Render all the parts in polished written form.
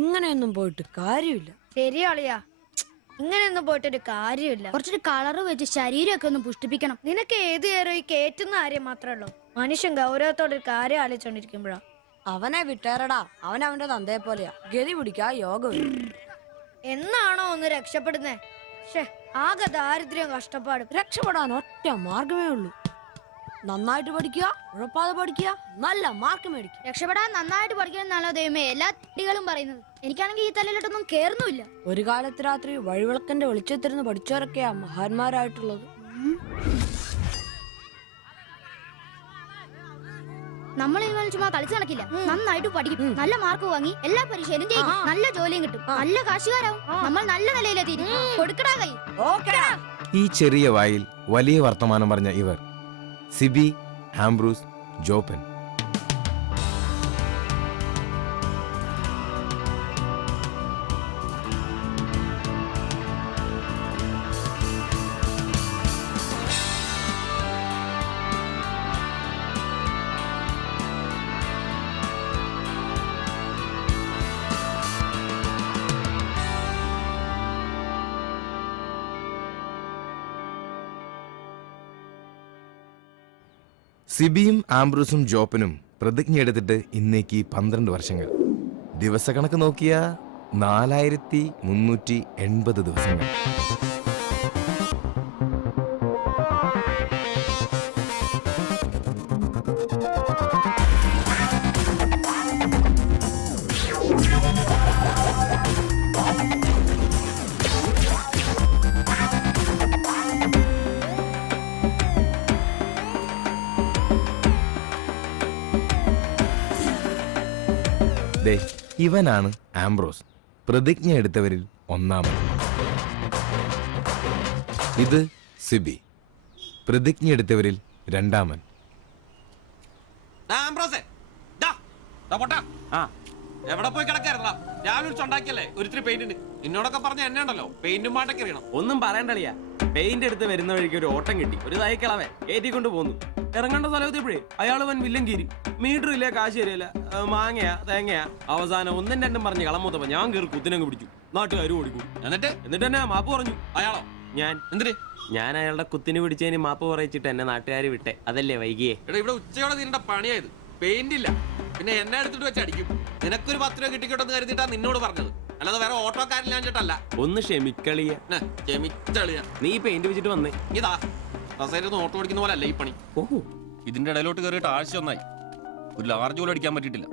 ഇങ്ങനെയൊന്നും പോയിട്ട് കാര്യമില്ല. ശരിയാളിയാ, ഇങ്ങനെയൊന്നും പോയിട്ടൊരു കാര്യമില്ല. കുറച്ചൊരു കളറ് വെച്ച് ശരീരമൊക്കെ ഒന്ന് പുഷ്ടിപ്പിക്കണം. നിനക്ക് ഏത് നേരം ഈ കേറ്റുന്ന കാര്യം മാത്രമേ ഉള്ളൂ. മനുഷ്യൻ ഗൗരവത്തോടൊരു കാര്യം ആലോചിച്ചോണ്ടിരിക്കുമ്പോഴാ. അവനെ വിട്ടേരടാ, അവന്റെ തന്തയെ പോലെയാ. ഗതി പിടിക്കാ യോഗ. എന്നാണോ ഒന്ന് രക്ഷപ്പെടുന്നേ? ആകെ ദാരിദ്ര്യം കഷ്ടപ്പാടും. രക്ഷപ്പെടാൻ ഒറ്റ മാർഗമേ ഉള്ളൂ. നന്നായിട്ട് പഠിക്കുക, ഉഴപ്പാതെ പഠിക്കുക, നല്ല മാർക്ക് മേടിക്കുക. രക്ഷപ്പെടാൻ നന്നായിട്ട് പഠിക്കണമെന്നാണോ ദൈവമേ എല്ലാ കുട്ടികളും പറയുന്നത്? എനിക്കാണെങ്കിൽ ഈ തലയിലോട്ടൊന്നും കേറുന്നുമില്ല. ഒരു കാലത്ത് രാത്രി വഴിവിളക്കന്റെ വെളിച്ചത്തിരുന്ന് പഠിച്ചവരൊക്കെയാ മഹാന്മാരായിട്ടുള്ളത്. നമ്മൾ ഇതുപോലെ ചുമ്മാ കളിച്ചു നടക്കില്ല. നന്നായിട്ട് പഠിക്കും, നല്ല മാർക്ക് വാങ്ങി എല്ലാ പരീക്ഷയിലും ജയിക്കും, നല്ല ജോലിയും കിട്ടും, നല്ല കാശുകാരാവും, നമ്മൾ നല്ല നിലയിലെത്തി. കൊടുക്കടാ കൈ. ഈ ചെറിയ വായിൽ വലിയ വർത്തമാനം പറഞ്ഞ ഇവർ സിബി, ആംബ്രൂസ്, ജോപ്പൻ. സിബിയും ആംബ്രൂസും ജോപ്പനും പ്രതിജ്ഞയെടുത്തിട്ട് ഇന്നേക്ക് 12 വർഷങ്ങൾ. ദിവസക്കണക്ക് നോക്കിയ 4380 ദിവസങ്ങൾ. ഇവനാണ് ആംബ്രോസ്, പ്രതിജ്ഞ എടുത്തവരിൽ ഒന്നാമൻ. ഇത് സിബി, പ്രതിജ്ഞ എടുത്തവരിൽ രണ്ടാമൻ. എവിടെ പോയി കിടക്കായിരുന്നാ? രാവിലെ ഉണ്ടാക്കിയല്ലേ ഒരിത്തിരി പെയിന്റിന്. നിന്നോടൊക്കെ പറഞ്ഞ എന്നെ ഉണ്ടല്ലോ പെയിന്റും പാട്ടൊക്കെ അറിയണം. ഒന്നും പറയണ്ടളിയാ, പെയിന്റ് എടുത്ത് വരുന്ന വഴിക്ക് ഒരു ഓട്ടം കിട്ടി. ഒരു തൈക്കളവേ ഏറ്റിക്കൊണ്ട് പോന്നു. ഇറങ്ങേണ്ട സ്ഥലത്തെപ്പോഴേ അയാൾ വൻ വില്ലൻ കീരി. മീറ്റർ ഇല്ല, കാശ് തരില്ല, മാങ്ങയാ തേങ്ങയാ. അവസാനം ഒന്നും രണ്ടും പറഞ്ഞ് കളമൂത്തപ്പോ ഞാൻ കയറി കുത്തിനങ്ങ് പിടിച്ചു. നാട്ടുകാരും ഓടിക്കൂടി. എന്നിട്ട് എന്നെ മാപ്പ് പറഞ്ഞു. അയാളോ? ഞാൻ. എന്തിന്? ഞാൻ അയാളുടെ കുത്തിന് പിടിച്ചതിന് മാപ്പ് പറയിച്ചിട്ട് എന്നെ നാട്ടുകാർ വിട്ടെ. അതല്ലേ വൈകിയേ? എടാ ഇവിടെ ഉച്ചയോടെ നിന്റെ പണിയായത്. പെയിന്റ് ഇല്ല, പിന്നെ എന്നെ എടുത്തിട്ട് വെച്ച് അടിക്കും. നിനക്കൊരു 10 രൂപ കിട്ടിക്കോട്ടെന്ന് കരുതിട്ടാ നിന്നോട് പറഞ്ഞത്, അല്ലാതെ വേറെ ഓട്ടോക്കാരില്ലാഞ്ഞിട്ടല്ല. ഒന്ന് ക്ഷമിക്കളിയ. ക്ഷമിച്ചളിയ. നീ പെയിന്റ് വെച്ചിട്ട് വന്നേ. ഇതാ കസേരന്ന് ഓട്ടോ ഓടിക്കുന്ന പോലെ അല്ല ഈ പണി. ഓഹോ, ഇതിന്റെ ഇടയിലോട്ട് കയറിയിട്ട് ആഴ്ച ഒന്നായി. ഒരു ലാർജ് പോലും അടിക്കാൻ പറ്റിയിട്ടില്ല.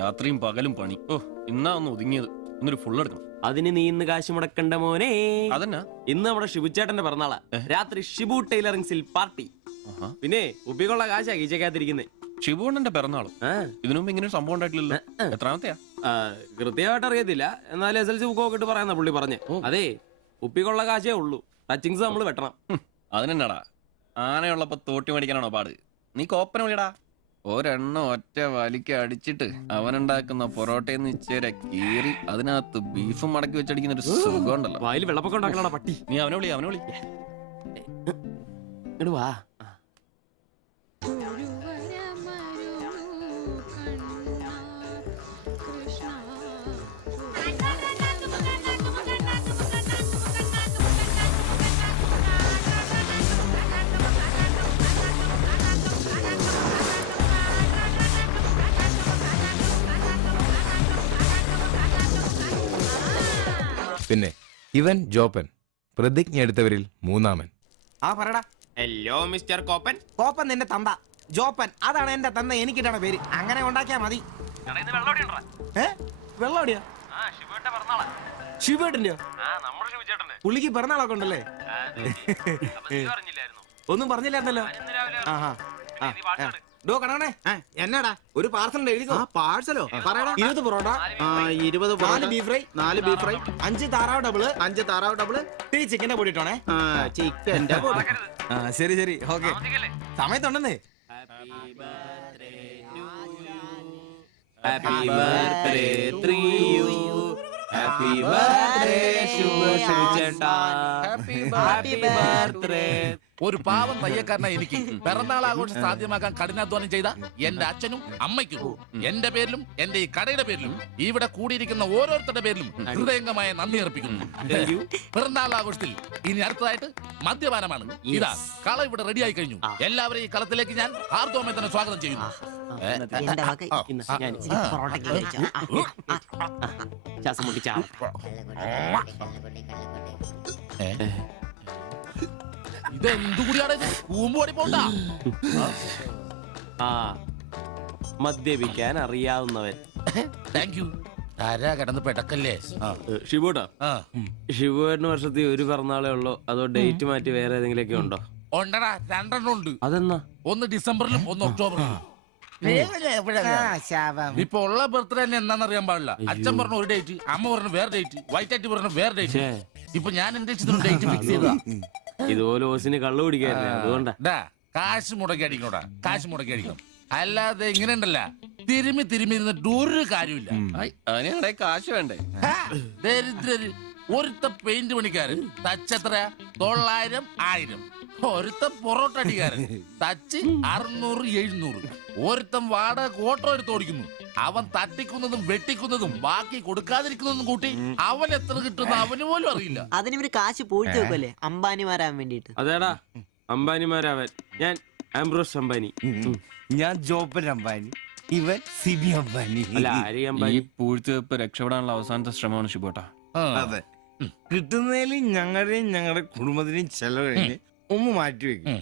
രാത്രിയും പകലും പണി. ഓ, ഇന്നാ ഒന്ന് ഒതുങ്ങിയത്. ഇന്നൊരു ഫുൾ എടുക്കണം. അതിന് നീ ഇന്ന് കാശ് മുടക്കണ്ട മോനെ. അതെന്നാ? ഇന്ന് നമ്മുടെ ഷിബുച്ചേട്ടന്റെ പിറന്നാളാ. രാത്രി ഷിബു ടൈലറിംഗ്സിൽ പാർട്ടി. പിന്നെ ഉപ്പിക്കുള്ള കാശാ കീച്ചക്കാത്തിരിക്കുന്നേ. ഷിബുണ്ണന്റെ പിറന്നാള്. ഇതിനു മുമ്പ് ഇങ്ങനെ ഒരു സംഭവം ഉണ്ടായിട്ടില്ലല്ലോ. എത്രാമത്തെയാ? കൃത്യമായിട്ട് അറിയത്തില്ല, എന്നാലും SLC ബുക്ക് നോക്കിട്ട് പറയാന്ന പുള്ളി പറഞ്ഞേ. അതെ, ഉപ്പിക്കുള്ള കാശേ ഉള്ളൂ, ടച്ചിങ്സ് നമ്മൾ വെട്ടണം. അതിനെന്നാടാ, ആനയുള്ളപ്പോ തോട്ടി മേടിക്കാനാണോ പാട്? നീ കോപ്പന വിളിയടാ. ഒരെണ്ണം ഒറ്റ വലിക്ക് അടിച്ചിട്ട് അവനുണ്ടാക്കുന്ന പൊറോട്ടയെന്ന് ഇച്ചേരെ കീറി അതിനകത്ത് ബീഫും മടക്കി വെച്ചടിക്കുന്ന ഒരു സുഖം ഉണ്ടല്ലോ. വായിൽ വെള്ളപ്പൊക്കം ഉണ്ടാക്കണ പട്ടി. നീ അവനെ വിളി. വാ. പിന്നെ ഇവൻ ജോപ്പൻ, പ്രതിജ്ഞ എടുത്തവരിൽ മൂന്നാമൻ. Hello mister കോപ്പൻ. കോപ്പൻ നിന്റെ തന്ത. ജോപ്പൻ അതാണ് എന്റെ തന്ത, എനിക്കിട്ടാണ് പേര്. അങ്ങനെ ഉണ്ടാക്കിയാ മതി. വെള്ളോടിയാ? ശിവേട്ടന്റെയോ? പുള്ളിക്ക് പിറന്നാളൊക്കെ ഉണ്ടല്ലേ? ഒന്നും പറഞ്ഞില്ലായിരുന്നല്ലോ. ഡോ കണക്കണേ, എന്നാടാ ഒരു പാർസൽ എഴുതിക്കോ. പാഴ്സലോ? 20 parotta, 20 4 beef fry, 4 beef fry, 5 താറാവ് ഡബിള്, 5 താറാവ് ഡബിള്, ടീ ചിക്കന്റെ പൊടി ഇട്ടോണേ. ചിക്കന്റെ പൊടി. ശരി ശരി, okay. സമയത്തുണ്ടെന്നേ. Happy birthday to you. Happy birthday, Shubha Shrucheta. Happy birthday. ഒരു പാവം തയ്യക്കാരനായ എനിക്ക് പിറന്നാൾ ആഘോഷം സാധ്യമാക്കാൻ കഠിനാധ്വാനം ചെയ്ത എന്റെ അച്ഛനും അമ്മയ്ക്കും എന്റെ പേരിലും എന്റെ ഈ കടയുടെ പേരിലും ഇവിടെ കൂടിയിരിക്കുന്ന ഓരോരുത്തരുടെ പേരിലും ഹൃദയംഗമായ നന്ദി അർപ്പിക്കുന്നു. പിറന്നാൾ ആഘോഷത്തിൽ ഇനി അടുത്തതായിട്ട് മദ്യപാനമാണ്. ഇതാ കള ഇവിടെ റെഡിയായി കഴിഞ്ഞു. എല്ലാവരെയും ഈ കളത്തിലേക്ക് ഞാൻ ഹാർദവമായി തന്നെ സ്വാഗതം ചെയ്യുന്നു. എന്റെ വക ഇന്ന് ഞാൻ പൊറോട്ടയ്ക്ക് കഴിച്ചു. ശ്വാസം മുട്ടിച്ചാ ഇതെന്തുകൂടിയാണ് ഇത്? കൂമ്പോടി പോണ്ട. ആ മദ്യപിക്കാൻ അറിയാവുന്നവൻ. Thank you. ആരാ കിടന്ന് പെടക്കല്ലേ? ഷിബുട്ടാ, ആ ഷിബുവേട്ടന് വർഷത്തിൽ ഒരു പിറന്നാളേ ഉള്ളോ അതോ ഡേറ്റ് മാറ്റി വേറെ ഏതെങ്കിലുമൊക്കെ ഉണ്ടോ? ഉണ്ടടാ, 2 ഉണ്ട്. അതെന്നാ? ഒന്ന് ഡിസംബറിലും ഒന്ന് ഒക്ടോബറിലും. ഇപ്പൊ ഉള്ള ബർത്ത്ഡേ തന്നെ എന്താണെന്നറിയാൻ പാടില്ല. അച്ഛൻ പറഞ്ഞ ഒരു ഡേറ്റ്, അമ്മ പറഞ്ഞ വേറെ ഡേറ്റ്, വൈറ്റാറ്റി പറഞ്ഞ വേറെ ഡേറ്റ്. ഇപ്പൊ ഞാൻ എന്റെ ഡേറ്റ് ഫിക്സ് ചെയ്താ. ഇതുപോലെ ഓസിന് കള്ളു കുടിക്കാറില്ല, അതുകൊണ്ടാ. കാശ് മുടക്കി അടിക്കണോടാ, കാശ് മുടക്കി അടിക്കണം. അല്ലാതെ ഇങ്ങനെ ഉണ്ടല്ല തിരുമ്മി ഇരുന്നിട്ട് ഒരു കാര്യമില്ല. അതിനെ കാശ് വേണ്ടേ? ദരിദ്രര്. ഒരുത്ത പെയിന്റ് പണിക്കാരൻ തച്ചെത്ര 900 1000. ഒരുത്ത പൊറോട്ട അടിക്കാരൻ തച്ച് 600 700. ഒരുത്തൻ വാടക ഓട്ടോ എടുത്ത് ഓടിക്കുന്നു. അവൻ തട്ടിക്കുന്നതും വെട്ടിക്കുന്നതും ബാക്കി കൊടുക്കാതിരിക്കുന്നതും കൂട്ടി അവൻ എത്ര കിട്ടുന്ന അവന് പോലും അറിയില്ല. അതിനിവര് കാശ് പൂഴ്ത്തി വെക്കല്ലേ അംബാനിമാരാൻ വേണ്ടിട്ട്. അതേടാ, അംബാനിമാരാവൻ. ഞാൻ ആംബ്രോസ് അംബാനി. ഞാൻ ജോപ്പൻ അംബാനി, ഇവൻ സിബി അംബാനി. അല്ല, ആര് ഈ അംബാനി? പൂഴ്ത്തിവെപ്പ് രക്ഷപ്പെടാനുള്ള അവസാനത്തെ ശ്രമമാണ് ഷിബോട്ടാ. അതെ, കിട്ടുന്നതിൽ ഞങ്ങളുടെയും ഞങ്ങളുടെ കുടുംബത്തിന്റെയും ചെലവ് കഴിഞ്ഞ് ഒന്ന് മാറ്റി വെക്കും.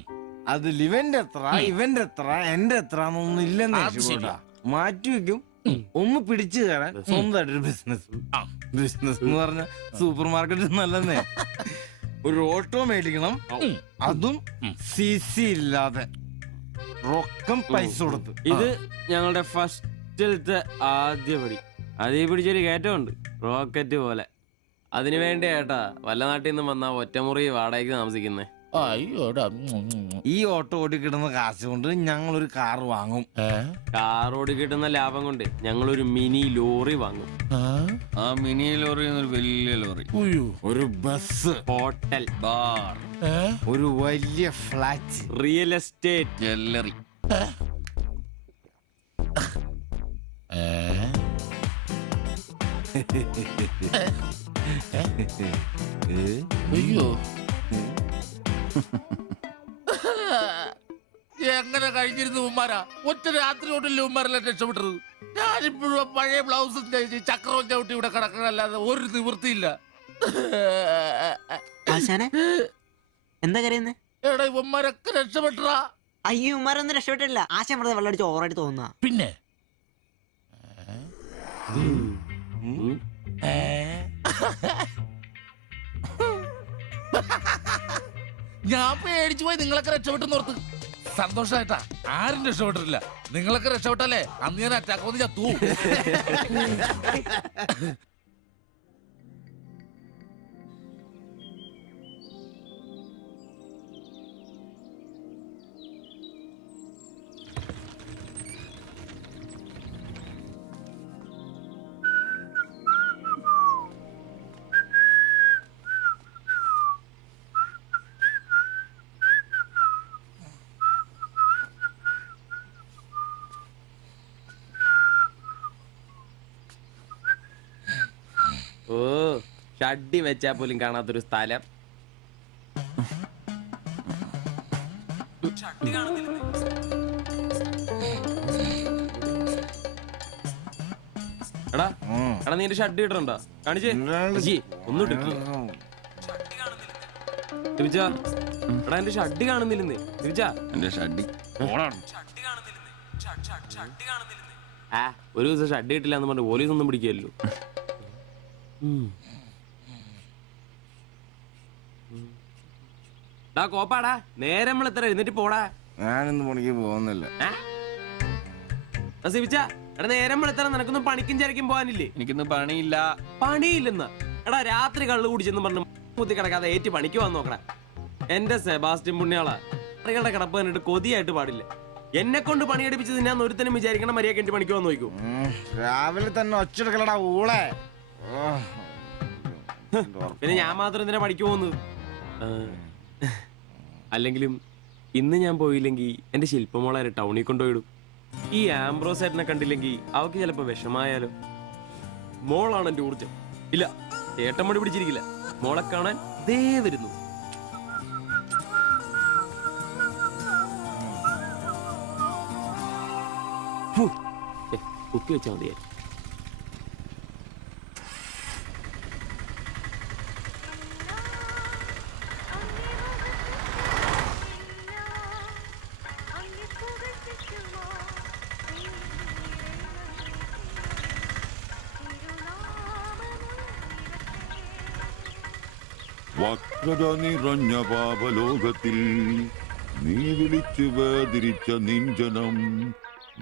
അതിൽ ഇവന്റെ എത്ര ഇവന്റെ എത്ര എന്റെ എത്ര എന്നൊന്നും ഇല്ലെന്ന് മാറ്റി വെക്കും. ഒന്ന് പിടിച്ചു കയറാൻ സ്വന്തമായിട്ടൊരു ബിസിനസ്. ബിസിനസ് എന്ന് പറഞ്ഞ സൂപ്പർ മാർക്കറ്റ് നല്ലതേ. ഒരു ഓട്ടോ മേടിക്കണം, അതും CC ഇല്ലാതെ റൊക്കം പൈസ കൊടുത്ത്. ഇത് ഞങ്ങളുടെ ഫസ്റ്റിലത്തെ ആദ്യ പടി. അതീ പിടിച്ചൊരു കയറ്റമുണ്ട്, റോക്കറ്റ് പോലെ. അതിനു വേണ്ടി ഏട്ടാ വല്ല നാട്ടിൽ നിന്നും വന്നാ ഒറ്റമുറി വാടകയ്ക്ക് താമസിക്കുന്നേ. അയ്യോടാ. ഈ ഓട്ടോ ഓടി കിട്ടുന്ന കാശ് കൊണ്ട് ഞങ്ങൾ ഒരു കാർ വാങ്ങും. കാർ ഓടി കിട്ടുന്ന ലാഭം കൊണ്ട് ഞങ്ങൾ ഒരു മിനി ലോറി വാങ്ങും. ആ മിനി ലോറി ഒരു വലിയ ലോറി, ഒരു ബസ്, ഹോട്ടൽ, ബാർ, ഒരു വലിയ ഫ്ലാറ്റ്, റിയൽ എസ്റ്റേറ്റ്, ജ്വല്ലറി. അയ്യോ, എങ്ങനെ കഴിഞ്ഞിരുന്നു ഉമ്മാരാ? ഒറ്റ രാത്രി കൊണ്ടല്ലേ ഉമ്മാരെല്ലാം രക്ഷപ്പെട്ടത്. ഞാനിപ്പോഴും പഴയ ബ്ലൗസും ചക്രവും ചവിട്ടി ഇവിടെ കിടക്കണല്ലാതെ ഒരു നിവൃത്തിയില്ല. ആശാനെ എന്താ കരയുന്നേ? എടാ ഉമ്മാരൊക്കെ രക്ഷപ്പെട്ടടാ. അയ്യോ ഉമ്മാരൊന്നും രക്ഷപ്പെട്ടില്ല. ആശാൻ വെറുതെ വെള്ളം അടിച്ച് ഓവറായിട്ട് തോന്നുക. പിന്നെ ഞാൻ പേടിച്ചു പോയി. നിങ്ങളൊക്കെ രക്ഷപ്പെട്ടെന്ന് ഓർത്ത് സന്തോഷായിട്ടാ. ആരും രക്ഷപ്പെട്ടിട്ടില്ല. നിങ്ങളൊക്കെ രക്ഷപ്പെട്ടല്ലേ അന്ന് ഞാൻ അറ്റാക്ക് വന്ന് ചത്തു. ഓ ഷഡ്ഡി വെച്ചാ പോലും കാണാത്തൊരു സ്ഥലം. എടാ എടാ നീ എന്റെ ഷഡ്ഡി ഇടണ്ടോ? കാണിച്ചേ ഒന്നും ഇട്ടിട്ടില്ല. എടാ എന്റെ ഷഡ്ഡി കാണുന്നില്ലെന്ന്. എന്റെ ഷഡ്ഡി ആ ഒരു ദിവസം ഷഡ്ഡി ഇട്ടില്ല എന്ന് പറഞ്ഞ് പോലീസ് ഒന്നും പിടിക്കല്ലോ. കോപ്പാടാ നേരം നമ്മൾ എത്ര എഴുന്നേറ്റ് പോടാ. ഞാനൊന്നും പണിക്ക് പോകുന്നില്ല. എടാ നേരം വെളുത്തറ നിനക്കൊന്നും പണിക്കും ചരക്കും പോകാനില്ലേ? എനിക്കൊന്നും പണിയില്ല. പണിയില്ലെന്ന് എടാ രാത്രി കള്ളു കുടിച്ചെന്ന് പറഞ്ഞു കുത്തി കിടക്കാതെ ഏറ്റ് പണിക്ക് വന്ന് നോക്കണ. എന്റെ സെബാസ്റ്റ്യൻ പുണ്യാളാ കളുടെ കിടപ്പ് കണ്ടിട്ട് കൊതിയായിട്ട് പാടില്ല. എന്നെ കൊണ്ട് പണിയെടുപ്പിച്ചത് ഞാൻ ഒരുത്തനും വിചാരിക്കണം മര്യാദ എന്റെ പണിക്ക് വന്ന് നോക്കൂ. രാവിലെ തന്നെ ഒച്ചെടുക്കലടാ ഊളെ. പിന്നെ ഞാൻ മാത്രം എന്തിനാ പണിക്ക് പോകുന്നത്? അല്ലെങ്കിലും ഇന്ന് ഞാൻ പോയില്ലെങ്കിൽ എന്റെ ശില്പമോളെ ടൗണിൽ കൊണ്ടുപോയിടും. ഈ ആംബ്രോസ് ഏട്ടനെ കണ്ടില്ലെങ്കിൽ അവക്ക് ചിലപ്പോ വിഷമായാലോ. മോളാണ് എന്റെ ഊർജം. ഇല്ല, ചേട്ടൻ മടി പിടിച്ചിരിക്കില്ല. മോളെ കാണാൻ ദേ വരുന്നു. കുപ്പി വെച്ചാൽ മതിയായി. വക്രത നിറഞ്ഞ പാപലോകത്തിൽ നീ വിളിച്ചു വേദിരിച്ച നിഞ്ചനം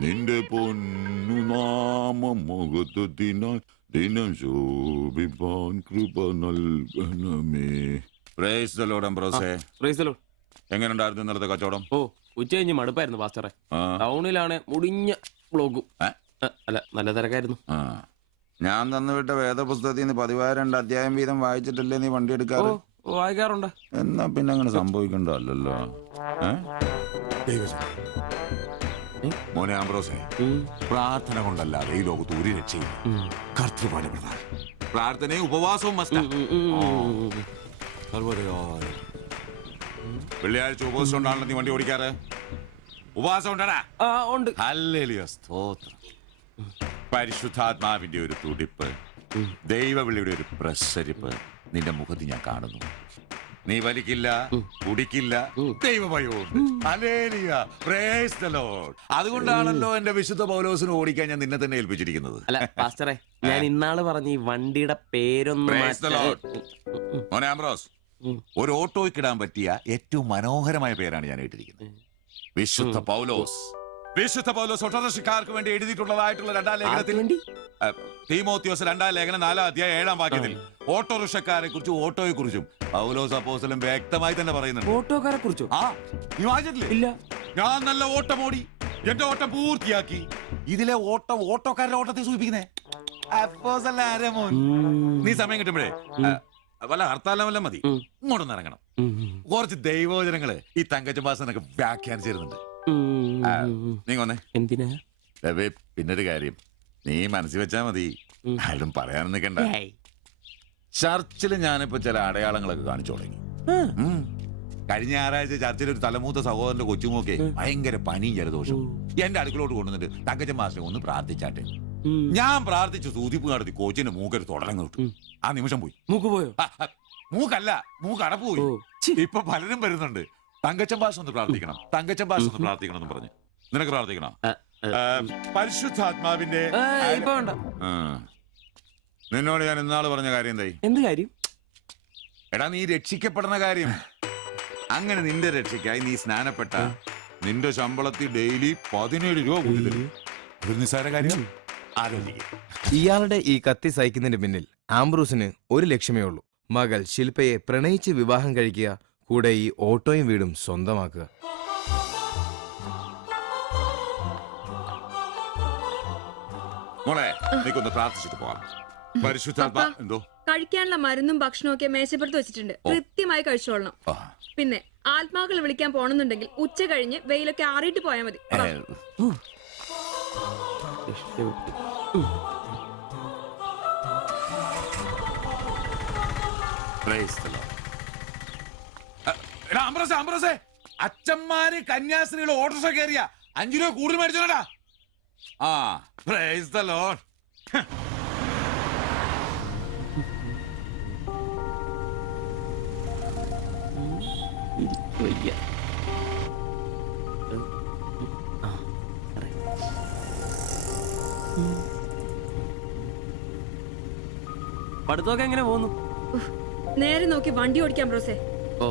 നിന്റെ പൊന്നു നാമം മുഖത്തിനായി ദിനം ശോഭിപ്പാൻ കൃപ നൽകണമേ. പ്രൈസ് ദി ലോർഡ് അംബ്രോസേ. Praise the Lord. എങ്ങനെയുണ്ടായിരുന്നു ഇന്നലത്തെ കച്ചവടം? ഓ, ഉച്ച കഴിഞ്ഞ് മടുപ്പായിരുന്നു പാസ്റ്ററെ. ടൗണിലാണ് മുടിഞ്ഞ ബ്ലോഗും. അല്ല, നല്ല തിരക്കായിരുന്നു. ഞാൻ തന്നുവിട്ട വേദപുസ്തകത്തിൽ നിന്ന് 12 അധ്യായം വീതം വായിച്ചിട്ടല്ലേ നീ വണ്ടി എടുക്കാറ്? വായിക്കാറുണ്ട്. എന്നാ പിന്നെ അങ്ങനെ സംഭവിക്കണ്ടല്ലോ. മോനെ ആംബ്രോസേ, പ്രാർത്ഥന കൊണ്ടല്ലാതെ ഈ ലോകത്ത് ഒരു രക്ഷയും. കർത്തൃപാട് പ്രധാനം. പ്രാർത്ഥനയും ഉപവാസവും വെള്ളിയാഴ്ച ഉപവാസം ഉണ്ടാണല്ലോ നീ വണ്ടി ഓടിക്കാറ്. ഉപവാസം ഉണ്ടാടാ? ഉണ്ട്. ഹല്ലേലൂയ, സ്തോത്രം. പരിശുദ്ധാത്മാവിന്റെ ഒരു തുടിപ്പ്, ദൈവവിളിയുടെ ഒരു പ്രസരിപ്പ് നിന്റെ മുഖത്ത് ഞാൻ കാണുന്നു. നീ വലിക്കില്ല, കുടിക്കില്ല, ദൈവഭയമുണ്ട്. Hallelujah, praise the Lord. അതുകൊണ്ടാണല്ലോ എന്റെ വിശുദ്ധ പൗലോസിനെ ഓടിക്കാൻ ഞാൻ നിന്നെ തന്നെ ഏൽപ്പിച്ചിരിക്കുന്നത്. അല്ല പാസ്റ്ററെ, ഞാൻ ഇന്നാള് പറഞ്ഞ ഈ വണ്ടിയുടെ പേരൊന്നും. മോനെ ആംബ്രോസ്, ഒരു ഓട്ടോയ്ക്കിടാൻ പറ്റിയ ഏറ്റവും മനോഹരമായ പേരാണ് ഞാൻ ഇട്ടിരിക്കുന്നത്. വിശുദ്ധ പൗലോസ്. വിശുദ്ധ പൗലോസ് ഓട്ടോറിക്ഷക്കാർക്ക് വേണ്ടി എഴുതിയിട്ടുള്ളതായിട്ടുള്ള 2-ാം ലേഖനത്തിൽ, തീമോത്തിയോസ് 2-ാം ലേഖനം 4-ാം അധ്യായം 7-ാം വാക്യത്തിൽ ഓട്ടോറിക്ഷക്കാരെ കുറിച്ചും ഓട്ടോയെ കുറിച്ചും പൗലോസ് അപ്പോസ്തലൻ വ്യക്തമായി തന്നെ പറയുന്നുണ്ട്. ഓട്ടോക്കാരെ കുറിച്ചോ? നീ വായിച്ചിട്ടില്ലേ? ഇല്ല. ഞാൻ നല്ല ഓട്ടം ഓടി, എന്റെ ഓട്ടം പൂർത്തിയാക്കി. ഇതിലെ ഓട്ടം ഓട്ടോക്കാരുടെ ഓട്ടത്തെ സൂചിപ്പിക്കുന്നേ. നീ സമയം കിട്ടുമ്പോഴേ വല്ല ഹർത്താലം വല്ല മതി, ഇങ്ങോട്ടൊന്ന് ഇറങ്ങണം. കുറച്ച് ദൈവവചനങ്ങള് ഈ തങ്കച്ചമ്പാസനൊക്കെ വ്യാഖ്യാനിച്ചിരുന്നുണ്ട്. നീ വന്നേ. എന്തിനാ? പിന്നൊരു കാര്യം നീ മനസ്സിൽ വെച്ചാ മതി, ആരും പറയാൻ നിൽക്കണ്ട. ചർച്ചിൽ ഞാനിപ്പോ ചില അടയാളങ്ങളൊക്കെ കാണിച്ചു തുടങ്ങി. കഴിഞ്ഞ ഞായറാഴ്ച ചർച്ചിൽ ഒരു തലമൂത്ത സഹോദരന്റെ കൊച്ചുമോക്കെ ഭയങ്കര പനിയും ജലദോഷവും എന്റെ അടുക്കളോട്ട് കൊണ്ടുവന്നിട്ട് തങ്കച്ചമ്പാസനെ ഒന്ന് പ്രാർത്ഥിച്ചാട്ടെ. ഞാൻ പ്രാർത്ഥിച്ചു സൂചിപ്പ് നടത്തി കോച്ചിന്റെ മൂക്കൊരു തുടരങ്ങ് കിട്ടും. ആ നിമിഷം പോയി. മൂക്ക് പോയോ? മൂക്കല്ല, മൂക്ക് അടപ്പ് പോയി. ഇപ്പൊ പലരും വരുന്നുണ്ട്, തങ്കച്ചമ്പാസ് ഒന്ന് പ്രാർത്ഥിക്കണം, തങ്കച്ചമ്പാസ് ഒന്ന് പ്രാർത്ഥിക്കണം എന്ന് പറഞ്ഞു. നിനക്ക് പ്രാർത്ഥിക്കണം? പരിശുദ്ധാത്മാവിന്റെ. നിന്നോട് ഞാൻ ഇന്നാള് പറഞ്ഞ കാര്യം എന്തായി? എന്ത് കാര്യം? എടാ, നീ രക്ഷിക്കപ്പെടുന്ന കാര്യം. അങ്ങനെ നിന്റെ രക്ഷയ്ക്കായി നീ സ്നാനപ്പെട്ട നിന്റെ ശമ്പളത്തിൽ ഡെയിലി 17 രൂപ കൂടി തരും. ഒരു നിസ്സാര കാര്യം ആലോചിക്കുക. ഇയാളുടെ ഈ കത്തി സഹിക്കുന്നതിന് പിന്നിൽ ആംബ്രൂസിന് ഒരു ലക്ഷ്യമേ ഉള്ളൂ: മകൾ ശില്പയെ പ്രണയിച്ച് വിവാഹം കഴിക്കുക, കൂടെ ഈ ഓട്ടോയും വീടും സ്വന്തമാക്കുക. മോളെ, നീക്കൊന്ന് പ്രാർത്ഥിച്ചിട്ട് പോവാം. പരിശുദ്ധാത്മാ. എന്തോ? കഴിക്കാനുള്ള മരുന്നും ഭക്ഷണവും ഒക്കെ മേശപ്പുറത്ത് വെച്ചിട്ടുണ്ട്, കൃത്യമായി കഴിച്ചോളണം. പിന്നെ ആത്മാക്കൾ വിളിക്കാൻ പോണെന്നുണ്ടെങ്കിൽ ഉച്ച കഴിഞ്ഞ് വെയിലൊക്കെ ആറിയിട്ട് പോയാൽ മതി. അച്ഛന്മാര് കന്യാസ്ത്രീകൾ ഓട്ടോറിക്ഷ കയറിയ 5 രൂപ കൂടുതൽ മേടിച്ചോടാ. ആ, പ്രൈസ് ദി ലോർഡ്. പഠിത്തമൊക്കെ എങ്ങനെ പോകുന്നു? നേരെ നോക്കി വണ്ടി ഓടിക്കാൻ ബ്രോസേ. ഓ,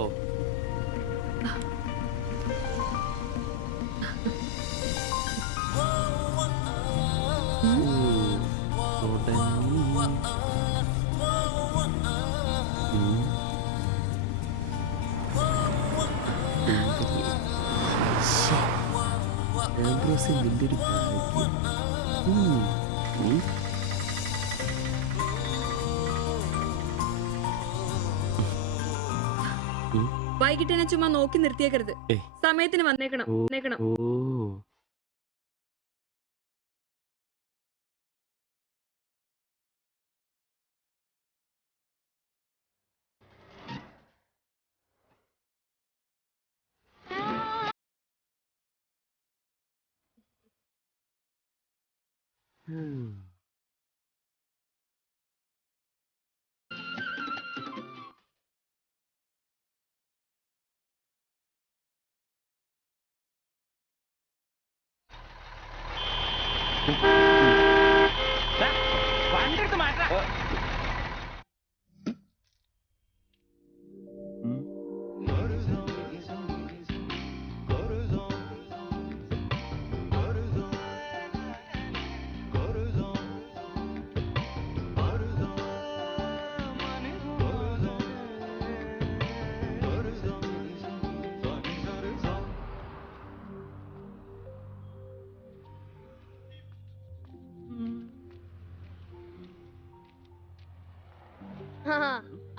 വൈകിട്ട് എന്നെ ചുമ്മാ നോക്കി നിർത്തിയേക്കരുത്. സമയത്തിന് വന്നേക്കണം.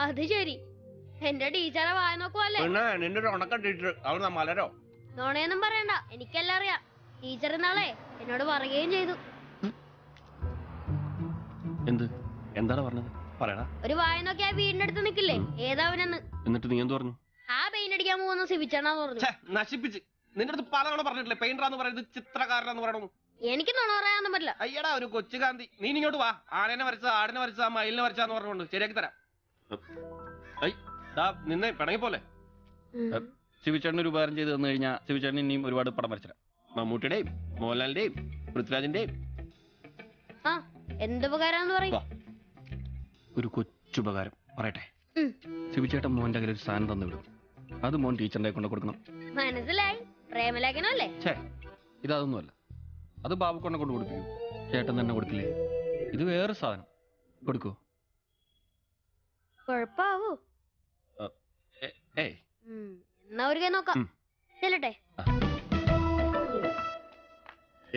അത് ശരി, എന്റെ ടീച്ചറെ വായ നോക്കുവല്ലേ? നിന്റെ ഒരു ഉണക്ക ടീച്ചർ അവിടെ മലരോ? നോണയൊന്നും പറയണ്ട, എനിക്കെല്ലാം അറിയാം. ടീച്ചർ നാളെ എന്നോട് പറയുകയും ചെയ്തു. എന്ത്? എന്താണ് പറഞ്ഞത്? പറയടാ. ഒരു വായ നോക്കി ആ വീടിന്റെ അടുത്ത് നിക്കില്ലേ, ഏതാവനെന്ന്. എന്നിട്ട് നീ എന്ത് പറഞ്ഞു? ആ പെയിന്റ് അടിക്കാൻ പോകുന്ന സിവിച്ചേട്ടാന്ന് പറഞ്ഞു. നശിപ്പിച്ച്. നിന്റെ അടുത്ത് പലതവണ പറഞ്ഞിട്ടില്ലേ പെയിന്ററാന്ന് പറയുന്നത് ചിത്രകാരനാന്ന് പറയണു. എനിക്ക് നുണ പറയാനൊന്നും പറ്റില്ല. അയ്യടാ ഒരു കൊച്ചുകാന്തി, നീ ഇങ്ങോട്ട് വാ. ആനനെ വരച്ച, ആടിനെ വരച്ച, മയിലിനെ വരച്ചാന്ന് പറഞ്ഞുകൊണ്ട് ശരിയാക്കി തരാം. നിന്നെ പിണങ്ങി പോലെ. ശിവചേട്ടന് ഒരു ഉപകാരം ചെയ്ത് തന്നു കഴിഞ്ഞാൽ ശിവചേട്ടൻ ഇനിയും ഒരുപാട് പടം വരച്ചിരാം. മമ്മൂട്ടിയുടെയും മോഹൻലാലിന്റെയും പൃഥ്വിരാജിന്റെയും. എന്തുപകാരം പറയും? ഒരു കൊച്ചുപകാരം പറയട്ടെ. ശിവചേട്ടൻ മോന്റെ കയ്യിൽ ഒരു സാധനം തന്നു വിടും. അത് മോൻ ടീച്ചറിന്റെ കൊണ്ട് കൊടുക്കണം. മനസ്സിലായി, പ്രേമലേഖനല്ലേ? ഇതൊന്നുമല്ല, അത് ബാബുക്കൊണ്ടെ കൊണ്ട് കൊടുക്കൂ. ചേട്ടൻ തന്നെ കൊടുക്കില്ലേ? ഇത് വേറെ സാധനം. കൊടുക്കൂ. കൊഴപ്പാവൂ? എന്നാ ഒരു കൈ നോക്കാം. ചെല്ലട്ടെ.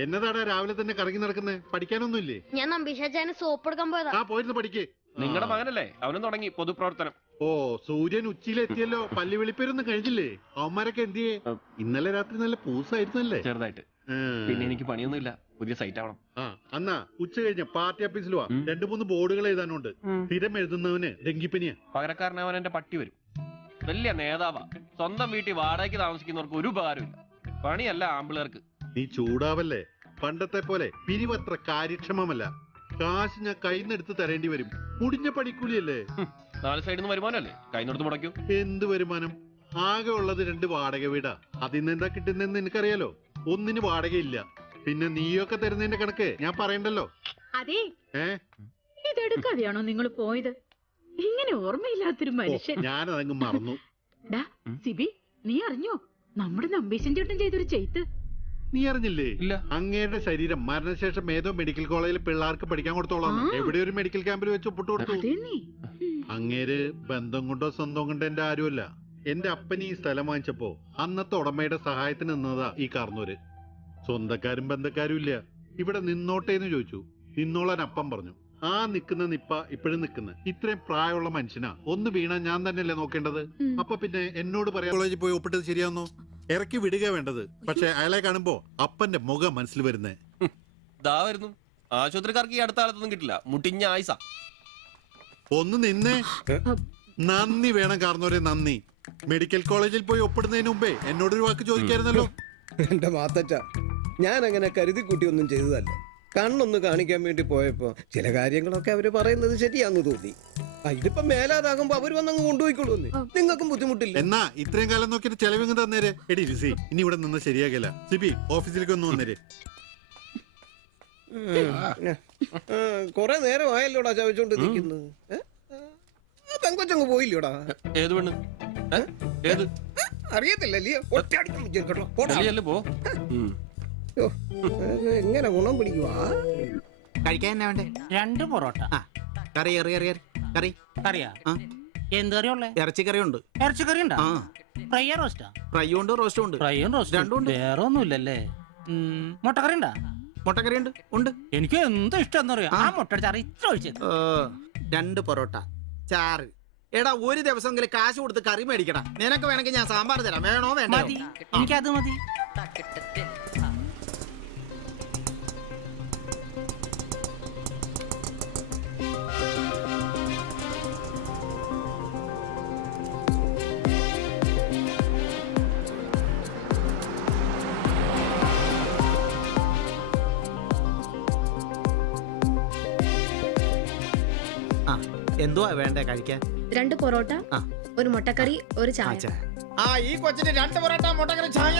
എന്നതാടാ രാവിലെ തന്നെ കറങ്ങി നടക്കുന്നത്? പഠിക്കാനൊന്നുമില്ലേ? ഞാൻ നമ്പീശാച്ചാന് സോപ്പ് എടുക്കാൻ പോയതാ. പോയിരുന്നു പഠിക്കേ. നിങ്ങളുടെ മകനല്ലേ, അവനും തുടങ്ങി പൊതുപ്രവർത്തനം. ഓ, സൂര്യൻ ഉച്ചയിലെത്തിയല്ലോ. പല്ലി വിളിപ്പേരൊന്നും കഴിഞ്ഞില്ലേ? അവന്മാരൊക്കെ എന്തിയേ? ഇന്നലെ രാത്രി നല്ല പൂസായിരുന്നല്ലേ? ചെറുതായിട്ട്. പിന്നെ എനിക്ക് പണിയൊന്നുമില്ല, പുതിയ സൈറ്റ് ആവണം. അന്നാ ഉച്ച കഴിഞ്ഞ പാർട്ടി ഓഫീസിൽ വാ. 2-3 ബോർഡുകൾ എഴുതാനുണ്ട്. സ്ഥിരം എഴുതുന്നവന് ഡെങ്കിപ്പനിയാ. പകരക്കാരനവൻ എന്റെ പട്ടി വരും. വലിയ നേതാവാ. സ്വന്തം വീട്ടിൽ വാടകയ്ക്ക് താമസിക്കുന്നവർക്ക് ഒരു ഉപകാരമില്ല. പണിയല്ല ആമ്പിളേർക്ക്. നീ ചൂടാവല്ലേ? പണ്ടത്തെ പോലെ പിരിവത്ര കാര്യക്ഷമമല്ല. കാശ് ഞാൻ കൈന്നെടുത്ത് തരേണ്ടി വരും. മുടിഞ്ഞ പണിക്കൂലിയല്ലേ? 4 സൈഡിൽ നിന്ന് വരുമാനമല്ലേ, കൈന്നെടുത്ത് മുടക്കൂ. എന്ത് വരുമാനം? ആകെ ഉള്ളത് 2 വാടക വീടാ. അതിന്ന് എന്താ കിട്ടുന്നെന്ന് എനിക്കറിയാലോ. ഒന്നിന് വാടകയില്ല. പിന്നെ നീയൊക്കെ തരുന്നതിന്റെ കണക്ക് ഞാൻ പറയണ്ടല്ലോ. അതെ, ഇതെടുക്കാതെയാണോ നിങ്ങൾ പോയത്? ഇങ്ങനെ ഓർമ്മയില്ലാത്തൊരു മനുഷ്യൻ. ഞാനതങ്ങ് മറന്നു. സിബി, നീ അറിഞ്ഞോ നമ്മുടെ നമ്പീശൻ ചേട്ടൻ ചെയ്തൊരു ചെയ്ത്ത്? നീ അറിഞ്ഞില്ലേ? അങ്ങയുടെ ശരീരം മരണശേഷം ഏതോ മെഡിക്കൽ കോളേജിൽ പിള്ളേർക്ക് പഠിക്കാൻ കൊടുത്തോളാം. എവിടെ ഒരു മെഡിക്കൽ ക്യാമ്പിൽ വെച്ച് ഒപ്പിട്ട് കൊടുത്തു. അങ്ങേര് ബന്ധം കൊണ്ടോ സ്വന്തം കൊണ്ടോ എന്റെ ആരുമല്ല. എന്റെ അപ്പൻ ഈ സ്ഥലം വാങ്ങിച്ചപ്പോ അന്നത്തെ ഉടമയുടെ സഹായത്തിന് നിന്നതാ ഈ കാർന്നൂര്. സ്വന്തക്കാരും ബന്ധക്കാരും ഇല്ല. ഇവിടെ നിന്നോട്ടേന്ന് ചോദിച്ചു. നിന്നോളാൻ അപ്പം പറഞ്ഞു. ആ നിക്കുന്ന നിപ്പ ഇപ്പോഴും നിക്കുന്ന. ഇത്രയും പ്രായമുള്ള മനുഷ്യനാ. ഒന്ന് വീണാ ഞാൻ തന്നെയല്ലേ നോക്കേണ്ടത്? അപ്പൊ പിന്നെ എന്നോട് പറയാം കോളേജിൽ പോയി ഒപ്പിട്ടത് ശരിയാന്നോ? ഇറക്കി വിടുക വേണ്ടത്. പക്ഷെ അയാളെ കാണുമ്പോ അപ്പന്റെ മുഖം മനസ്സിൽ വരുന്നേ. വരുന്നു. ആശുപത്രിക്കാർക്ക് ഈ അടുത്ത കാലത്തൊന്നും കിട്ടില്ല. മുട്ടിഞ്ഞ ആയിസ. ഒന്ന് നിന്നേ. നന്ദി വേണം കാർന്നോരെ, നന്ദി. മെഡിക്കൽ കോളേജിൽ പോയി ഒപ്പിടുന്നതിന് മുമ്പേ എന്നോടൊരു വാക്ക് ചോദിക്കായിരുന്നല്ലോ. എന്റെ മാത്തച്ച, ഞാൻ അങ്ങനെ കരുതി കൂട്ടിയൊന്നും ചെയ്തതല്ല. കണ്ണൊന്ന് കാണിക്കാൻ വേണ്ടി പോയപ്പോ ചില കാര്യങ്ങളൊക്കെ അവര് പറയുന്നത് ശരിയാന്ന് തോന്നി. ഇതിപ്പോ മേലാതാകുമ്പോ അവര് വന്നങ്ങ് കൊണ്ടുപോയിക്കോളൂ. നിങ്ങൾക്കും ബുദ്ധിമുട്ടില്ല. എന്നാ ഇത്രയും കാലം നോക്കിയിട്ട് ചെലവിങ് തന്നേരെ. എടി ലിസി, ഇനി ഇവിടെ നിന്ന് ശരിയാകില്ല. സിബി, ഓഫീസിലേക്ക് ഒന്ന് വന്നേരെ. കൊറേ നേരമായല്ലോടാ ചവച്ചോണ്ട് നിൽക്കുന്നത്. പെങ്കൊച്ചങ്ങ് പോയില്ലോടാ. ഏത് പെണ്ണ്? ഏത് അറിയത്തില്ലല്ലേ? എങ്ങനെ ഗുണം പിടിക്കുവാ? കഴിക്കാൻ എന്നാ വേണ്ടേ? 2 പൊറോട്ട. കറി കറി കറിയാ? എന്ത് കറിയുള്ളേ? ഇറച്ചിക്കറി ഉണ്ട്. ഇറച്ചിക്കറി ഉണ്ടാ? ഫ്രൈയാ റോസ്റ്റാ? ഫ്രൈയും ഉണ്ട് റോസ്റ്റും ഉണ്ട്. ഫ്രൈയും റോസ്റ്റും രണ്ടും ഉണ്ട്. വേറെ ഒന്നുമില്ലല്ലേ? മുട്ടക്കറി ഉണ്ടാ? മുട്ടക്കറി ഉണ്ട്. എനിക്ക് എന്ത് ഇഷ്ടം അറിയാം. ആ മുട്ട ചാറ് ഇത്ര ഒഴിച്ചത്. 2 പൊറോട്ട, ചാറ്, എടാ ഒരു ദിവസമെങ്കിലും കാശ് കൊടുത്ത് കറി മേടിക്കടാ. നിനക്ക് വേണമെങ്കിൽ ഞാൻ സാമ്പാർ തരാം. വേണോ വേണ്ടോ? മതി, എനിക്കത് മതി. എന്തുവാ വേണ്ടേ കഴിക്കാൻ? 2 പൊറോട്ട, ആ. ഒരു മുട്ടക്കറി, ഒരു ചായ. ഈ കൊച്ചിന് 2 പൊറോട്ട മുട്ടക്കറി ചായ.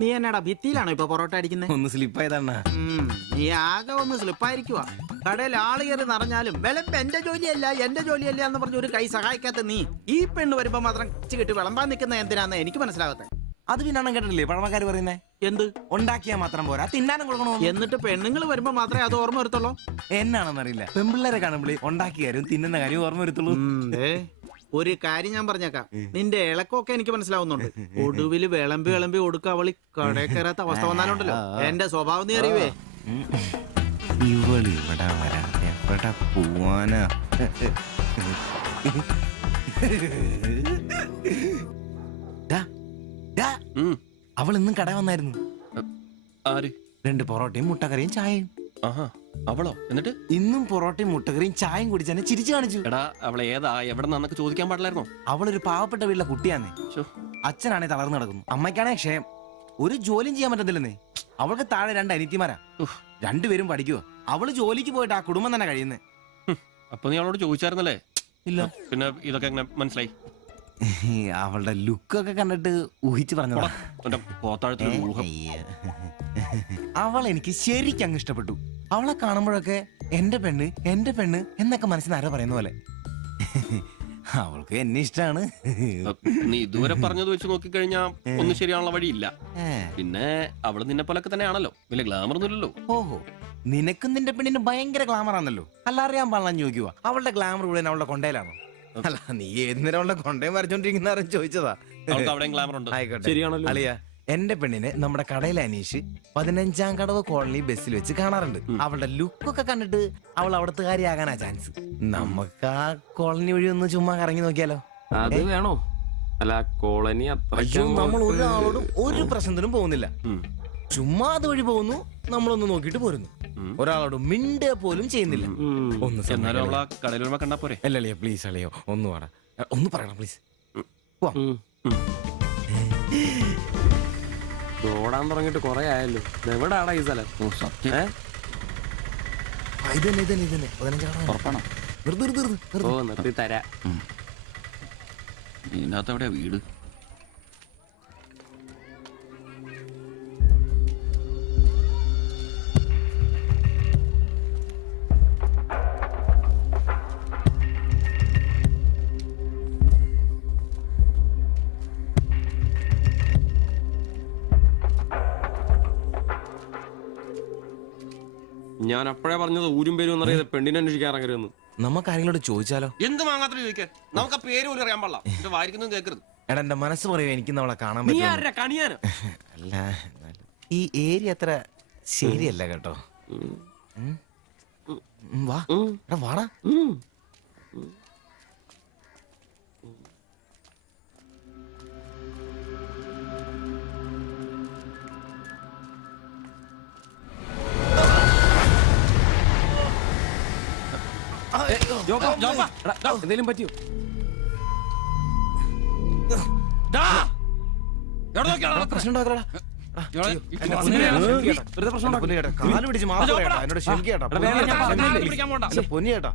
നീ എന്നാടാ ഭിത്തിയിലാണോ ഇപ്പൊ പൊറോട്ട അടിക്കുന്നത്? ഒന്ന് സ്ലിപ്പായതാണ്. നീ ആകെ ഒന്ന് സ്ലിപ്പായിരിക്കുവാ. കടയിൽ ആള് കയറി നിറഞ്ഞാലും വിളമ്പ് എന്റെ ജോലിയല്ല എന്ന് പറഞ്ഞ ഒരു കൈ സഹായിക്കാത്ത നീ ഈ പെണ്ണ് വരുമ്പോ മാത്രം കിട്ടി വിളമ്പാൻ നിൽക്കുന്ന എന്തിനാന്ന് എനിക്ക് മനസ്സിലാകത്തെ. അത് പിന്നാണ് കേട്ടിട്ടില്ലേ പഴമക്കാര് പറയുന്നേ? എന്ത് ഉണ്ടാക്കിയാ മാത്രം പോരാ, തിന്നാനും കൊടുക്കണോ? എന്നിട്ട് പെണ്ണുങ്ങൾ വരുമ്പോ മാത്രമേ അത് ഓർമ്മ വരുത്തുള്ളൂ. എന്നാണെന്നറിയില്ല, പെൺപിള്ളേരെ കാണുമ്പോൾ ഉണ്ടാക്കിയ കാര്യം തിന്നുന്ന കാര്യം ഓർമ്മ വരുത്തുള്ളൂ. ഒരു കാര്യം ഞാൻ പറഞ്ഞേക്കാം, നിന്റെ ഇളക്കമൊക്കെ എനിക്ക് മനസ്സിലാവുന്നുണ്ട്. ഒടുവില് വിളമ്പി കൊടുക്കുക അവളി കടയിൽ കയറാത്ത അവസ്ഥ വന്നാലുണ്ടല്ലോ എന്റെ സ്വഭാവം നീ അറിയുവേ. ഇവള് ഇവിടെ വരാ, എവിടെ പോവാനാ? അവൾ ഇന്നും കട വന്നായിരുന്നു. 2 പൊറോട്ടയും മുട്ടക്കറിയും ചായയും. അവളോ? എന്നിട്ട് ഇന്നും പൊറോട്ടയും മുട്ടക്കറിയും ചായയും കുടിച്ചെന്നെ ചിരിച്ചു കാണിച്ചു. എടാ അവളെ ഏതാ എവിടെ നിന്നൊക്കെ ചോദിക്കാൻ പാടില്ലായിരുന്നോ? അവളൊരു പാവപ്പെട്ട വീട്ടിലെ കുട്ടിയാന്നേ. അച്ഛനാണെ തളർന്നു നടക്കുന്നു, അമ്മയ്ക്കാണെ ക്ഷയം. ഒരു ജോലിയും ചെയ്യാൻ പറ്റത്തില്ലെന്നേ. അവൾക്ക് താഴെ 2 അനിയത്തിമാരാ. 2 പേരും പഠിക്കുവോ. അവള് ജോലിക്ക് പോയിട്ട് ആ കുടുംബം തന്നെ കഴിയുന്നേ. അപ്പൊ നീ അവളോട് ചോദിച്ചായിരുന്നല്ലേ? ഇല്ല. പിന്നെ ഇതൊക്കെ എങ്ങനെ മനസ്സിലായി? അവളുടെ ലുക്കൊക്കെ കണ്ടിട്ട് ഊഹിച്ചു പറഞ്ഞതാ. അവൾ എനിക്ക് ശരിക്കും അങ്ങ് ഇഷ്ടപ്പെട്ടു. അവളെ കാണുമ്പോഴൊക്കെ എന്റെ പെണ്ണ് എന്നൊക്കെ മനസ്സിൽ ആരോ പറയുന്ന പോലെ. അവൾക്ക് എന്നെ ഇഷ്ടാണ്. നീ ഇതുവരെ പറഞ്ഞത് വെച്ച് നോക്കിക്കഴിഞ്ഞാ ഒന്നും ശരിയാണുള്ള വഴിയില്ല. പിന്നെ അവള് നിന്നെ പോലൊക്കെ തന്നെയാണല്ലോ, വലിയ ഗ്ലാമർ ഒന്നുമില്ലല്ലോ. ഓഹോ, നിനക്കും നിന്റെ പെണ്ണിന് ഭയങ്കര ഗ്ലാമർ ആണല്ലോ. അല്ല അറിയാൻ പാടില്ല ചോദിക്കുക, അവളുടെ ഗ്ലാമർ മുഴുവൻ അവളുടെ കൊണ്ടയിലാണോ? അല്ല, നീ ഏത് നേരം അവളുടെ കൊണ്ടയും വരച്ചോണ്ടിരിക്കുന്ന ചോദിച്ചതാ. ആയിക്കോട്ടെ, അളിയ എന്റെ പെണ്ണിനെ നമ്മുടെ കടയിലെ അനീഷ് 15ാം കടവ് കോളനി ബസ്സിൽ വെച്ച് കാണാറുണ്ട്. അവളുടെ ലുക്കൊക്കെ കണ്ടിട്ട് അവൾ അവിടുത്തെ കാര്യമാകാനാ ചാൻസ്. നമുക്ക് ആ കോളനി വഴി ഒന്ന് ചുമ്മാ കറങ്ങി നോക്കിയാലോ? അത് വേണോ? അല്ല, കോളനി അയ്യോ, നമ്മൾ ഒരാളോടും ഒരു പ്രശ്നത്തിനും പോകുന്നില്ല. ചുമ്മാ അത് വഴി പോകുന്നു, നമ്മളൊന്ന് നോക്കിട്ട് പോരുന്നു. ഒരാളോട് മിണ്ടുക പോലും ചെയ്യുന്നില്ല. അല്ലല്ലേ, പ്ലീസ് അളിയോ ഒന്ന് വാടാ, ഒന്ന് പറയണം പ്ലീസ്. ഓടാൻ തുടങ്ങിട്ട് കൊറേ ആയല്ലോ. എവിടാടാ ഈ സ്ഥലം? ഇതന്നെ 15 നിർത്തി തരാ. ഇതിനകത്ത് എവിടെയാ വീട്? ഞാൻ അപ്പോഴേ പറഞ്ഞത് ഊരും പേരും എന്നറിയാതെ പെണ്ണിനെ അന്വേഷിക്കാൻ ഇറങ്ങരുതെന്ന്. നമുക്ക് ആരെങ്കിലും ചോദിച്ചാലോ? എന്ത് വാങ്ങാത്ത ചോദിക്കാൻ? നമുക്ക് ആ പേര് പോലും അറിയാൻ പാടില്ല. എന്റെ വായിരിക്കുന്നു കേൾക്കരുത്. എടാ, എന്റെ മനസ്സ് പറയൂ, എനിക്ക് നമ്മളെ കാണാൻ നീ പറ്റും. ആരാ കണിയാനോ? അല്ല, ഈ ഏരിയ അത്ര ശരിയല്ല കേട്ടോ. വാ, എടാ വാടാ. എന്തേലും പറ്റിയോ? പ്രശ്നം ഉണ്ടാക്കലടാ. വെറുതെ പ്രശ്നം ഉണ്ടാക്കല്ലേ? കാല് പിടിച്ച് മാപ്പ് പറയട്ടാ, എന്നോട് ക്ഷമിക്കേട്ടാ. പൊന്നിയേട്ടാ,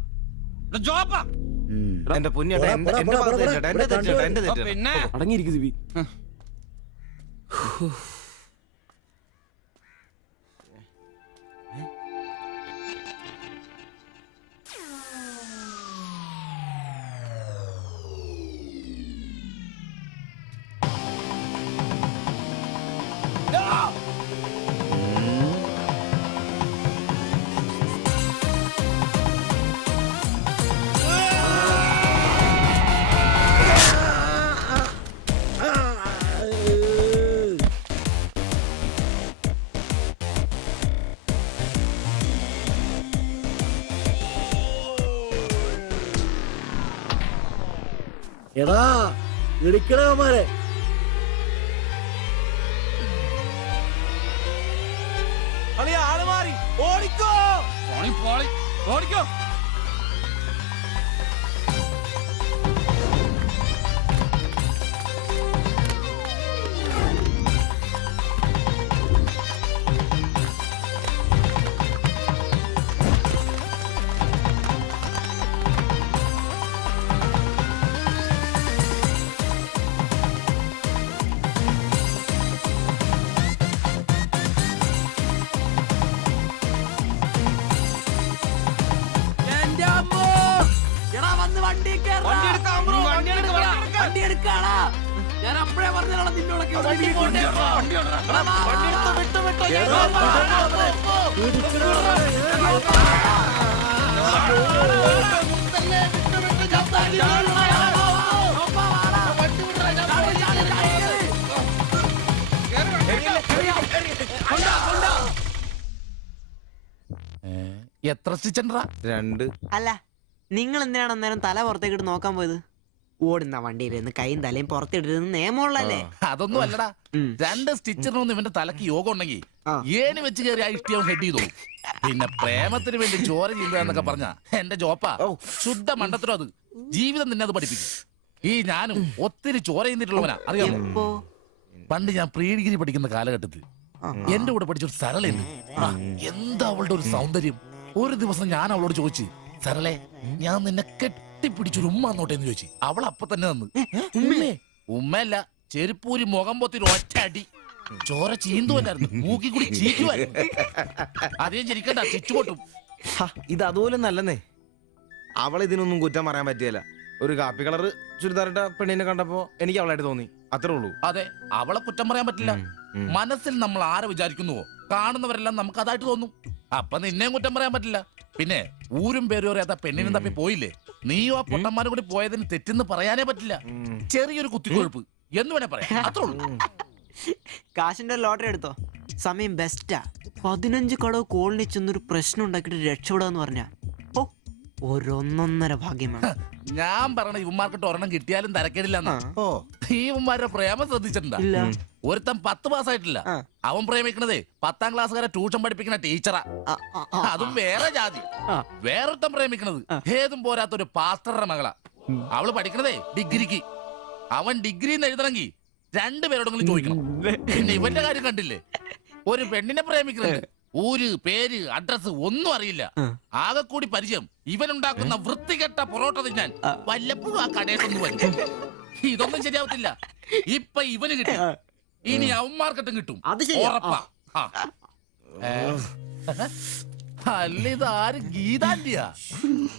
എന്റെ പൊന്നിയേട്ടാ, എന്റെ ഭാഗത്ത് തെറ്റേട്ടാ, എന്റെ തെറ്റേട്ടാ, എന്റെ തെറ്റേട്ടാ. പിന്നെ അടങ്ങിയിരിക്കും ദിവി. എടാ ഇടിക്കണമാരെ ആള് മാറി ഓടിക്കോ. ഓടിക്കോ. ഞാൻ അപ്പഴേ പറഞ്ഞാണ് നിന്നോടൊക്കെ എത്ര സ്റ്റിച്ചണ്ടാ? 2. അല്ല നിങ്ങൾ എന്തിനാണ് അന്നേരം തല പുറത്തേക്കിട്ട് നോക്കാൻ പോയത്? ഓടുന്ന വണ്ടിയിൽ കൈയും തലയും പുറത്തിടരുതെന്ന് നിയമമുള്ളല്ലേ? അതൊന്നും അല്ലടാ. 2 സ്റ്റിച്ചറിനൊന്നും ഇവന്റെ തലക്ക് യോഗം ഉണ്ടെങ്കിൽ ഏന് വെച്ച് കയറി ആ ഇഷ്ടിയവൻ ഹെഡ് ചെയ്തു. പിന്നെ പ്രേമത്തിന് വേണ്ടി ചോര ചെയ്യുക എന്നൊക്കെ പറഞ്ഞ എന്റെ ജോപ്പ ശുദ്ധ മണ്ടത്തിലോ അത്. ജീവിതം നിന്നെ അത് പഠിപ്പിക്കും. ഈ ഞാനും ഒത്തിരി ചോര ചെയ്യുന്നിട്ടുള്ളവനാ, അറിയാമോ? പണ്ട് ഞാൻ പ്രീ ഡിഗ്രി പഠിക്കുന്ന കാലഘട്ടത്തിൽ എന്റെ കൂടെ പഠിച്ചൊരു സരളയുണ്ട്. എന്താ അവളുടെ ഒരു സൗന്ദര്യം! ഒരു ദിവസം ഞാൻ അവളോട് ചോദിച്ചു, സരളെ ഞാൻ നിന്നെ കെട്ടിപ്പിടിച്ചൊരു ഉമ്മ എന്നോട്ടെ എന്ന് ചോദിച്ചു. അവൾ അപ്പൊ തന്നെ തന്നു. ഉമ്മയല്ല, ചെരുപ്പൂരി മുഖം പൊത്തിരി ഒറ്റ അടി. ചോര ചീന്തുവല്ലായിരുന്നു, മൂക്കി കൂടി ചീക്കുമായിരുന്നു. അധികം ചിരിക്കണ്ട, ചിച്ചുപൊട്ടും. ഇത് അതുപോലെ നല്ലെന്നേ. അവളെ ഇതിനൊന്നും കുറ്റം പറയാൻ പറ്റിയല്ല. ഒരു കാപ്പി കളറ് ചുരിദാറിട്ട പെണ്ണിനെ കണ്ടപ്പോ എനിക്ക് അവളായിട്ട് തോന്നി, അത്രേ ഉള്ളൂ. അതെ, അവളെ കുറ്റം പറയാൻ പറ്റില്ല. മനസ്സിൽ നമ്മൾ ആരെ വിചാരിക്കുന്നുവോ കാണുന്നവരെല്ലാം നമുക്ക് അതായിട്ട് തോന്നും. അപ്പൊ നിന്നെയും കുറ്റം പറയാൻ പറ്റില്ല. പിന്നെ ഊരും പേരും അറിയാത്ത പെണ്ണിനും തപ്പി പോയില്ലേ? നീയോ ആ പൊട്ടന്മാരും കൂടി പോയതിന് തെറ്റെന്ന് പറയാനേ പറ്റില്ല. ചെറിയൊരു കുത്തിക്കൊഴുപ്പ് എന്ന് വേണേ പറയാം, അത്രേ ഉള്ളൂ. കാശിന്റെ ലോട്ടറി എടുത്തോ, സമയം ബെസ്റ്റാ. 15 കടവ് കോളിനി ചെന്നൊരു പ്രശ്നം ഉണ്ടാക്കിട്ട് രക്ഷപ്പെടാന്ന് പറഞ്ഞ ഒരൊന്നൊന്നര ഭാഗ്യമാണ്. ഞാൻ പറഞ്ഞ ഇവന്മാർക്കിട്ട് ഒരെണ്ണം കിട്ടിയാലും തരക്കേടില്ലെന്നാ. ഈ ഇവന്മാരുടെ പ്രേമം ശ്രദ്ധിച്ചിട്ടുണ്ടാ? ഒരുത്തൻ 10 പാസ്സായിട്ടില്ല. അവൻ പ്രേമിക്കണതേ 10ാം ക്ലാസ്സുകാരെ ട്യൂഷൻ പഠിപ്പിക്കുന്ന ടീച്ചറാ. അതും വേറെ ജാതി. വേറൊരുത്തൻ പ്രേമിക്കണത് ഏതും പോരാത്തൊരു പാസ്റ്ററുടെ മകളാ. അവള് പഠിക്കണതേ ഡിഗ്രിക്ക്. അവൻ ഡിഗ്രി എഴുതണമെങ്കിൽ 2 പേരോടെങ്കിലും ചോദിക്കണം. പിന്നെ ഇവന്റെ കാര്യം കണ്ടില്ലേ? ഒരു പെണ്ണിനെ പ്രേമിക്കുന്നത് ഊര്, പേര്, അഡ്രസ് ഒന്നും അറിയില്ല. ആകെ കൂടി പരിചയം ഇവനുണ്ടാക്കുന്ന വൃത്തികെട്ട പൊറോട്ട തിന്നാൻ വല്ലപ്പോഴും ആ കടയിലൊന്നും വരും. ഇതൊന്നും ശരിയാവത്തില്ല. ഇപ്പൊ ഇവന് കിട്ടി, ഇനി അവന്മാർക്കിട്ടും കിട്ടും, ഉറപ്പാ. അല്ല, ഇതാര് ഗീതാന്റിയാ?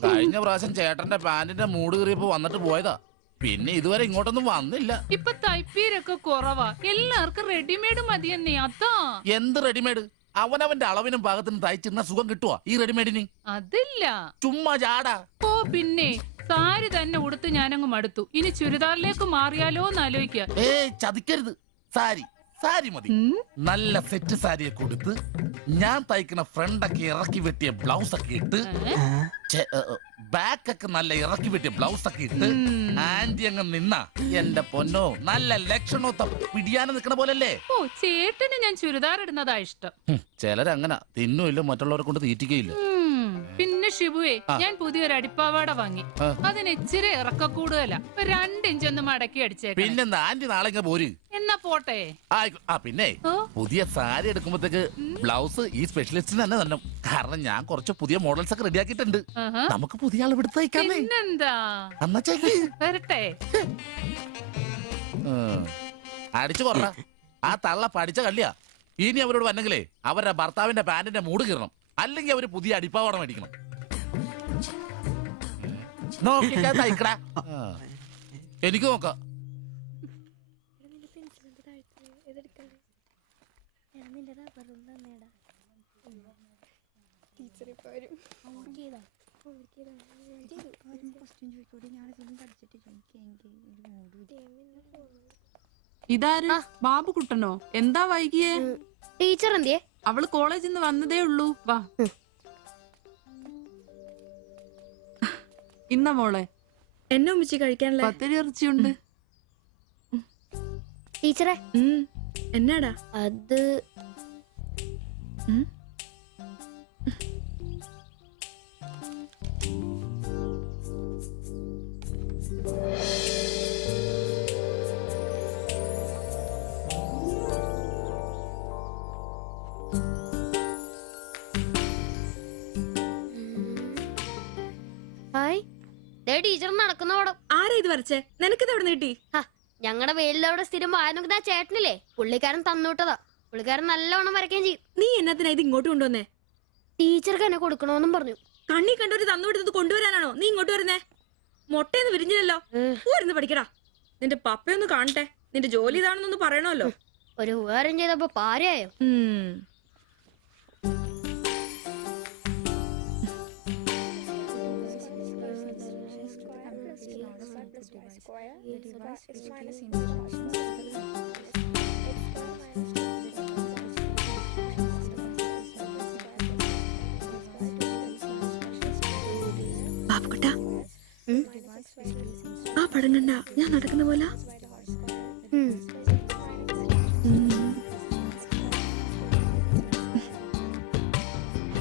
കഴിഞ്ഞ പ്രാവശ്യം ചേട്ടന്റെ പാന്റിന്റെ മൂട് കയറിയപ്പോ വന്നിട്ട് പോയതാ. പിന്നെ ഇതുവരെ ഇങ്ങോട്ടൊന്നും വന്നില്ല. ഇപ്പൊ തയ്പ്പീരൊക്കെ കുറവാ, എല്ലാവർക്കും റെഡിമെയ്ഡ് മതിയെന്നേ. അതാ. എന്ത് റെഡിമെയ്ഡ്? അവനവന്റെ അളവിനും പാകത്തിനും തയ്ച്ചിരുന്ന സുഖം കിട്ടുവാ ഈ റെഡിമെയ്ഡിന്? അതില്ല, ചുമ്മാ ചാടാ. ഓ പിന്നെ സാരി തന്നെ ഉടുത്ത് ഞാനങ്ങ് മടുത്തു. ഇനി ചുരിദാറിലേക്ക് മാറിയാലോ എന്ന് ആലോചിക്കുക. ചതിക്കരുത്. സാരി സാരി മതി. നല്ല സെറ്റ് സാരിയെ കൊടുത്ത് ഞാൻ തയ്ക്കുന്ന ഫ്രണ്ടൊക്കെ ഇറക്കി വെട്ടിയ ബ്ലൗസ് ഒക്കെ ഇട്ട്, ബാക്കൊക്കെ നല്ല ഇറക്കി വെട്ടിയ ബ്ലൗസ് ഒക്കെ ഇട്ട് ആന്റി അങ്ങ് നിന്ന എന്റെ പൊന്നോ നല്ല ലക്ഷണോ പിടിയാനെ നിക്കണ പോലല്ലേ. ഓ, ചേട്ടന് ഞാൻ ചുരിദാർ ഇടുന്നതാ ഇഷ്ടം. ചിലരങ്ങനെ തിന്നുമില്ല, മറ്റുള്ളവരെ കൊണ്ട് തീറ്റിക്കയില്ല. പിന്നെ ഷിബുവേ ഞാൻ പുതിയൊരു അടിപ്പാവാട വാങ്ങി. അതിന് ഇച്ചിരി ഇറക്ക കൂടുതലാ. 2 ഇഞ്ച് ഒന്ന് മടക്കി അടിച്ചേക്കാം. പിന്നെന്താ ആന്റി നാളെ ഇങ്ങ് പോര്. എന്നാ പോട്ടെ. പിന്നെ പുതിയ സാരി എടുക്കുമ്പോഴത്തേക്ക് ബ്ലൗസ് ഈ സ്പെഷ്യലിസ്റ്റിന് തന്നെ തന്നെ. കാരണം ഞാൻ കുറച്ച് പുതിയ മോഡൽസ് ഒക്കെ റെഡിയാക്കിയിട്ടുണ്ട്. നമുക്ക് പുതിയ ആൾ എടുത്ത് തയ്ക്കാന്നേ. പിന്നെന്താ വരട്ടെ. അടിച്ചു കൊറ. ആ തള്ള പഠിച്ച കള്ളിയാ. ഇനി അവരോട് വന്നെങ്കിലേ അവരുടെ ഭർത്താവിന്റെ പാന്റിന്റെ മൂട് കീറണം. അല്ലെങ്കിൽ അവര് പുതിയ അടിപ്പാവട മേടിക്കണം. എനിക്ക് നോക്കാം. ഇതാര് ബാബുക്കുട്ടനോ? എന്താ വൈകിയേ? ടീച്ചർ എന്തിയെ? അവള് കോളേജിൽ നിന്ന് വന്നതേ ഉള്ളൂ. വാ ഇന്ന മോളെ എന്നെ ഉമ്മിച്ച് കഴിക്കാനുള്ള പത്തിരി ഇറച്ചിയുണ്ട്. ടീച്ചറെ എന്നാടാ അത്? ടീച്ചർ നടക്കുന്ന പടം. ആരാ ഇത് വരച്ചേ? നിനക്കിത് എവിടെ നീട്ടി? ഞങ്ങളുടെ വെയിലവിടെ സ്ഥിരം വായനോക്കുന്ന ചേട്ടനില്ലേ, പുള്ളിക്കാരൻ തന്നുവിട്ടതാ. പുള്ളിക്കാരൻ നല്ലവണ്ണം വരയ്ക്കുകയും ചെയ്യും. നീ എന്നതിനാ ഇത് ഇങ്ങോട്ട് കൊണ്ടുവന്നേ? ടീച്ചർക്ക് എന്നെ കൊടുക്കണോന്നും പറഞ്ഞു. കണ്ണി കണ്ടൊരു തന്നുവിട്ടത് കൊണ്ടുവരാനാണോ നീ ഇങ്ങോട്ട് വരുന്നേ? മുട്ടയൊന്ന് വിരിഞ്ഞില്ലല്ലോ. പോരുന്ന് പഠിക്കടാ. നിന്റെ പപ്പയൊന്ന് കാണട്ടെ. നിന്റെ ജോലി ഇതാണെന്നൊന്ന് പറയണമല്ലോ. ഒരു ഉപകാരം ചെയ്തപ്പോ പാരയായോ? ബാബുക്കുട്ടാ, ആ പടം കണ്ട ഞാൻ നടക്കുന്ന പോലെ?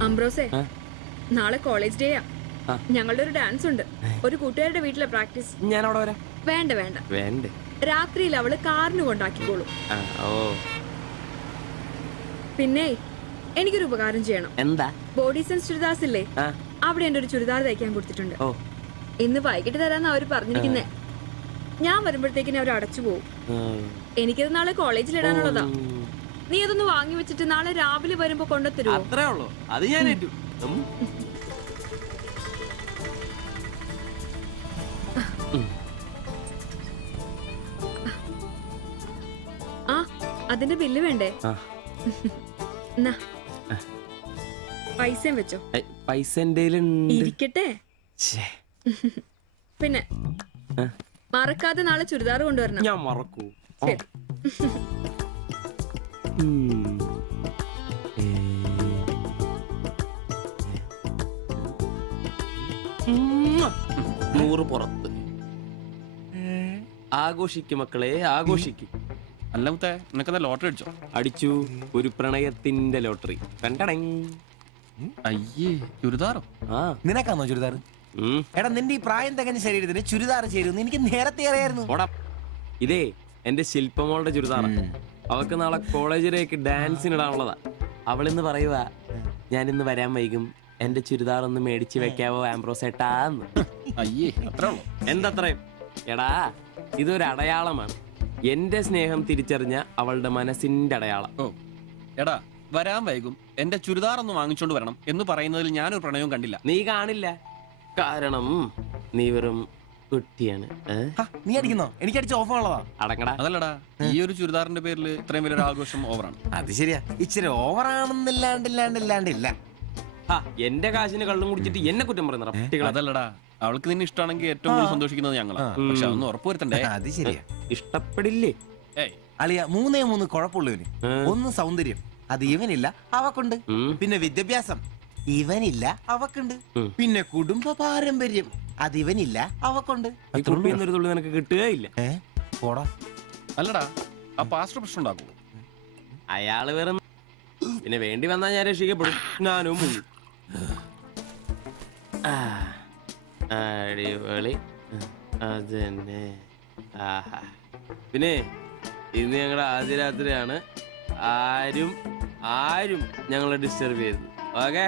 അംബ്രോസേ, നാളെ കോളേജ് ഡേയാ. ഞങ്ങളുടെ ഒരു ഡാൻസ് ഉണ്ട്. ഒരു കൂട്ടുകാരുടെ വീട്ടിലെ പ്രാക്ടീസ്. ഞാൻ അവിടെ വരാം. വേണ്ട വേണ്ട വേണ്ടേ? രാത്രിയിൽ അവള് കാറിന് കൊണ്ടാക്കിക്കോളും. പിന്നെ എനിക്കൊരു ഉപകാരം ചെയ്യണം. എന്താ? ബോഡി സെൻസ് ചുരിദാർസ് ഇല്ലേ, അവിടെ എന്റെ ഒരു ചുരിദാർ തയ്ക്കാൻ കൊടുത്തിട്ടുണ്ട്. ഇന്ന് വൈകിട്ട് തരാന്ന് അവര് പറഞ്ഞിരിക്കുന്നേ. ഞാൻ വരുമ്പോഴത്തേക്കിനെ അവർ അടച്ചു പോകും. എനിക്കത് നാളെ കോളേജിൽ ഇടാനുള്ളതാ. നീ അതൊന്ന് വാങ്ങി വെച്ചിട്ട് നാളെ രാവിലെ വരുമ്പോ കൊണ്ടുത്തരുമോ? അത്രേ ഉള്ളൂ. അത് ഞാൻ ഏറ്റു. ആ, അതിന്റെ ബില്ല് വേണ്ടേ? എന്നാ പൈസയും വെച്ചോ. പൈസ ഇരിക്കട്ടെ. പിന്നെ മറക്കാതെ നാളെ ചുരിദാർ കൊണ്ടുവരണം. ഞാൻ മറക്കൂ. ശരി. 100 പുറത്ത്. ആഘോഷിക്കും മക്കളെ, ആഘോഷിക്കും. അല്ല മുത്തേ, നിനക്കെന്താ ലോട്ടറി അടിച്ചോ? അടിച്ചു. ഒരു പ്രണയത്തിന്റെ ലോട്ടറി. അയ്യേ, ചുരിദാറോ? നിനക്കാന്നോ ചുരിദാർ? എടാ, നിന്റെ ഈ പ്രായം തികഞ്ഞ ശരീരത്തിന് ചുരിദാർ ചേരുന്നു എനിക്ക് നേരത്തെ അറിയായിരുന്നു. ഇതേ എന്റെ ശില്പമോളുടെ ചുരിദാറാണ്. അവൾക്ക് നാളെ കോളേജിലേക്ക് ഡാൻസിനിടാനുള്ളതാ. അവളിന്ന് പറയുക, ഞാനിന്ന് വരാൻ വൈകും, എന്റെ ചുരിദാർ ഒന്ന് മേടിച്ച് വെക്കാവോ ആംബ്രോസേട്ടാന്ന്. അയ്യേ, അത്രേ ഉള്ളൂ. എന്തത്രയും? എടാ, ഇതൊരു അടയാളമാണ്. എന്റെ സ്നേഹം തിരിച്ചറിഞ്ഞ അവളുടെ മനസ്സിന്റെ അടയാളം. ഓ എടാ, വരാൻ വൈകും, എന്റെ ചുരിദാർ ഒന്ന് വാങ്ങിച്ചോണ്ട് വരണം എന്ന് പറയുന്നതിൽ ഞാനൊരു പ്രണയവും കണ്ടില്ല. നീ കാണില്ല, കാരണം നീ വെറും കുട്ടിയാണ്. നീ അടിക്കുന്നോ? എനിക്ക് അടിച്ച ഓഫ് ഉള്ളതാ. അടങ്ങടാ. അതല്ലടാ, ഈ ഒരു ചുരിദാറിന്റെ പേരിൽ ഇത്രയും വലിയൊരു ആഘോഷം ഓവറാണ്. അത് ശരിയാ, ഇച്ചിരി ഓവറാണെന്നില്ലാണ്ടില്ല. എന്റെ കാശിന് കള്ളും കുടിച്ചിട്ട് എന്നെ കുറ്റം പറയുന്ന. അതല്ലടാ, അവൾക്ക് നിന്നെ ഇഷ്ടമാണെങ്കിൽ ഏറ്റവും കൂടുതൽ സന്തോഷിക്കുന്നത് ഞങ്ങളാ. പക്ഷെ അതൊന്നും ഉറപ്പുവരുത്തണ്ടേ. അത് ശരിയാ. ഇഷ്ടപ്പെടില്ലേ അളിയ? 3 കുഴപ്പമുള്ളവന്. ഒന്ന് സൗന്ദര്യം, അത് ഇവനില്ല, അവക്കുണ്ട്. പിന്നെ വിദ്യാഭ്യാസം, ഇവനില്ല, അവക്കുണ്ട്. പിന്നെ കുടുംബ പാരമ്പര്യം, അത് ഇവനില്ല, അവക്കുണ്ട്. നിനക്ക് കിട്ടുകയില്ല. അല്ലടാ, ആ പാസ്റ്റർ പ്രശ്നം ഉണ്ടാക്കൂ. അയാള് വേറെ. പിന്നെ വേണ്ടി വന്നാൽ ഞാൻ രക്ഷിക്കപ്പെടും. ഞാനും അടിപൊളി. അത് തന്നെ. ആഹാ. പിന്നെ ഇന്ന് ഞങ്ങളുടെ ആദ്യ രാത്രിയാണ്. ആരും ഞങ്ങളെ ഡിസ്റ്റർബ് ചെയ്തു. ഓക്കെ,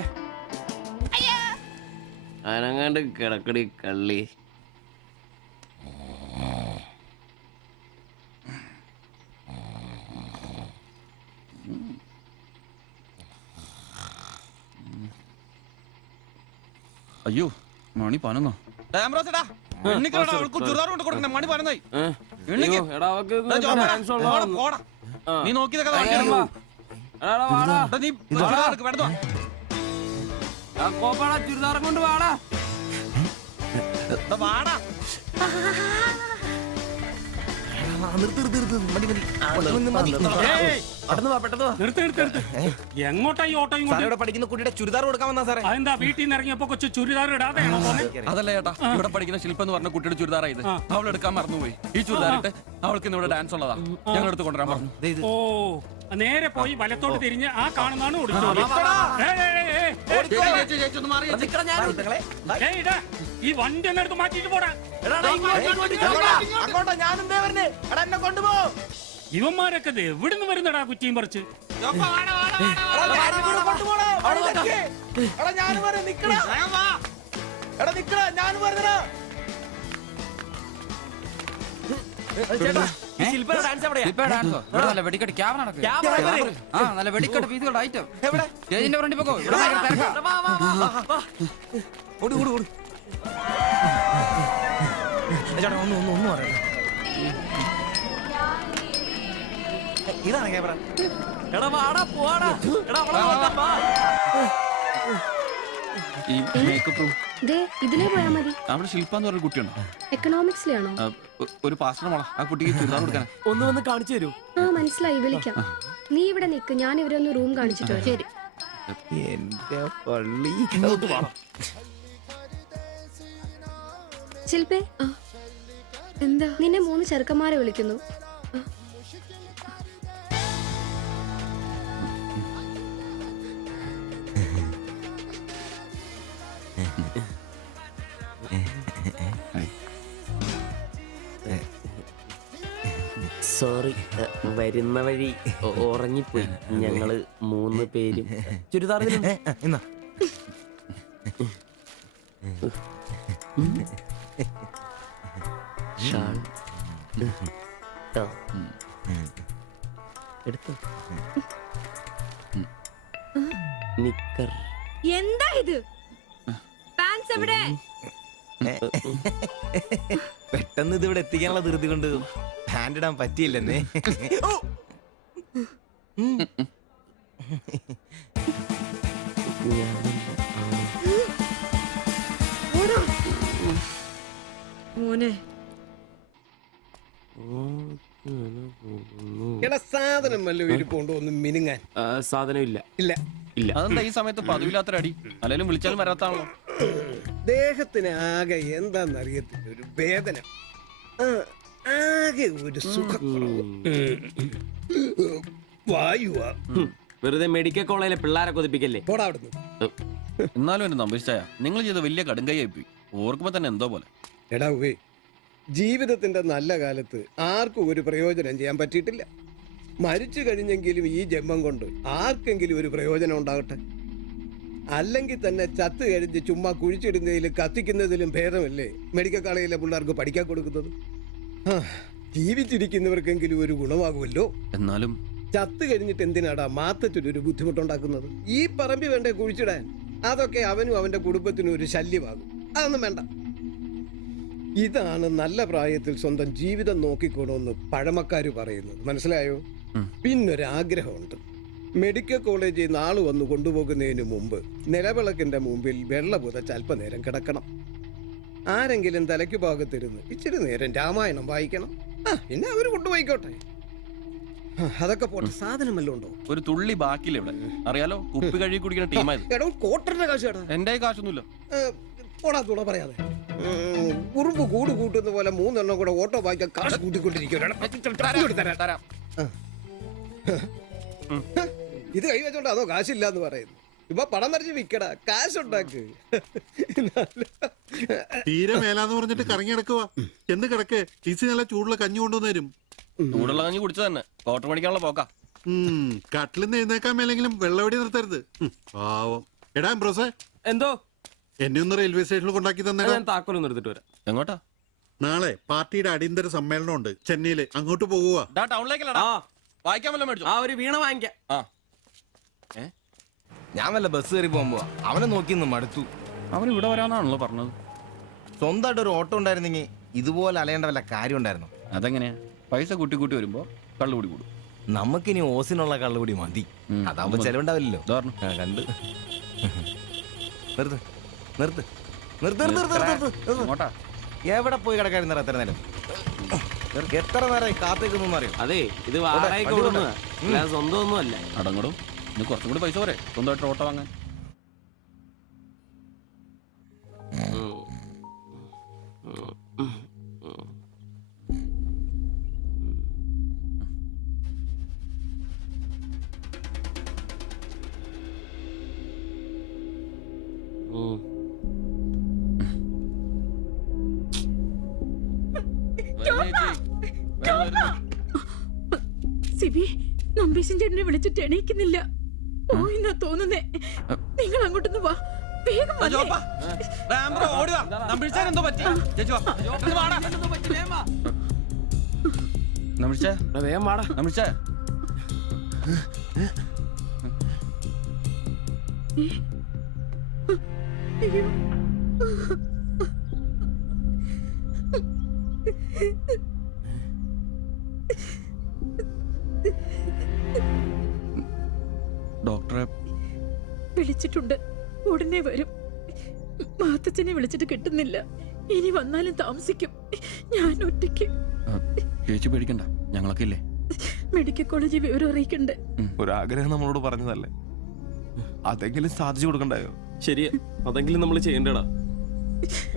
അനങ്ങാണ്ട് കിടക്കടി കള്ളി. അയ്യോ മണി 11. നീ നോക്കിയതൊക്കെ ചുരിദാറും കൊണ്ട് വാടാ. എങ്ങോട്ടാ ഈ ഓട്ടോയും പഠിക്കുന്ന കുട്ടിയുടെ ചുരിദാർ കൊടുക്കാൻ വന്നാ സാറേ. അതെന്താ വീട്ടിൽ നിന്ന് ഇറങ്ങിയപ്പോ കൊച്ചു ചുരിദാർ ഇടാതെയാണോ പോന്നെ? അതല്ല ചേട്ടാ, ഇവിടെ പഠിക്കുന്ന ശില്പ എന്ന് പറഞ്ഞ കുട്ടിയുടെ ചുരിദാറാ ഇത്. അവൾ എടുക്കാൻ മറന്നുപോയി. ഈ ചുരിദാറിട്ട് അവൾക്ക് ഇന്ന് ഇവിടെ ഡാൻസ് ഉള്ളതാ. ഞങ്ങൾ എടുത്ത് കൊണ്ടുവരാൻ പറഞ്ഞു. ഓ, നേരെ പോയി വലത്തോട്ട് തിരിഞ്ഞ് ആ കാണുന്നതാണ് ഈ വണ്ടി ഒന്ന് എടുത്ത് മാറ്റിട്ട് പോടാ. ഇവന്മാരൊക്കെ എവിടുന്ന് വരുന്നടാ കുറ്റിയും പറിച്ച്? ഇതാണ് ക്യാമറ. ഇതിലേ പോയാ മതി. അവിടെ ശില്പ എന്ന് പറഞ്ഞ കുട്ടിയുണ്ടോ? എക്കണോമിക്സിലാണോ? ഒരു പാസ്റ്റർ മോളാ. ആ കുട്ടിക്ക് ചുരിദാർ കൊടുക്കാൻ ഒന്ന് വന്ന് കാണിച്ചു തരൂ. ആ, മനസ്സിലായി, വിളിക്കാം. നീ ഇവിടെ നിക്ക്, ഞാൻ ഇവരെ ഒന്ന് റൂം കാണിച്ചിട്ട് വരാം. ശരി. എന്റെ പള്ളി. ശില്പേ, എന്താ? നിന്നെ 3 ചെറുക്കന്മാരെ വിളിക്കുന്നു. സോറി, വരുന്ന വഴി ഉറങ്ങിപ്പോയി. ഞങ്ങള് 3 പേരും ചുരിദാർ എടുത്തു. നിക്കർ. എന്താ ഇത്? പാൻസ് എവിടെ? പെട്ടെന്ന് ഇത് ഇവിടെ എത്തിക്കാനുള്ള ധൃതി കൊണ്ട് ഹാൻഡ് ഇടാൻ പറ്റിയില്ലെന്നേ. മോനെ, എടാ സാധനം വല്ല ഇരിപ്പുണ്ടോ ഒന്ന് മിനുങ്ങാൻ? സാധനം ഇല്ല. ഇല്ല ഇല്ല. അതെന്താ ഈ സമയത്ത് പതിവില്ലാത്തൊരു അടി? അല്ലെങ്കിലും വിളിച്ചാലും വരാത്താണല്ലോ. ദേഹത്തിന് ആകെ എന്താന്നറിയത്തില്ല, ഒരു വേദന, ആകെ ഒരു സുഖക്കുറവ്. വായുവാ. വെറുതെ മെഡിക്കൽ കോളേജിലെ പിള്ളേരെ കൊതിപ്പിക്കല്ലേ. പോടാ അവിടുന്ന്. എന്നാലും എന്നെ നമ്പിച്ചായ നിങ്ങൾ ചെയ്ത വലിയ കടുങ്കയായി പോയി. ഓർക്കുമ്പോ തന്നെ എന്തോ പോലെ. എടാ ഉവേ, ജീവിതത്തിന്റെ നല്ല കാലത്ത് ആർക്കും ഒരു പ്രയോജനം ചെയ്യാൻ പറ്റിയിട്ടില്ല. മരിച്ചു കഴിഞ്ഞെങ്കിലും ഈ ജന്മം കൊണ്ട് ആർക്കെങ്കിലും ഒരു പ്രയോജനം ഉണ്ടാകട്ടെ. അല്ലെങ്കിൽ തന്നെ ചത്ത് കഴിഞ്ഞ് ചുമ്മാ കുഴിച്ചിടുന്നതിലും കത്തിക്കുന്നതിലും ഭേദമല്ലേ മെഡിക്കൽ കോളേജിലെ പിള്ളേർക്ക് പഠിക്കാൻ കൊടുക്കുന്നത്? ജീവിച്ചിരിക്കുന്നവർക്കെങ്കിലും ഒരു ഗുണമാകുമല്ലോ. എന്നാലും ചത്ത് കഴിഞ്ഞിട്ട് എന്തിനാടാ മാത്തത്തിനൊരു ബുദ്ധിമുട്ടുണ്ടാക്കുന്നത്? ഈ പറമ്പി വേണ്ടേ കുഴിച്ചിടാൻ? അതൊക്കെ അവനും അവന്റെ കുടുംബത്തിനും ഒരു ശല്യമാകും. അതൊന്നും വേണ്ട. ഇതാണ് നല്ല പ്രായത്തിൽ സ്വന്തം ജീവിതം നോക്കിക്കോണമെന്ന് പഴമക്കാര് പറയുന്നത്. മനസ്സിലായോ? പിന്നൊരാഗ്രഹമുണ്ട്. മെഡിക്കൽ കോളേജിൽ നാള് വന്ന് കൊണ്ടുപോകുന്നതിന് മുമ്പ് നിലവിളക്കിന്റെ മുമ്പിൽ വെള്ള പുതച്ച് അല്പനേരം കിടക്കണം. ആരെങ്കിലും തലയ്ക്ക് ഭാഗത്തിരുന്ന് ഇച്ചിരി നേരം രാമായണം വായിക്കണം. പിന്നെ അവര് കൊണ്ടുപോയിക്കോട്ടെ. അതൊക്കെ പോട്ടെ, സാധനം വല്ലതും ഉണ്ടോ? ഒരു തുള്ളി ബാക്കിയില്ല ഇവിടെ. അറിയാലോ, കുപ്പി കഴുകി കുടിക്കുന്ന ടീമായത്. എടോ, കോട്ടറിന്റെ കാശ് കേട്ടോ. എന്റെ കാശൊന്നുമില്ല. പോടാ തുണ പറയാതെ. ഉറുമ്പ് കൂട് കൂട്ടുന്ന പോലെ 3 എണ്ണം കൂടെ ഓട്ടോ വായിക്കാൻ കാശ് കൂട്ടിക്കൊണ്ടിരിക്കും. ഇത് കൈവച്ചോണ്ട് അതോ കാശില്ലാന്ന് പറയുന്നു. ഇപ്പൊ പടം വരച്ച് വിക്കടാ, കാശുണ്ടാക്ക്. തീരെ മേലാന്ന് പറഞ്ഞിട്ട് കറങ്ങി കിടക്കുക. എന്ത് കിടക്ക്, ടീസി നല്ല ചൂടുള്ള കഞ്ഞി കൊണ്ടുവന്ന് തരും. ചൂടുള്ള കഞ്ഞി കുടിച്ചു തന്നെ കോട്ടർ മേടിക്കാനുള്ള പോക്കാ. കട്ടിലിന്ന് എഴുന്നേക്കാൻ മേലെങ്കിലും വെള്ളവടി നിർത്തരുത്. പാവം. എടാ ബ്രോസേ, എന്തോ എന്നെ ഒന്ന് റെയിൽവേ സ്റ്റേഷനിൽ കൊണ്ടാക്കി തന്നെ. ഞാൻ താക്കോലൊന്നും എടുത്തിട്ട് വരാം. എങ്ങോട്ടാ? നാളെ പാർട്ടിയുടെ അടിയന്തര സമ്മേളനം ഉണ്ട് ചെന്നൈയില്, അങ്ങോട്ട് പോകുക. ടൗണിലേക്കല്ലടാ, വായിക്കാൻ വല്ലതും മേടിച്ചു. ആ ഒരു വീണ വാങ്ങിക്കാം. ഞാൻ വല്ല ബസ് കയറി പോകുമ്പോ അവനെ നോക്കിയൊന്നും മടുത്തു. അവൻ ഇവിടെ വരാന്നാണല്ലോ പറഞ്ഞത്. സ്വന്തമായിട്ട് ഒരു ഓട്ടോ ഉണ്ടായിരുന്നെങ്കിൽ ഇതുപോലെ അലയേണ്ട വല്ല കാര്യം ഉണ്ടായിരുന്നു. അതെങ്ങനെയാ? പൈസ കൂട്ടി കൂട്ടി വരുമ്പോ കള്ളുകൂടി കൂടും. നമുക്കിനി ഓസിനുള്ള കള്ളുകൂടി മതി. അതാവുമ്പോ ചെലവുണ്ടാവില്ലല്ലോ. കണ്ട് നിർത്ത് നിർത്ത് നിർത്ത് നിർത്ത്. എവിടെ പോയി കിടക്കാരുന്ന എത്ര നേരം? എത്ര നേരമായി കാത്തേക്കൊന്നും അറിയാം. അതെ, ഇത് വാടകയ്ക്ക് കൊടുക്കുന്നതാ, അല്ലാതെ സ്വന്തം ഒന്നും അല്ല. അടങ്ങടും, ഇനി കുറച്ചും കൂടി പൈസ പോരെ സ്വന്തമായിട്ട് ഓട്ടോ വാങ്ങാൻ. സിബി, നമ്പീശൻ ചേട്ടനെ വിളിച്ചിട്ട് എണീക്കുന്നില്ല. പോയിന്നാ തോന്നുന്നേ. നിങ്ങൾ അങ്ങോട്ടൊന്ന് വാ, വേഗം വന്നേ. അയ്യോ, ഡോക്ടറെ വിളിച്ചിട്ടുണ്ട്, ഉടനെ വരും. മാത്തച്ഛനെ വിളിച്ചിട്ട് കിട്ടുന്നില്ല. ഇനി വന്നാലും താമസിക്കും. ഞാൻ ഒറ്റയ്ക്ക്. ചേച്ചി പേടിക്കണ്ട, ഞങ്ങളൊക്കെ ഇല്ലേ. മെഡിക്കൽ കോളേജിൽ വിവരം അറിയിക്കണ്ടേ? ഒരാഗ്രഹം നമ്മളോട് പറഞ്ഞതല്ലേ, അതെങ്കിലും സാധിച്ചു കൊടുക്കണ്ടായോ? ശരിയാ, അതെങ്കിലും നമ്മൾ ചെയ്യണ്ടടാ.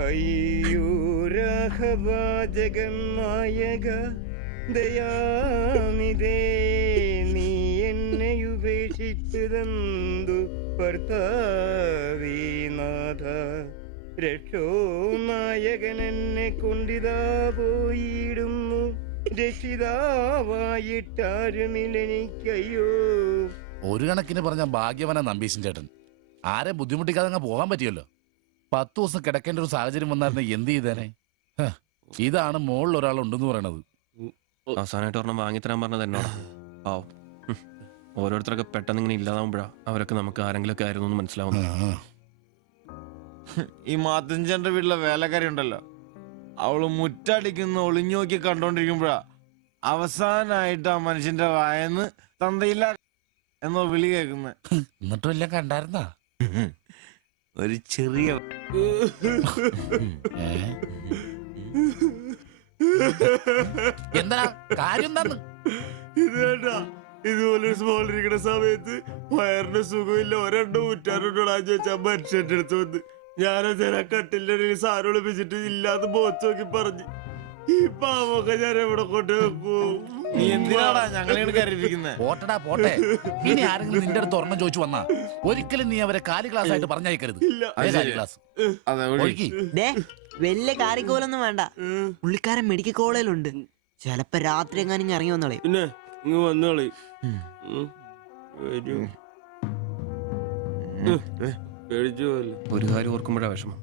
അയ്യോ രാഘവാജകനായക ദയാനിധേ, നീ എന്നെ ഉപേക്ഷിച്ചതെന്തു ഭർത്താവീനാഥ. രക്ഷോ നായകൻ എന്നെ കൊണ്ടിതാ പോയിടുന്നു, രക്ഷിതാവായിട്ടാരുമില്ലെനിക്കയ്യോ. ഒരു കണക്കിന് പറഞ്ഞ ഭാഗ്യവന നമ്പീശൻ ചേട്ടൻ. ആരെ ബുദ്ധിമുട്ടിക്കാതെ അങ്ങ് പോകാൻ പറ്റിയല്ലോ. 10 ദിവസം കിടക്കേണ്ട ഒരു സാഹചര്യം വന്നായിരുന്നു എന്ത് ചെയ്തേനെ? ഇതാണ് മുകളിൽ ഒരാളുണ്ടെന്ന് പറയണത്. അവസാനമായിട്ട് ഒരെണ്ണം വാങ്ങിത്തരാൻ പറഞ്ഞത് എന്നോടാ. പാവം, ഓരോരുത്തരൊക്കെ പെട്ടെന്ന് ഇങ്ങനെ ഇല്ലാതാവുമ്പോഴാ അവരൊക്കെ നമുക്ക് ആരെങ്കിലൊക്കെ ആയിരുന്നു എന്ന് മനസ്സിലാവുന്നു. ഈ മാത്തഞ്ചന്റെ വീട്ടിലെ വേലക്കാരി ഉണ്ടല്ലോ, അവള് മുറ്റടിക്കുന്ന ഒളിഞ്ഞു നോക്കി കണ്ടോണ്ടിരിക്കുമ്പോഴാ അവസാനായിട്ട് ആ മനുഷ്യന്റെ വായന്ന് തന്തയില്ല എന്നോ വിളി കേൾക്കുന്നത്. എന്നിട്ടും എല്ലാം കണ്ടായിരുന്നാ? ഒരു ചെറിയ എന്താ കാര്യം? ഇതേട്ടാ, ഇതുപോലെ സ്മോളിരിക്കുന്ന സമയത്ത് വയറിന് സുഖമില്ല, ഒരെണ്ണം ഊറ്റാറുണ്ടോടാന്ന് ചോദിച്ചാ മനുഷ്യന്റെ അടുത്ത് വന്ന് ഞാനതേരാ കട്ടിലിന്റെ ഇടയിൽ സാരം ഒളിപ്പിച്ചിട്ട് ഇല്ലാന്ന് ബോത്ത് നോക്കി പറഞ്ഞു. ഈ പാവൊക്കെ ഞാൻ എവിടെ കൊണ്ട് വെക്കും? നീ എന്തിനാടാ ഞങ്ങളെ കരുതിയിരിക്കുന്നത്? പോട്ടടാ പോട്ടെ. ഇനി ആരെങ്കിലും നിന്റെ അടുത്ത് ഒരെണ്ണം ചോദിച്ചു വന്നാ ഒരിക്കലും നീ അവരെ കാലി ക്ലാസ് ആയിട്ട് പറഞ്ഞയക്കരുത്. ക്ലാസ് വലിയ കാര്യക്കോലൊന്നും വേണ്ട, പുള്ളിക്കാരൻ മെഡിക്കൽ കോളേജിലുണ്ട്. ചെലപ്പോ രാത്രി എങ്ങാനും ഇറങ്ങി വന്നോളെ. പിന്നെ ഇങ്ങ് വന്നോളെ. ഒരു കാര്യം ഓർക്കുമ്പോഴാ വിഷമം.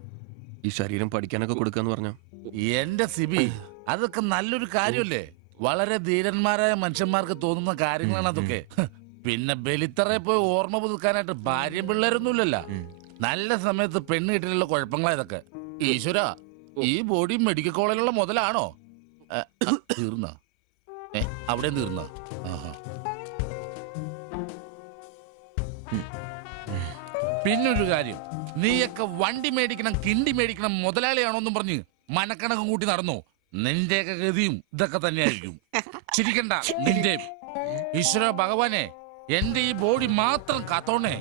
ഈ ശരീരം പഠിക്കാനൊക്കെ കൊടുക്കാന്ന് പറഞ്ഞ എന്റെ സിബി, അതൊക്കെ നല്ലൊരു കാര്യമല്ലേ? വളരെ ധീരന്മാരായ മനുഷ്യന്മാർക്ക് തോന്നുന്ന കാര്യങ്ങളാണ് അതൊക്കെ. പിന്നെ ബലിത്തറെ പോയി ഓർമ്മ പുതുക്കാനായിട്ട് ഭാര്യയും പിള്ളേരൊന്നുമില്ലല്ലോ. നല്ല സമയത്ത് പെണ്ണ് കിട്ടിയുള്ള കുഴപ്പങ്ങളാ ഇതൊക്കെ. ഈശ്വര, ഈ ബോഡി മെഡിക്കൽ കോളേജിലുള്ള മുതലാണോ? തീർന്ന അവിടെ തീർന്ന. പിന്നൊരു കാര്യം, നീയൊക്കെ വണ്ടി മേടിക്കണം, കിണ്ടി മേടിക്കണം, മുതലാളിയാണോന്നും പറഞ്ഞ് മനക്കണക്കും കൂട്ടി നടന്നു. നിന്റെയൊക്കെ ഗതിയും ഇതൊക്കെ തന്നെയായിരിക്കും. ചിരിക്കണ്ട നിന്റെ. ഈശ്വര ഭഗവാനെ, എന്റെ ഈ ബോഡി മാത്രം കാത്തോണേ.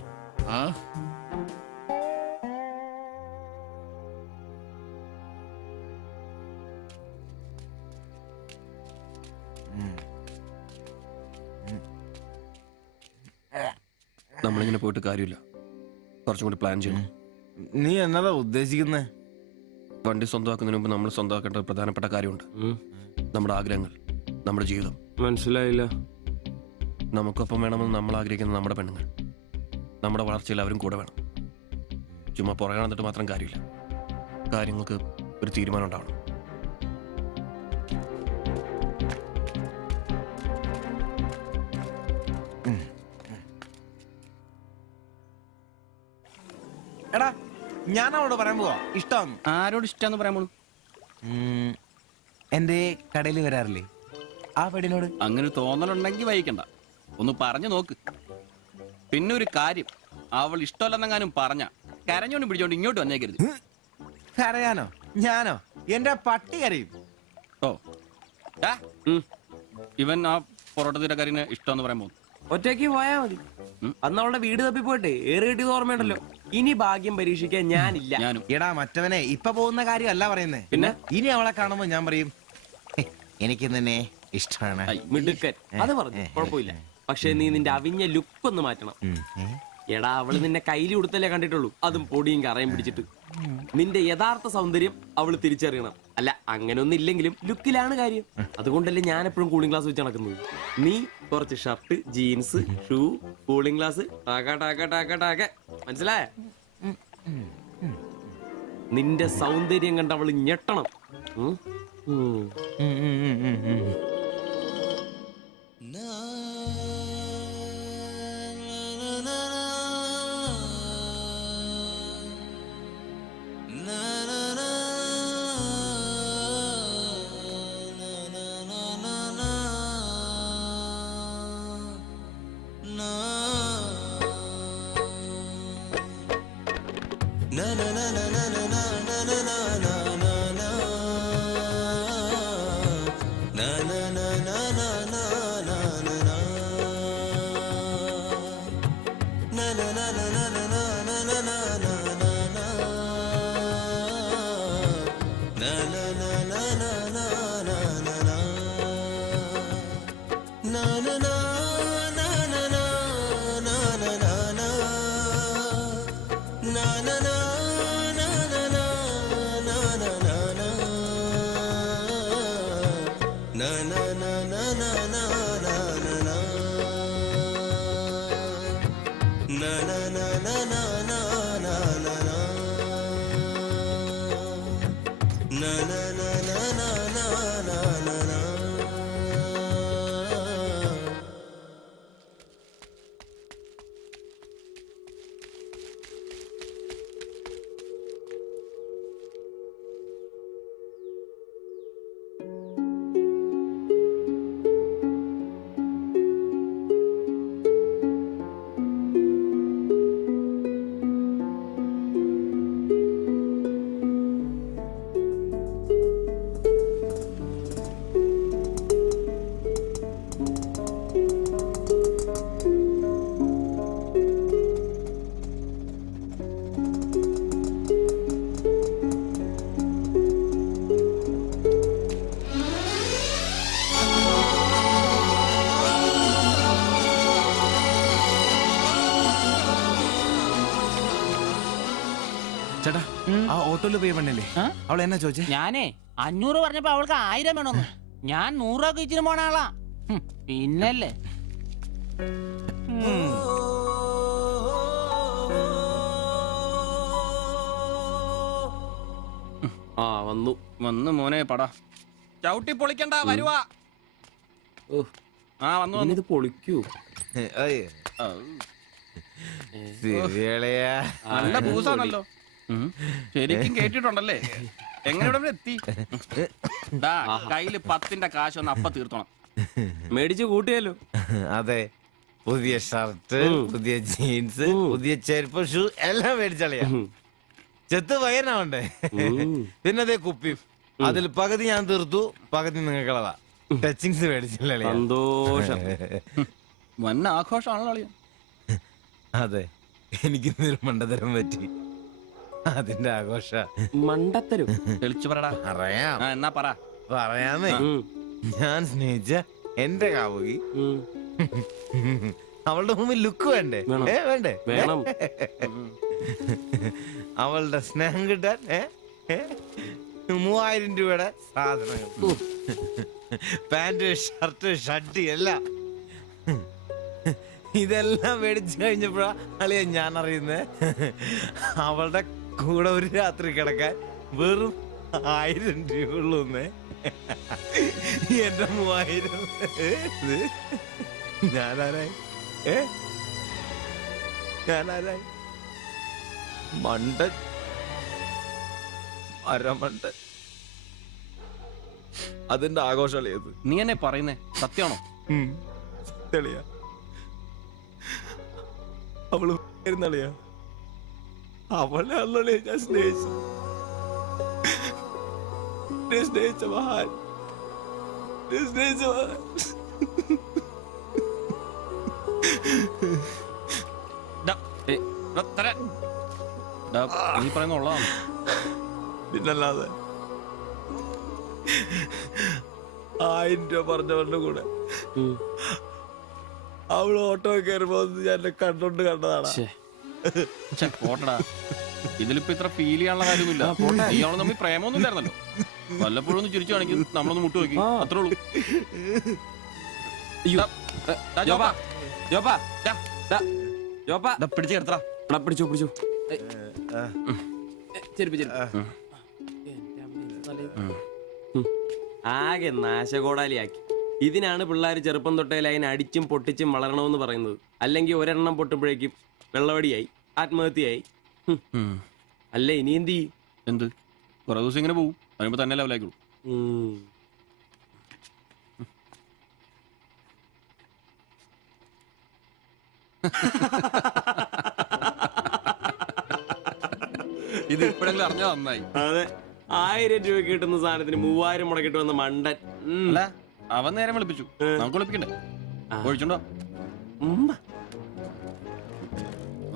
നമ്മളിങ്ങനെ പോയിട്ട് കാര്യമില്ല. കുറച്ചും കൂടി പ്ലാൻ ചെയ്യണം. നീ എന്നതാ ഉദ്ദേശിക്കുന്നേ? വണ്ടി സ്വന്തമാക്കുന്നതിന് മുമ്പ് നമ്മൾ സ്വന്തമാക്കേണ്ട ഒരു പ്രധാനപ്പെട്ട കാര്യമുണ്ട്. നമ്മുടെ ആഗ്രഹങ്ങൾ, നമ്മുടെ ജീവിതം. മനസ്സിലായില്ല. നമുക്കൊപ്പം വേണമെന്ന് നമ്മൾ ആഗ്രഹിക്കുന്ന നമ്മുടെ പെണ്ണുങ്ങൾ. നമ്മുടെ വളർച്ചയിൽ അവരും കൂടെ വേണം. ചുമ്മാ പുറകെ നടന്നിട്ട് മാത്രം കാര്യമില്ല. കാര്യങ്ങൾക്ക് ഒരു തീരുമാനം ഉണ്ടാവണം. എടാ ഞാൻ അവളോട് പറയാൻ പോവാ ഇഷ്ടം. ആരോട് ഇഷ്ടമെന്ന് പറയാൻ പോണു? എന്റെ കടയിൽ വരാറില്ലേ ആ പെടിനോട്? അങ്ങനെ തോന്നലുണ്ടെങ്കിൽ വൈകണ്ട, ഒന്ന് പറഞ്ഞു നോക്ക്. പിന്നെ ഒരു കാര്യം, അവൾ ഇഷ്ടമല്ലെന്നെങ്ങാനും പറഞ്ഞ കരഞ്ഞോണ്ട് പിടിച്ചോണ്ട് ഇങ്ങോട്ട് വന്നേക്കരുത്. കരയാനോ? ഞാനോ? എന്റെ പട്ടി കരയും. ഓ ഇവൻ ആ പൊറോട്ട തീരക്കാരിന് ഇഷ്ടമെന്ന് പറയാൻ പോകുന്നു. ഒറ്റയ്ക്ക് പോയാ മതി. അന്ന് അവളുടെ വീട് തപ്പി പോട്ടെ ഏറ് കിട്ടിയത് ഓർമ്മയുണ്ടല്ലോ. ഇനി ഭാഗ്യം പരീക്ഷിക്കാൻ ഞാനില്ല. എടാ മറ്റവനെ ഇപ്പൊ പോകുന്ന കാര്യമല്ല പറയുന്നേ. പിന്നെ ഇനി അവളെ കാണുമ്പോ ഞാൻ പറയും എനിക്ക് നിന്നെ ഇഷ്ടമാണ്. മിടുക്കൻ അത് പറഞ്ഞു കുഴപ്പമില്ല. പക്ഷെ നീ നിന്റെ അവിഞ്ഞ ലുക്ക് ഒന്ന് മാറ്റണം. എടാ അവള് നിന്നെ കയ്യിൽ കൊടുത്തല്ലേ കണ്ടിട്ടുള്ളൂ, അതും പൊടിയും കറയും പിടിച്ചിട്ട്. നിന്റെ യഥാർത്ഥ സൗന്ദര്യം അവള് തിരിച്ചറിയണം. അല്ല അങ്ങനെ ഒന്നും ഇല്ലെങ്കിലും ലുക്കിലാണ് കാര്യം. അതുകൊണ്ടല്ലേ ഞാൻ എപ്പോഴും കൂളിംഗ് ഗ്ലാസ് വെച്ച് നടക്കുന്നത്. നീ കുറച്ച് shirt, jeans, shoe, cooling glass, മനസ്സിലായ? നിന്റെ സൗന്ദര്യം കണ്ട് അവള് ഞെട്ടണം. ചേട്ടാ ആ ഓട്ടോയില് പോയി പെണ്ണല്ലേ അവൾ എന്നാ ചോദിച്ചേ? ഞാനേ 500 പറഞ്ഞപ്പോ അവൾക്ക് 1000 വേണമെന്ന്. ഞാൻ 100 ഒക്കെ ഇച്ചിരി പോണ ആളാ. പിന്നല്ലേ വന്നു മോനെ പടാ ചവിട്ടി പൊളിക്കണ്ട വരുവാ. വന്നു ഇത് പൊളിക്കൂ. നല്ല പൂസാണല്ലോ. ശരിക്കും കേട്ടിട്ടുണ്ടല്ലേ? എങ്ങനെ ഇവിടെ എത്തി? കയ്യില് 10ന്റെ കാശ് ഒന്ന് അപ്പ തീർത്തോണം. മേടിച്ച് കൂട്ടിയല്ലോ. അതെ പുതിയ ഷർട്ട്, പുതിയ ജീൻസ്, പുതിയ ചെരുപ്പ്, ഷൂ എല്ലാം മേടിച്ചളിയാ. ചെത്ത് വയനാവണ്ടേ? പിന്നെ അതേ കുപ്പി, അതിൽ പകുതി ഞാൻ തീർത്തു, പകുതി നിങ്ങൾക്കുള്ളതാ. ടച്ചിങ്സ് മേടിച്ചില്ലേ? സന്തോഷം. വന്ന ആഘോഷമാണല്ലോ. അതെ എനിക്ക് മണ്ടത്തരം പറ്റി, അതിന്റെ ആഘോഷ. മണ്ടത്തരം തെളിച്ചു പറടാ. പറയാം. എന്നാ പറ. പറയാന്നേ. ഞാൻ സ്നേഹിച്ച എന്റെ കാമുകി അവളുടെ മുമ്പിൽ ലുക്ക് വേണ്ടേ? വേണ്ടേ? വേണം. അവളുടെ സ്നേഹം കിട്ടാൻ 3000 രൂപയുടെ സാധനങ്ങൾ, പാന്റ്, ഷർട്ട്, ഷഡ്ഡി എല്ലാം. ഇതെല്ലാം മേടിച്ചു കഴിഞ്ഞപ്പോഴാ അളിയ ഞാൻ അറിയുന്നത് അവളുടെ കൂടെ ഒരു രാത്രി കിടക്കാൻ വെറും 1000 രൂപ ഉള്ളൂന്നേ. എന്റെ 3000 ഞാനാരായി ഞാനാരായി മണ്ടൻ, അരമണ്ടൻ. അതിന്റെ ആഘോഷളിയത് നീ എന്നെ പറയുന്നേ സത്യമാണോ? തെളിയാ അവള് ളിയാ അവളെ അല്ലേ ഞാൻ സ്നേഹിച്ചു. സ്നേഹിച്ച മഹാൻ, സ്നേഹിച്ച മഹാൻ. നീ പറയുന്ന ഉള്ളതാണ്. പിന്നല്ലാതെ 1000 രൂപ പറഞ്ഞവരുടെ കൂടെ അവള് ഓട്ടോ കയറുമ്പോ ഞാൻ കണ്ടോണ്ട് കണ്ടതാണ്. പോട്ടടാ, ഇതിലിപ്പോ ഇത്ര ഫീൽ ചെയ്യാനുള്ള കാര്യമൊന്നുമില്ല. ഇയാള് തമ്മിൽ പ്രേമൊന്നും ഇല്ലായിരുന്നല്ലോ. വല്ലപ്പോഴും ഒന്ന് ചിരിച്ചു കാണിക്കും, നമ്മളൊന്ന് മുട്ടു നോക്കി, അത്രേ ഉള്ളൂ. പിടിച്ചു കിടത്തടാ. പിടിച്ചു പിടിച്ചു. ആകെ നാശകോടാലിയാക്കി. ഇതിനാണ് പിള്ളേർ ചെറുപ്പം തൊട്ടേ ലൈൻ അടിച്ചും പൊട്ടിച്ചും വളരണമെന്ന് പറയുന്നത്. അല്ലെങ്കിൽ ഒരെണ്ണം പൊട്ടുമ്പോഴേക്കും വെള്ളവടിയായി, ആത്മഹത്യയായി. അല്ല ഇനി എന്ത് ചെയ്യും? എന്ത് കുറെ ദിവസം ഇങ്ങനെ പോവും, കഴിയുമ്പോ തന്നെ ലെവലായിക്കോളൂ. ഇത് ഇപ്പോഴെങ്കിലും അറിഞ്ഞാ നന്നായി. അതെ, 1000 രൂപ കിട്ടുന്ന സാധനത്തിന് 3000 മുടക്കിട്ട് വന്ന മണ്ടൻ. അല്ല, അവൻ നേരം വിളിപ്പിച്ചു, നമുക്ക് വിളിപ്പിക്കണ്ടേ? ഒഴിച്ചുണ്ടോ?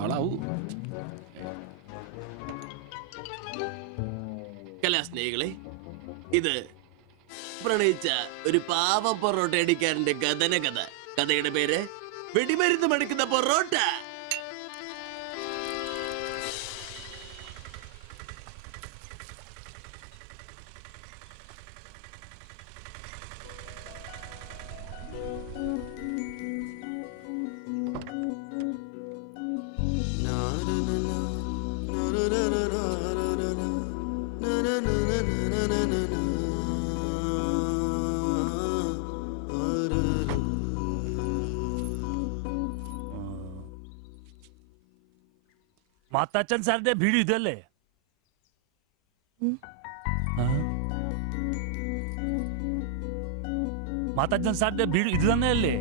ആളാവൂ. കലാസ്നേഹികളെ, ഇത് പ്രണയിച്ച ഒരു പാവം പൊറോട്ട അടിക്കാരന്റെ കഥന കഥ. കഥയുടെ പേര് വെടിമരുന്ന് മടുക്കുന്ന പൊറോട്ട. മാത്താച്ചൻ സാറിന്റെ വീട് ഇതല്ലേ? മാത്താച്ചൻ സാറിന്റെ വീട് ഇത് തന്നെയല്ലേ?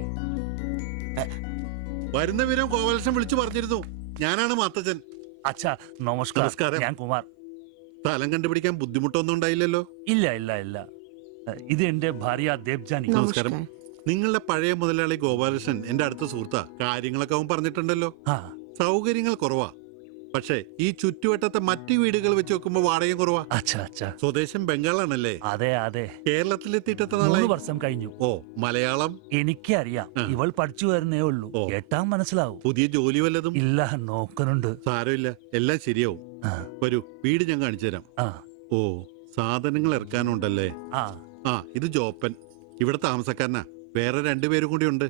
വരുന്ന വിവരം കോവലക്ഷം വിളിച്ചു പറഞ്ഞിരുന്നു. ഞാനാണ് മാത്തച്ചൻ. അച്ഛാ നമസ്കാരം. ഞാൻ കുമാർ. സ്ഥലം കണ്ടുപിടിക്കാൻ ബുദ്ധിമുട്ടൊന്നും ഉണ്ടായില്ലല്ലോ? ഇല്ല ഇല്ല ഇല്ല. ഇത് എന്റെ ഭാര്യ ദേവ്ജാനി. നമസ്കാരം. നിങ്ങളുടെ പഴയ മുതലാളി ഗോപാലകൃഷ്ണൻ എന്റെ അടുത്ത സുഹൃത്താ. കാര്യങ്ങളൊക്കെ അവൻ പറഞ്ഞിട്ടുണ്ടല്ലോ. സൗകര്യങ്ങൾ കുറവാ, പക്ഷേ ഈ ചുറ്റുവട്ടത്തെ മറ്റു വീടുകൾ വെച്ച് നോക്കുമ്പോ വാടകയും കുറവാ. സ്വദേശം ബംഗാളാണല്ലേ? അതെ അതെ. കേരളത്തിലെത്തിയിട്ട് 3 വർഷം കഴിഞ്ഞു. ഓ, മലയാളം എനിക്കറിയാം. ഇവൾ പഠിച്ചു വരുന്നേ ഉള്ളൂ. കേട്ടാ മനസ്സിലാവും. പുതിയ ജോലി വല്ലതും? ഇല്ല, നോക്കുന്നുണ്ട്. സാരമില്ല, എല്ലാം ശരിയാവും. വരൂ, വീട് ഞാൻ കാണിച്ചു തരാം. ഓ, സാധനങ്ങൾ ഇറക്കാനുണ്ടല്ലേ? ഇത് ജോപ്പൻ, ഇവിടെ താമസക്കാരനാ. വേറെ 2 പേരും കൂടി ഉണ്ട്.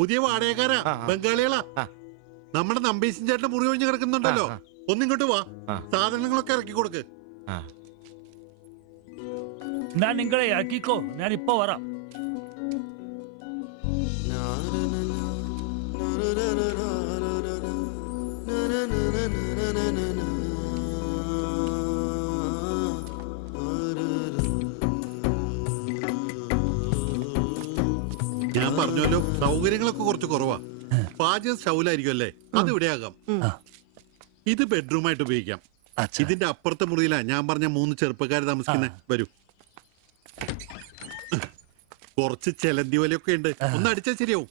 പുതിയ വാടകക്കാരാ, ബംഗാളികളാ. നമ്മുടെ നമ്പീശൻ ചേട്ടൻ മുറി ഒഴിഞ്ഞ് കിടക്കുന്നുണ്ടല്ലോ, ഒന്നിങ്ങോട്ട് വാ, സാധനങ്ങളൊക്കെ ഇറക്കി കൊടുക്ക്. ഞാൻ നിങ്ങളെ ഇറക്കിക്കോ, ഞാൻ ഇപ്പൊ വരാം. ഞാൻ പറഞ്ഞല്ലോ, സൗകര്യങ്ങളൊക്കെ കുറച്ച് കുറവാ. പാചകം സ്റ്റൗലായിരിക്കും അല്ലേ? അത് ഇവിടെ ആകാം. ഇത് ബെഡ്റൂമായിട്ട് ഉപയോഗിക്കാം. ഇതിന്റെ അപ്പുറത്തെ മുറിയിലാ ഞാൻ പറഞ്ഞ 3 ചെറുപ്പക്കാർ താമസിക്കുന്നേ. വരൂ. കുറച്ച് ചെലന്തി വലയൊക്കെ ഉണ്ട്, ഒന്ന് അടിച്ചാൽ ശരിയാവും.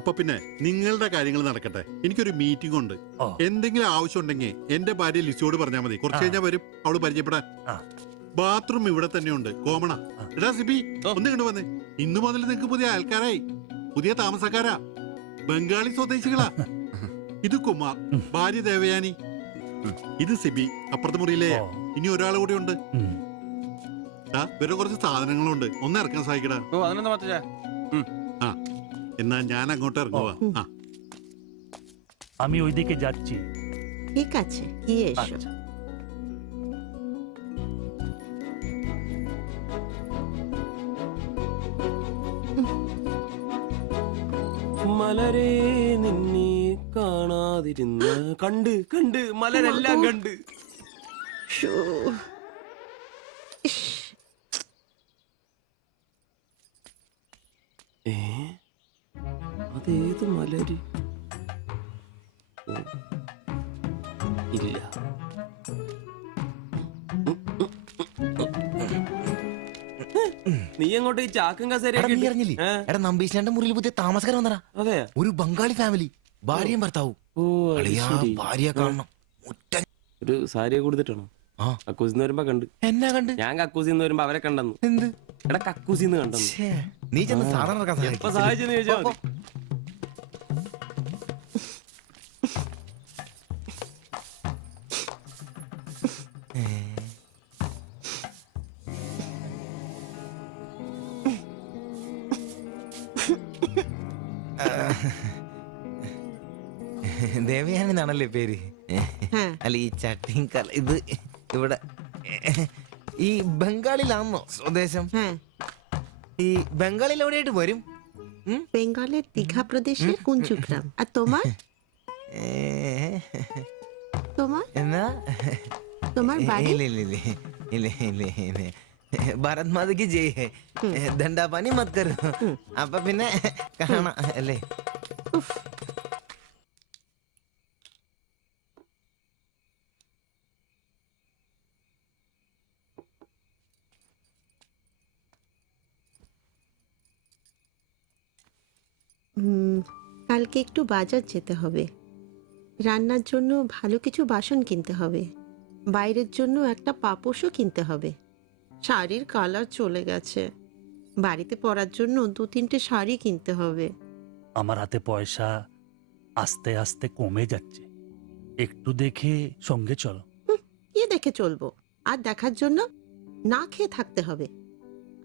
അപ്പൊ പിന്നെ നിങ്ങളുടെ കാര്യങ്ങൾ നടക്കട്ടെ. എനിക്കൊരു മീറ്റിംഗ് ഉണ്ട്. എന്തെങ്കിലും ആവശ്യം ഉണ്ടെങ്കിൽ എന്റെ ഭാര്യ ലിസിയോട് പറഞ്ഞാൽ മതി. കുറച്ച് കഴിഞ്ഞാൽ വരും അവള് പരിചയപ്പെടാൻ. ബാത്റൂം ഇവിടെ തന്നെ ഉണ്ട്, കോമണാ. എടാ സിബി, ഒന്ന് കണ്ടു വന്നേ. ഇന്നു മുതൽ നിങ്ങക്ക് പുതിയ ആൾക്കാരായി, പുതിയ താമസക്കാരാ, ബംഗാളി സ്വദേശികളാ. ഇത് കുമാർ, ഭാര്യ ദേവയാനി. ഇത് സിബി, അപ്പുറത്തെ മുറിയിലെ. ഇനി ഒരാൾ കൂടി ഉണ്ട്. വേറെ കുറച്ച് സാധനങ്ങളുണ്ട്, ഒന്ന് ഇറക്കാൻ സഹായിക്കടാ. ഓ അതിനെന്താ മച്ചാ. ആ എന്നാ ഞാൻ അങ്ങോട്ട് ഇറങ്ങുവാ. আমি ওইদিকে যাচ্ছি। ঠিক আছে, গিয়ে এসো। മലരെ നിന്നെ കാണാതിരുന്ന കണ്ട് കണ്ട് മലരെല്ലാം കണ്ട്. ശ്ശോ. അതേത് മലര്? ഇല്ല. നീ അങ്ങോട്ട് ഈ ചാക്കും കസേരയൊക്കെ നമ്പീശന്റെ മുറിയിൽ പുതിയ താമസക്കാരൻ വന്നടാ. അതെ, ഒരു ബംഗാളി ഫാമിലി, ഭാര്യയും ഭർത്താവും. ഭാര്യ കാണണം. ഒരു സാരിയെ കൊടുത്തിട്ടാണോ? കക്കൂസിന്ന് വരുമ്പോ കണ്ട്. എന്നാ കണ്ട്? ഞാൻ കക്കൂസിന്ന് വരുമ്പോ അവരെ കണ്ടെന്നു. എന്ത്? എടാ കക്കൂസിന്ന് കണ്ടെന്നു. നീ ചെന്ന് സാധനം എപ്പോ സഹായിച്ചെന്ന് ചോദിച്ചാ മതി. ദേവയാനി എന്നാണല്ലേ പേര്? അല്ല ഈ ചട്ടിയും ഇത് ഇവിടെ ഈ ബംഗാളിലാണോ സ്വദേശം? ഈ ബംഗാളിൽ എവിടെയായിട്ട് വരും? বেঙ্গলের দীঘা প্রদেশের কুঞ্জগ্রাম। আর তোমার? তোমার എന്നാ তোমার বাড়ি? ഭാരത് മാതയ്ക്ക് ജയ്. ദണ്ഡാപാനി മത് കരോ. അപ്പൊ പിന്നെ കാണാം അല്ലേ? কালকে একটু বাজার যেতে হবে, রান্নার জন্য ভালো কিছু বাসন কিনতে হবে, বাইরের জন্য একটা পাপোশও কিনতে হবে। শাড়ির কালার চলে গেছে, বাড়িতে পরার জন্য 2-3টে শাড়ি কিনতে হবে। আমার হাতে পয়সা আস্তে আস্তে কমে যাচ্ছে, একটু দেখে সঙ্গে চলো। কি দেখে চলবো? আর দেখার জন্য না খেয়ে থাকতে হবে।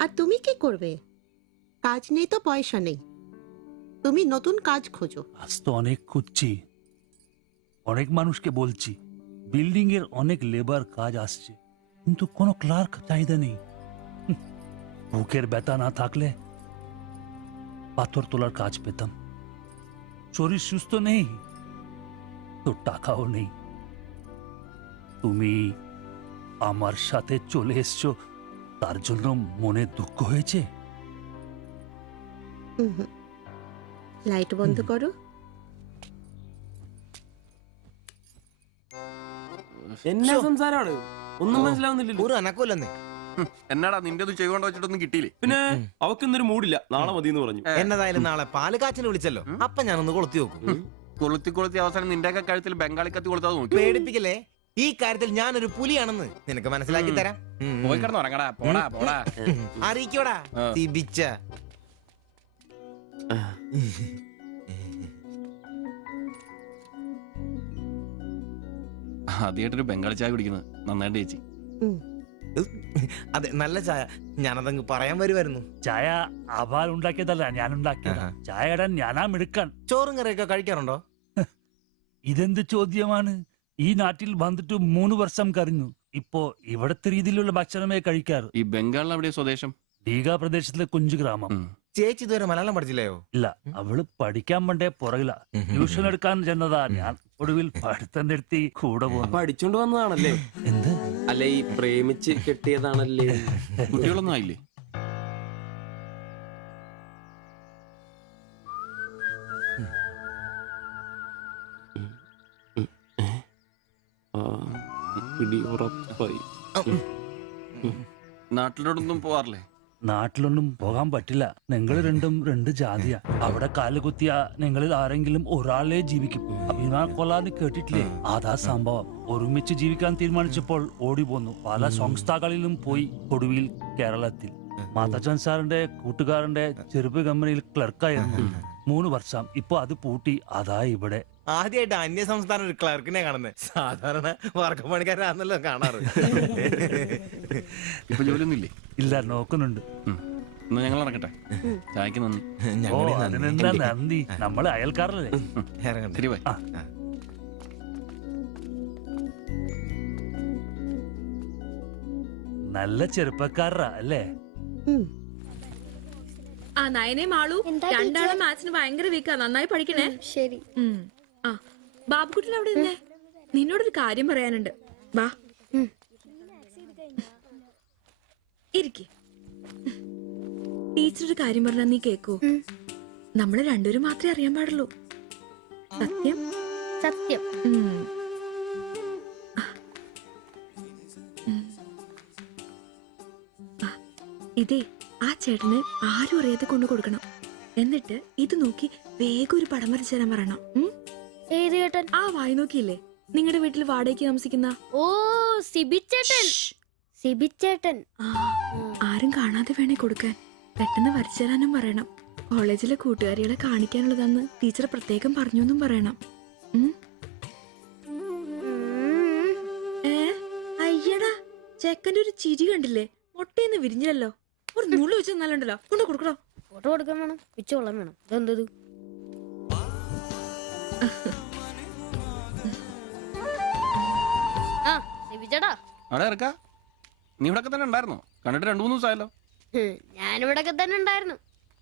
আর তুমি কি করবে? কাজ নেই তো পয়সা নেই, তুমি নতুন কাজ খোঁজো। আজ তো অনেক খুঁজছি, অনেক মানুষকে বলছি, বিল্ডিং এর অনেক লেবার কাজ আসছে, কিন্তু কোনো ক্লার্ক চাহিদা নেই। বুকের ব্যথা না থাকলে পাথর তোলার কাজ পেতাম। শরীর সুস্থ নেই তো টাকাও নেই। তুমি আমার সাথে চলে এসছো, তার জন্য মনে দুঃখ হয়েছে? লাইট বন্ধ করো। എന്നാ സംസാരമാണ്? ഒന്നും മനസ്സിലാവുന്നില്ലല്ലോ. ഒരു അനക്കമില്ലെന്നേ. എന്നാടാ നിന്റെ ചെയ്തുകൊണ്ട് വെച്ചിട്ടൊന്നും കിട്ടിയില്ലേ? പിന്നെ അവക്കിന്നൊരു മൂടില്ല, നാളെ മതി എന്ന് പറഞ്ഞു. എന്നതായാലും നാളെ പാല് കാച്ചിന് വിളിച്ചല്ലോ, അപ്പൊ ഞാനൊന്ന് കൊളുത്തി നോക്കും. കൊളുത്തി അവസാനം നിന്റെ ഒക്കെ കഴുത്തിൽ ബംഗാളി കത്തി കൊടുത്താൽ നോക്കി. പേടിപ്പിക്കല്ലേ, ഈ കാര്യത്തിൽ ഞാനൊരു പുലിയാണെന്ന് നിനക്ക് മനസ്സിലാക്കി തരാം. പോയി കിടന്നു ഉറങ്ങടാ. പോടാ പോടാ. അറിയിക്കോടാ തിബിച്ച. ആദ്യമായിട്ടൊരു ബംഗാളി ചായ കുടിക്കുന്നത് നന്നായിട്ട് ചേച്ചി. അതെ, നല്ല ചായ. ഞാനതങ്ങ് പറയാൻ വരുമായിരുന്നു. ചായ അപാൽ ഉണ്ടാക്കിയതല്ല, ഞാൻ ഉണ്ടാക്കിയതാ. ചായ ഇടാൻ ഞാനാ മിടുക്കാൻ. ചോറും കറിയൊക്കെ കഴിക്കാറുണ്ടോ? ഇതെന്ത് ചോദ്യമാണ്? ഈ നാട്ടിൽ വന്നിട്ട് 3 വർഷം കഴിഞ്ഞു. ഇപ്പോ ഇവിടത്തെ രീതിയിലുള്ള ഭക്ഷണമേ കഴിക്കാറ്. ഈ ബംഗാളിൽ എവിടെ സ്വദേശം? ദീഘ പ്രദേശത്തിലെ കുഞ്ചു ഗ്രാമം. ചേച്ചി ഇതുവരെ മലയാളം പഠിച്ചില്ലയോ? ഇല്ല, അവള് പഠിക്കാൻ വേണ്ടേ പുറകില. ട്യൂഷൻ എടുക്കാൻ ചെന്നതാ. ഞാൻ ഒടുവിൽ പഠിത്തം നിർത്തി കൂടെ പോകുന്നു. പഠിച്ചോണ്ട് വന്നതാണല്ലേ? എന്ത്? അല്ല, ഈ പ്രേമിച്ച് കെട്ടിയതാണല്ലേ? കുട്ടികളൊന്നും ആയില്ലേ? ഉറപ്പായി. നാട്ടിലോടൊന്നും പോവാറില്ലേ? നാട്ടിലൊന്നും പോകാൻ പറ്റില്ല. നിങ്ങൾ രണ്ടും 2 ജാതിയാ. അവിടെ കാലുകുത്തിയ നിങ്ങളിൽ ആരെങ്കിലും ഒരാളെ ജീവിക്കും. അഭിമാൻ കൊല്ലാന്ന് കേട്ടിട്ടില്ലേ? അതാ സംഭവം. ഒരുമിച്ച് ജീവിക്കാൻ തീരുമാനിച്ചപ്പോൾ ഓടി പോന്നു. പല സംസ്ഥകളിലും പോയി. ഒടുവിൽ കേരളത്തിൽ മാതച്ചൻ സാറിന്റെ കൂട്ടുകാരന്റെ ചെറുപ്പ് കമ്പനിയിൽ ക്ലർക്കായിരുന്നു. 3 വർഷം. ഇപ്പൊ അത് പൂട്ടി. അതാ ഇവിടെ. ആദ്യമായിട്ട് അന്യ സംസ്ഥാന ഒരു ക്ലർക്കിനെ കാണുന്നത്. സാധാരണ വർക്കപ്പണിക്കാരാന്നല്ലോ കാണാറ്. ഇപ്പൊ ജോലിയൊന്നും ഇല്ലേ? ഇല്ല, നോക്കുന്നുണ്ട്. എന്നാ ഞങ്ങൾ ഇറങ്ങട്ടെ. ചായക്ക് നന്ദി. ഓ, അതിനെന്താ നന്ദി, നമ്മള് അയൽക്കാരല്ലേ. ശരി ബൈ. നല്ല ചെറുപ്പക്കാരാ അല്ലേ? ആ നയനെ മാളു രണ്ടാളും മാത്സിന് ഭയങ്കര വീക്കാ. നന്നായി പഠിക്കണേ. ശരി. ആ ബാബുക്കുട്ടൻ അവിടെ നിന്നേ, നിന്നോടൊരു കാര്യം പറയാനുണ്ട്. വാ ഇരിക്ക്. ടീച്ചർ ഒരു കാര്യം പറഞ്ഞാ നീ കേക്കൂ? നമ്മള് രണ്ടുപേരും മാത്രമേ അറിയാൻ പാടുള്ളൂ. സത്യം സത്യം. ഇതേ ആ ചേട്ടന് ആരും അറിയാതെ കൊണ്ടു കൊടുക്കണം. എന്നിട്ട് ഇത് നോക്കി വേഗം ഒരു പടം വരച്ചു തരാൻ പറയണം. ഏത് ചേട്ടൻ? ആ വായി നോക്കിയില്ലേ നിങ്ങളുടെ വീട്ടിൽ വാടകയ്ക്ക് താമസിക്കുന്ന? ഓ സിബിച്ചേട്ടൻ. സിബിച്ചേട്ടൻ. ആരും കാണാതെ വേണേ കൊടുക്കാൻ. പെട്ടെന്ന് വരച്ചു തരാനും പറയണം. കോളേജിലെ കൂട്ടുകാരികളെ കാണിക്കാനുള്ളതാന്ന് ടീച്ചർ പ്രത്യേകം പറഞ്ഞു എന്നും പറയണം. അയ്യടാ, ചെക്കൻ്റെ ഒരു ചിരി കണ്ടില്ലേ? മുട്ടയെന്ന് വിരിഞ്ഞല്ലോ. ഒരു നൂല് വെച്ച് നല്ലുണ്ടല്ലോ. കൊണ്ട് കൊടുക്കണോ? ഫോട്ടോ കൊടുക്കാൻ വേണം, പിച്ചോളം വേണം. ഇതെന്തത്? ആ സിബിച്ചേട്ടാ. അവിടെ ഇറക്കാ. നീ ഇവിടെ തന്നെ ഉണ്ടായിരുന്നോ? കണ്ടിട്ട് 2-3 ദിവസമായല്ലോ. ഞാനിവിടെ തന്നെ ഉണ്ടായിരുന്നു.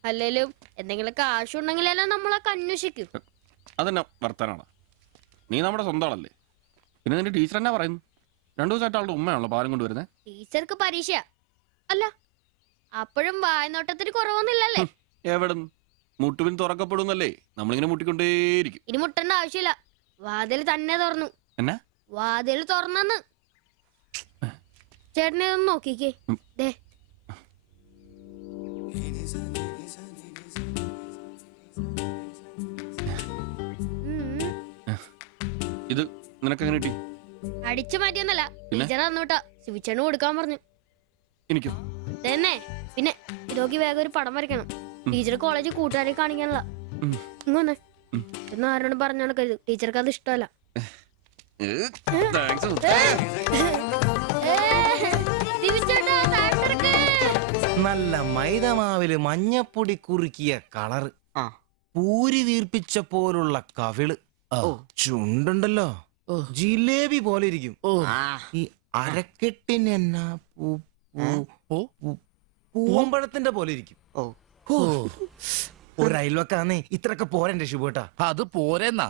അല്ലേലും എന്തെങ്കിലും കാശുണ്ടെങ്കിലല്ലേ നമ്മളൊക്കെ അന്വേഷിക്കും. അതെന്നാ വർത്താനാണ്? നീ നമ്മുടെ സ്വന്തം ആളല്ലേ. പിന്നെ നിന്റെ ടീച്ചർ എന്നാ പറയുന്നു? 2 ദിവസമായിട്ട് അവളുടെ ഉമ്മയാണല്ലോ പാലം കൊണ്ടുവരുന്നത്. ടീച്ചർക്ക് പരീക്ഷ അല്ല, അപ്പോഴും വായനോട്ടത്തിന് കുറവൊന്നുമില്ലല്ലേ? എവിടെ മുട്ടുപിൻ തുറക്കപ്പെടുന്നല്ലേ? നമ്മളിങ്ങനെ മുട്ടിക്കൊണ്ടേയിരിക്കും. ഇനി മുട്ടേണ്ട ആവശ്യമില്ല. വാതിൽ തന്നെ തുറന്നു. എന്നാ വാതിൽ തുറന്നെന്ന്. ചേട്ടനെ ഒന്ന് നോക്കിക്കേ. ദേ ഇത് നിനക്കെങ്ങനെ കിട്ടി? അടിച്ചു മാറ്റിയൊന്നല്ല, ടീച്ചർ തന്നൂട്ടാ. ശിവിച്ചേണ് കൊടുക്കാൻ പറഞ്ഞു. എനിക്കോ? തന്നെ. പിന്നെ ഇതൊക്കെ വേഗം ഒരു പടം വരയ്ക്കണം. ടീച്ചർ കോളേജിൽ കൂട്ടുകാരെ കാണിക്കാനുള്ള. ഇങ്ങൊന്ന് എന്ന് ആരോടും പറഞ്ഞു നടക്കരുത്. ടീച്ചർക്ക് അത് ഇഷ്ടമല്ല. നല്ല മൈദമാവില് മഞ്ഞപ്പൊടി കുറുക്കിയ കളറ്, പൂരി വീർപ്പിച്ച പോലുള്ള കവിള്, ചുണ്ടുണ്ടല്ലോ ജിലേബി പോലെ ഇരിക്കും. ഈ അരക്കെട്ടിന് എന്നാ പൂവമ്പഴത്തിന്റെ പോലെ ഇരിക്കും. ഒരു അയൽവക്കാന്നേ ഇത്രയൊക്കെ പോരന്റെ ശുഭേട്ടാ. അത് പോരെന്നാ.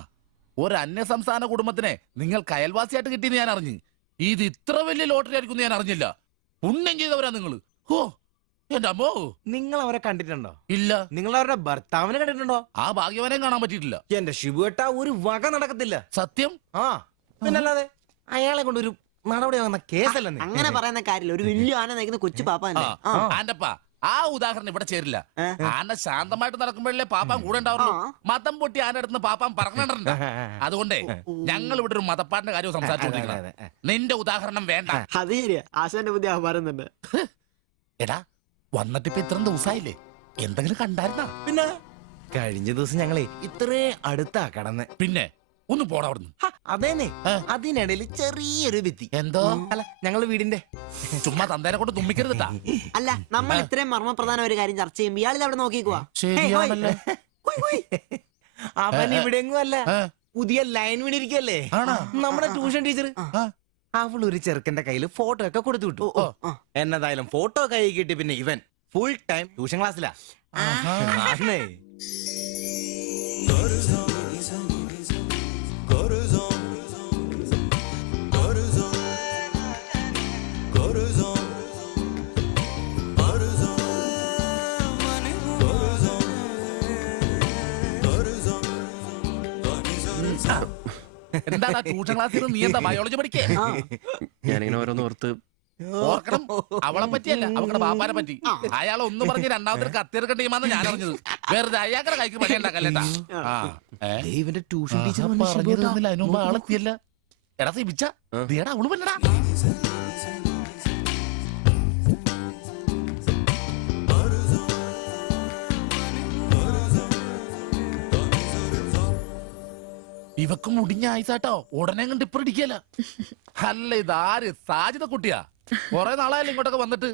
ഒരു അന്യ സംസ്ഥാന കുടുംബത്തിനെ നിങ്ങൾക്ക് അയൽവാസിയായിട്ട് കിട്ടിയെന്ന് ഞാൻ അറിഞ്ഞു. ഇത് ഇത്ര വലിയ ലോട്ടറി ആയിരിക്കും ഞാൻ അറിഞ്ഞില്ല. പുണ്യം ചെയ്തവരാ നിങ്ങള്. ഓ എന്റെ അമ്മോ. നിങ്ങൾ അവരെ കണ്ടിട്ടുണ്ടോ? ഇല്ല. നിങ്ങൾ അവരുടെ ഭർത്താവിനെ കണ്ടിട്ടുണ്ടോ? ആ ഭാഗ്യവാനെ കാണാൻ പറ്റിയിട്ടില്ല. എന്റെ ശിബുവേട്ടാ ഒരു വക നടക്കത്തില്ല. സത്യം. ആ പിന്നല്ലാതെ അയാളെ കൊണ്ടൊരു നടപടി വന്ന കേസല്ല. അങ്ങനെ പറയുന്ന കാര്യമില്ല. ഒരു വലിയ ആന നയിക്കുന്ന കൊച്ചു പാപ്പാന്റെ ആന്റപ്പാ ആ ഉദാഹരണം ഇവിടെ ചേരില്ല. ആന ശാന്തമായിട്ട് നടക്കുമ്പോഴല്ലേ പാപ്പാൻ കൂടെ ഉണ്ടാവുള്ളൂ. മതം പൊട്ടി ആന അടുത്ത് പാപ്പാൻ പറഞ്ഞിട്ടുണ്ട്. അതുകൊണ്ടേ ഞങ്ങൾ ഇവിടെ ഒരു മതപ്പാടിന്റെ കാര്യം സംസാരിച്ചോണ്ടിരിക്കണം. നിന്റെ ഉദാഹരണം വേണ്ട. അത് ശരിയാ. ആശാന്റെ പുതിയ പറയുന്നുണ്ട്. എടാ വന്നിട്ട് ഇപ്പൊ ഇത്രയും ദിവസമായില്ലേ? എന്തെങ്കിലും കണ്ടായിരുന്നാ? പിന്നെ കഴിഞ്ഞ ദിവസം ഞങ്ങളെ ഇത്രേ അടുത്താ കടന്ന്. പിന്നെ ഒന്ന് പോടാ അവിടുന്ന്. അതേനെ, അതിനിടയിൽ ചെറിയൊരു ഭിത്തി. എന്തോ? അല്ല ഞങ്ങള് വീടിന്റെ. ചുമ്മാ തന്തേനെ കൊണ്ട് തുമ്മിക്കരുതാ. അല്ല, നമ്മൾ ഇത്രയും മർമ്മപ്രധാന ഒരു കാര്യം ചർച്ച ചെയ്യുമ്പോ ഇയാളിൽ അവിടെ നോക്കിക്കുവാ. അവൻ ഇവിടെയെങ്ങും അല്ല, പുതിയ ലൈൻ വീണിരിക്കല്ലേ നമ്മുടെ ട്യൂഷൻ ടീച്ചർ. അവൾ ഒരു ചെറുക്കന്റെ കയ്യിൽ ഫോട്ടോ ഒക്കെ കൊടുത്തു വിട്ടു. എന്നതായാലും ഫോട്ടോ കൈ കിട്ടി. പിന്നെ ഇവൻ ഫുൾ ടൈം ട്യൂഷൻ ക്ലാസ്സിലാ. എന്താ ട്യൂഷൻ ക്ലാസ്സിൽ നീ എന്താ ബയോളജി പഠിക്കേ? ഞാനിങ്ങനെ ഓരോന്ന് ഓർത്ത് ഓർക്കണം. അവളെ പറ്റിയല്ല, അവളുടെ ബാപ്പാനെ പറ്റി. അയാൾ ഒന്ന് പറഞ്ഞ് രണ്ടാമത്തെ കത്തിയെടുക്കേണ്ട ടീമാന്ന് ഞാൻ അറിഞ്ഞത്. വെറുതെ അയാളുടെ കൈക്ക് പണി ഉണ്ടാക്കല്ലേട്ടാ. ഇവന്റെ ട്യൂഷൻ ടീച്ചർ അതിന് മുമ്പ് ആളെത്തിയല്ല. എടാ സിബിച്ച നീടാ അവള് പറ്റടാ. ഇവക്ക് മുടിഞ്ഞ ആയിസാട്ടോ ഉടനെ കണ്ട് ഇപ്പൊ ഇടിക്കല. അല്ല ഇതാര് സാജിത കുട്ടിയാ? കൊറേ നാളായാലും ഇങ്ങോട്ടൊക്കെ വന്നിട്ട്.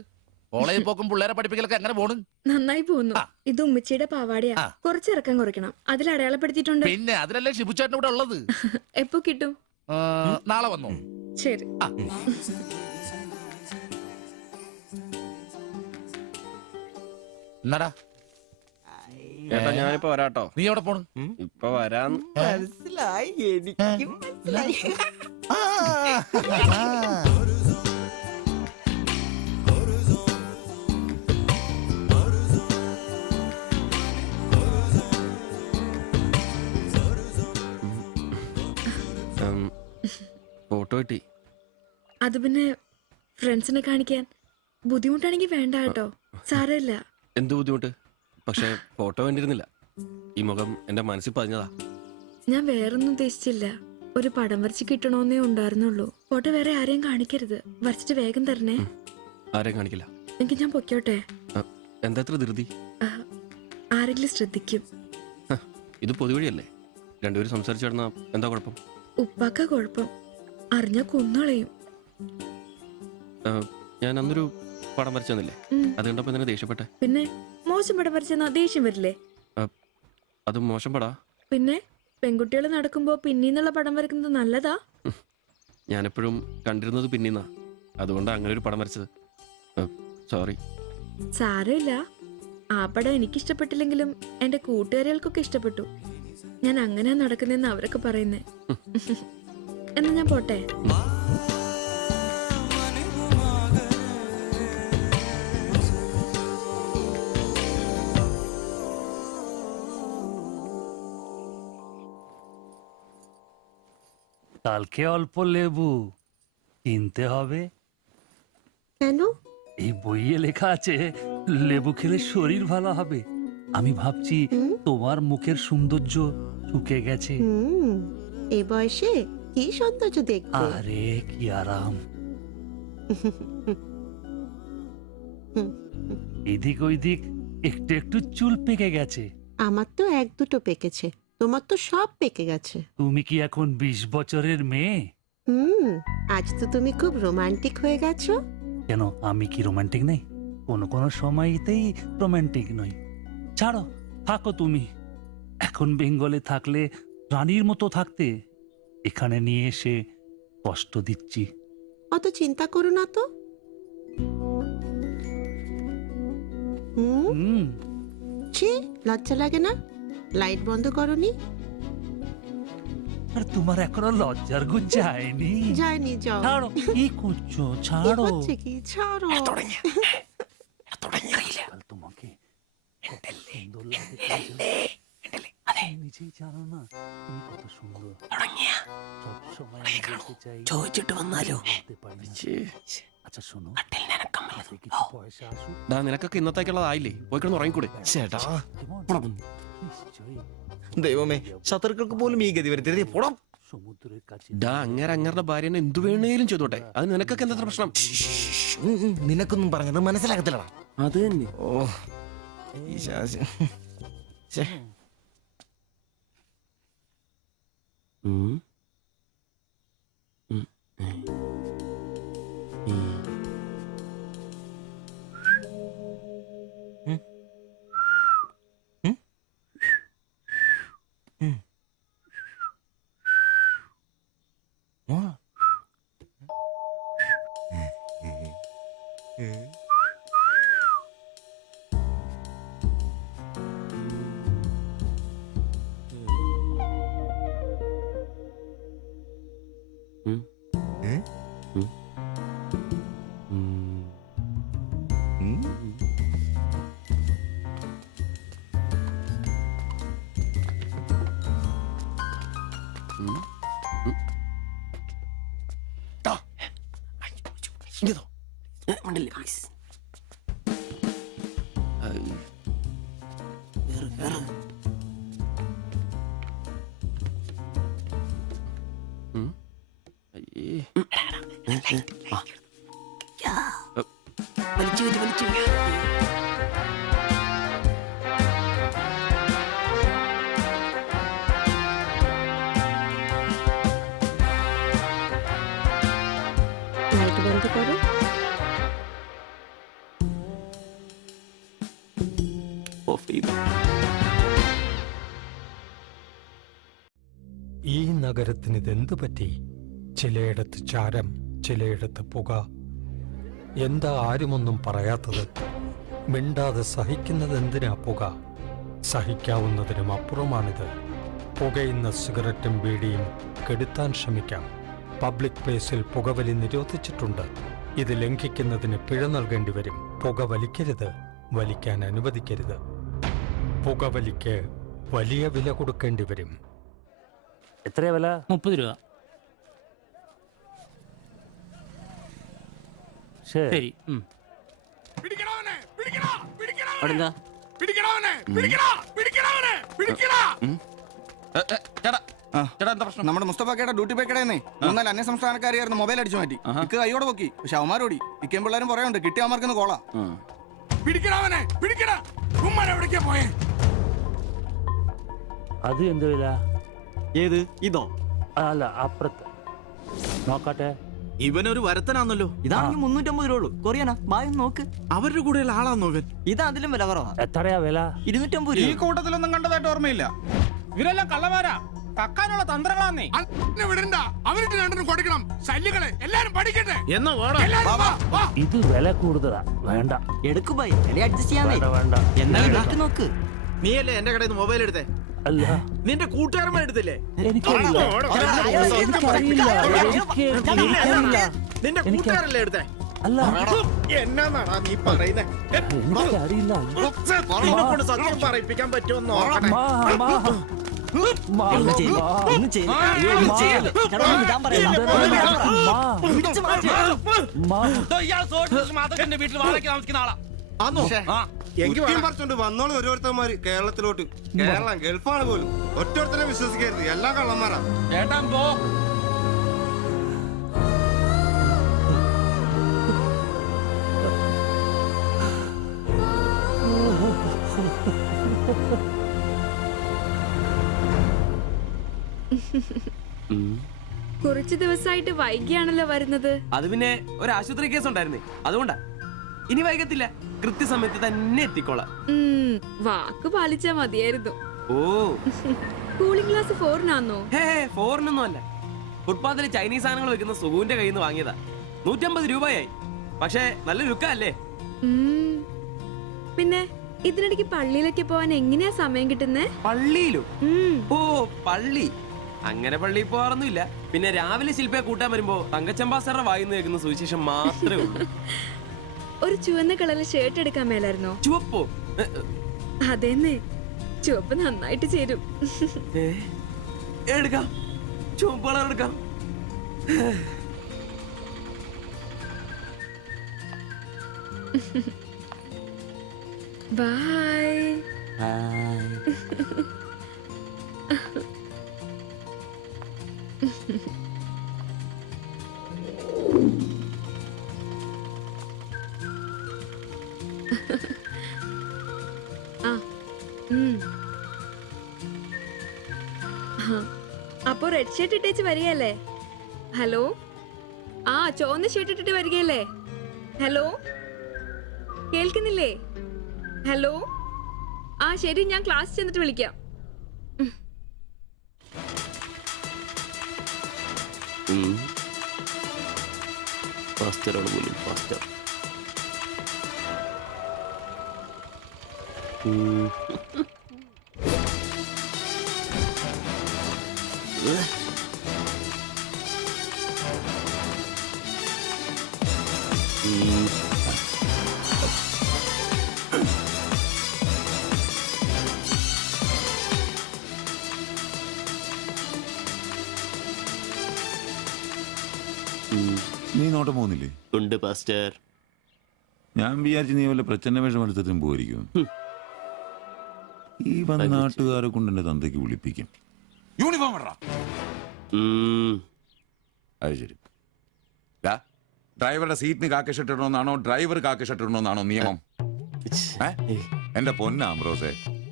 കോളേജിൽ പോക്കും പിള്ളേരെ പഠിപ്പിക്കലൊക്കെ എങ്ങനെ പോണ്? നന്നായി പോകുന്നു. ഇത് ഉമ്മച്ചിയുടെ പാവാടയാ. കുറച്ച് ഇറക്കം കുറയ്ക്കണം. അതിൽ അടയാളപ്പെടുത്തിയിട്ടുണ്ട്. പിന്നെ അതിലല്ലേ ഷിബുച്ചേട്ടൻ ഇവിടെ ഉള്ളത്. എപ്പോ കിട്ടും? നാളെ വന്നു. ശരി. എന്നാടാ ചേട്ടാ ഞാനിപ്പോ വരാട്ടോ. നീ എവിടെ പോണ്? ഇപ്പൊ വരാന്ന്. മനസ്സിലായി, എനിക്കും മനസ്സിലായി. ഫോട്ടോ കിട്ടി. അത് പിന്നെ ഫ്രണ്ട്സിനെ കാണിക്കാൻ ബുദ്ധിമുട്ടാണെങ്കിൽ വേണ്ട കേട്ടോ. സാരമില്ല. എന്ത് ബുദ്ധിമുട്ട്? പക്ഷെ ഫോട്ടോ വേണ്ടിയിരുന്നില്ല. ഈ മുഖം എന്റെ മനസ്സിൽ പതിഞ്ഞതാ. ഞാൻ വേറൊന്നും ഉദ്ദേശിച്ചില്ല. ഒരു പടം വരച്ച് കിട്ടണോന്നേ ഉണ്ടായിരുന്നുള്ളൂ. ഫോട്ടോ വേറെ ആരെയും കാണിക്കരുത്. വരച്ചിട്ട് വേഗം തരണേ. ആരെയും കാണിക്കില്ല. എനിക്ക് ഞാൻ പൊക്കോട്ടെ. എന്താ ഇത്ര ധൃതി? ആരെങ്കിലും ശ്രദ്ധിക്കും. ഇത് പൊതുവഴിയല്ലേ? രണ്ടുപേരും സംസാരിച്ചു കിടന്നാ എന്താ കുഴപ്പം? ഉപ്പാക്ക കുഴപ്പം. അറിഞ്ഞാ കൊന്നളയും. ഞാൻ അന്നൊരു പടം വരച്ചു തന്നില്ലേ? അത് കണ്ടപ്പോ തന്നെ ദേഷ്യപ്പെട്ടെ. പിന്നെ മോശം പടം വരച്ചെന്നാ ദേഷ്യം വരില്ലേ? അത് മോശം പടാ. പിന്നെ പെൺകുട്ടികൾ നടക്കുമ്പോ പിന്നീന്നുള്ള പടം വരക്കുന്നത് നല്ലതാ. ഞാനെപ്പോഴും കണ്ടിരുന്നത് പിന്നീന്നാ. അതുകൊണ്ടാ അങ്ങനെ ഒരു പടം വരച്ചത്. സോറി. സാരമില്ല. ആ പടം എനിക്കിഷ്ടപ്പെട്ടില്ലെങ്കിലും എന്റെ കൂട്ടുകാരികൾക്കൊക്കെ ഇഷ്ടപ്പെട്ടു. ഞാൻ അങ്ങനെയാ നടക്കുന്നതെന്ന് അവരൊക്കെ പറയുന്നേ. എന്നാ ഞാൻ പോട്ടെ. কালকে অল্প লেবু কিনতে হবে। কেন? এই বইয়ে লেখা আছে লেবু খেলে শরীর ভালো হবে। আমি ভাবছি তোমার মুখের সৌন্দর্য শুকে গেছে। এই বয়সে কি সৌন্দর্য দেখবে? আরে কি আরাম। এদিক ওইদিক একটু একটু চুল পেকে গেছে। আমার তো এক দুটো পেকেছে, তোমার তো সব পেকে গেছে। তুমি কি এখন 20 বছরের মেয়ে? আজ তো তুমি খুব রোমান্টিক হয়ে গেছো। কেন আমি কি রোমান্টিক নই? কোনো কোনো সময়তেই রোমান্টিক নই। ছাড়ো, থাকো তুমি। এখন বেঙ্গলে থাকলে রানীর মতো থাকতে। এখানে নিয়ে এসে কষ্ট দিচ্ছি। অত চিন্তা করো না তো। ছি, লজ্জা লাগে না? লাইট বন্ধ করনি? আর তোমার এখনো লজ্জার গুণ যায়নি? যায়নি, যাও। ছাড়ো, কি করছো? ছাড়ো। হচ্ছে কি? ছাড়ো। কাল তোমাকে কত সুন্দর লাগে। নিজেই জানো না তুমি কত সুন্দর। সবসময় আমি বলতে চাই ചോദിച്ചിട്ട് വന്നാലോ? বলতে পারি না। আচ্ছা শোনো, কিছু পয়সা আসুক। നിനക്കൊക്കെ ഇന്നത്തേക്കുള്ളതായില്ലേ? പോയി കിടന്ന് ഉറങ്ങിക്കൂടെ? ചേട്ടാ নিশ্চয়ই ദൈവമേ, ശത്രുക്കൾക്ക് പോലും ഈ ഗതി വരുത്തരുതേ. പോടാം. সমুদ্রের কাছে അങ്ങേരുടെ ഭാര്യനെ എന്തു വേണേലും ചെയ്തോട്ടെ. അത് നിനക്കൊക്കെ എന്താ പ്രശ്നം? നിനക്കൊന്നും പറഞ്ഞത് മനസ്സിലാകത്തില്ലടാ. അത് തന്നെ. ഓ ഈ ശാസി. ഛെ. ഉണ്ടല്ലേ പ്ലീസ്. വലിച്ചു വലിച്ചു. ഈ നഗരത്തിന് ഇതെന്തു പറ്റി? ചിലയിടത്ത് ചാരം, ചിലയിടത്ത് പുക. എന്താ ആരുമൊന്നും പറയാത്തത്? മിണ്ടാതെ സഹിക്കുന്നത് എന്തിനാ പുക? സഹിക്കാവുന്നതിനും അപ്പുറമാണിത്. പുകയുന്ന സിഗരറ്റും ബീഡിയും കെടുത്താൻ ശ്രമിക്കാം. പബ്ലിക് പ്ലേസിൽ പുകവലി നിരോധിച്ചിട്ടുണ്ട്. ഇത് ലംഘിക്കുന്നതിന് പിഴ നൽകേണ്ടി വരും. പുക വലിക്കരുത്, വലിക്കാൻ അനുവദിക്കരുത്. പുകവലിക്ക് വലിയ വില കൊടുക്കേണ്ടി വരും. എത്രയാ വില? 30 രൂപ. ശരി. അവിടെന്താ? നമ്മുടെ മുസ്തഫാക്കയുടെ ഡ്യൂട്ടി പേക്കടേന്നേ 3-4 അന്യ സംസ്ഥാനക്കാരിയായിരുന്നു മൊബൈൽ അടിച്ചു മാറ്റി. ഇക്ക് കൈയോടെ പൊക്കി, പക്ഷെ അവന്മാരോടി. ഇക്കയും പിള്ളേരും പറയുന്നുണ്ട് കിട്ടിയ അവന്മാർക്കൊന്ന് കോളാ. അത് എന്ത് വില? ഏത് ഇതോ? അല്ല, അപ്പുറത്ത് നോക്കട്ടെ. ഇവനൊരു വരത്തനാന്നല്ലോ. ഇതാണെങ്കിൽ 350 രൂപ ഉള്ളൂ. കൊറിയാനാ? ബായ് നോക്ക്. അവരുടെ കൂടെയുള്ള ആളാന്നോ ഇവൻ? ഇത് അതിലും വില കുറവാ. എത്രയാ വില? 250 ഈ രൂപ. കൂട്ടത്തിലൊന്നും കണ്ടതായിട്ട് ഓർമ്മയില്ല. ഇവരെല്ലാം കള്ളമാരാ, കക്കാനുള്ള തന്ത്രങ്ങളാന്നേ. എന്നാ ഇത് വില കൂടുതലാ. വേണ്ട, എടുക്കു ബായ്, വില അഡ്ജസ്റ്റ് ചെയ്യാന്നേ. വേണ്ട. എന്നാ ഇതാക്കി നോക്ക്. നീയല്ലേ എന്റെ കടയിൽ നിന്ന് മൊബൈൽ എടുത്തേ? അല്ല, നിന്റെ കൂട്ടുകാരന്മാർ എടുത്തില്ലേ? എനിക്കറിയില്ല. നിന്റെ കൂട്ടുകാരല്ലേ എടുത്തേ? അല്ല, എന്നാടാ നീ പറയുന്നേ? എനിക്കറിയില്ല. കൊണ്ട് സത്യം പറയിപ്പിക്കാൻ പറ്റുമെന്ന് നോക്കണേ. വീട്ടിൽ വാടകയ്ക്ക് താമസിക്കുന്ന ആളാ. വന്നോളൂ ഓരോരുത്തന്മാര് കേരളത്തിലോട്ട്. കേരളം ഗൾഫാണ് പോലും. ഒറ്റൊരുത്തനെ വിശ്വസിക്കരുത്, എല്ലാം കള്ളന്മാരാ. ചേട്ടാ പോ. കുറച്ചു ദിവസമായിട്ട് വൈകിയാണല്ലോ വരുന്നത്. അത് പിന്നെ ഒരു ആശുപത്രി കേസ് ഉണ്ടായിരുന്നേ, അതുകൊണ്ടാ. ഇനി വൈകത്തില്ല, കൃത്യസമയത്ത് തന്നെ എത്തിക്കോളാം. വാക്ക് പാലിച്ചാ മതിയായിരുന്നു. ഓ, കൂളിംഗ് ഗ്ലാസ് 4-നാന്നോ? ഹേ, ഫോറിനൊന്നും അല്ല. ഫുട്പാത്തിൽ ചൈനീസ് സാധനങ്ങൾ വെക്കുന്ന സുഗുവിന്റെ കയ്യിൽ നിന്ന് വാങ്ങിയതാ. 150 രൂപയായി. പക്ഷെ നല്ല ലുക്കല്ലേ? പിന്നെ ഇതിനിടയ്ക്ക് പള്ളിയിലൊക്കെ പോവാൻ എങ്ങനെയാ സമയം കിട്ടുന്നേ? പള്ളിയിലോ? ഓ, പള്ളി. അങ്ങനെ പള്ളിയിൽ പോവാറൊന്നുമില്ല. പിന്നെ രാവിലെ ശില്പയെ കൂട്ടാൻ വരുമ്പോ തങ്കച്ചമ്പാസറ വായിന്ന് കേൾക്കുന്ന സുവിശേഷം മാത്രമേ ഉള്ളൂ. ഒരു ചുവന്ന കളറിൽ ഷർട്ട് എടുക്കാൻ മേലായിരുന്നോ? ചുവപ്പോ? അതെന്നെ, ചുവപ്പ് നന്നായിട്ട് ചേരും. എടുക്കാം, ചുവപ്പ് കളർ എടുക്കാം. ബൈ. അപ്പൊ റെഡ് ഷർട്ട് ഇട്ടേച്ച് വരികയല്ലേ? ഹലോ, ആ ചുവന്ന ഷർട്ട് ഇട്ടിട്ട് വരികയല്ലേ? ഹലോ, കേൾക്കുന്നില്ലേ? ഹലോ, ആ ശരി, ഞാൻ ക്ലാസ് ചെന്നിട്ട് വിളിക്കാം. ഫാസ്റ്ററാണ് പോലും, ഫാസ്റ്റർ. നീ നോട്ടം പോകുന്നില്ലേ? ഉണ്ട് പാസ്റ്റർ. ഞാൻ വിചാരിച്ചു നീ വല്ല പ്രച്ഛന്ന വേഷം എടുത്തിട്ടും പോയിരിക്കും. ഈ വന്ന നാട്ടുകാരെ കൊണ്ട് എന്റെ തന്തയ്ക്ക് വിളിപ്പിക്കും. യൂണിഫോം ഇടറാ. അത് ശരി. ഡ്രൈവറുടെ സീറ്റിന് കാക്ക ഷർട്ട് ഇടണമെന്നാണോ ഡ്രൈവർ കാക്ക ഷർട്ട് ഇടണമെന്നാണോ നിയമം? എന്റെ പൊന്ന അംബ്രോസേ,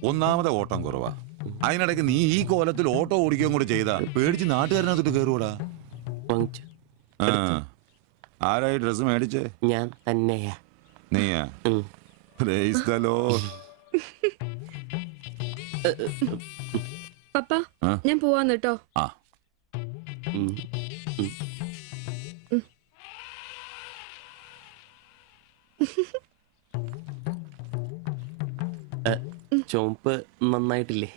ഒന്നാമത്തെ ഓട്ടം കുറവാ. അതിനിടയ്ക്ക് നീ ഈ കോലത്തിൽ ഓട്ടോ ഓടിക്കുകയും കൂടെ ചെയ്താ പേടിച്ച് നാട്ടുകാരനകത്തോട്ട് കയറുകൂടാ. ആരായി ഡ്രസ് മേടിച്ചേ? ഞാൻ തന്നെയാ. നീയാ? Price the Lord. പപ്പ ആ? ഞാൻ പോവാന്ന് കേട്ടോ. ആ ചോപ്പ് നന്നായിട്ടില്ലേ?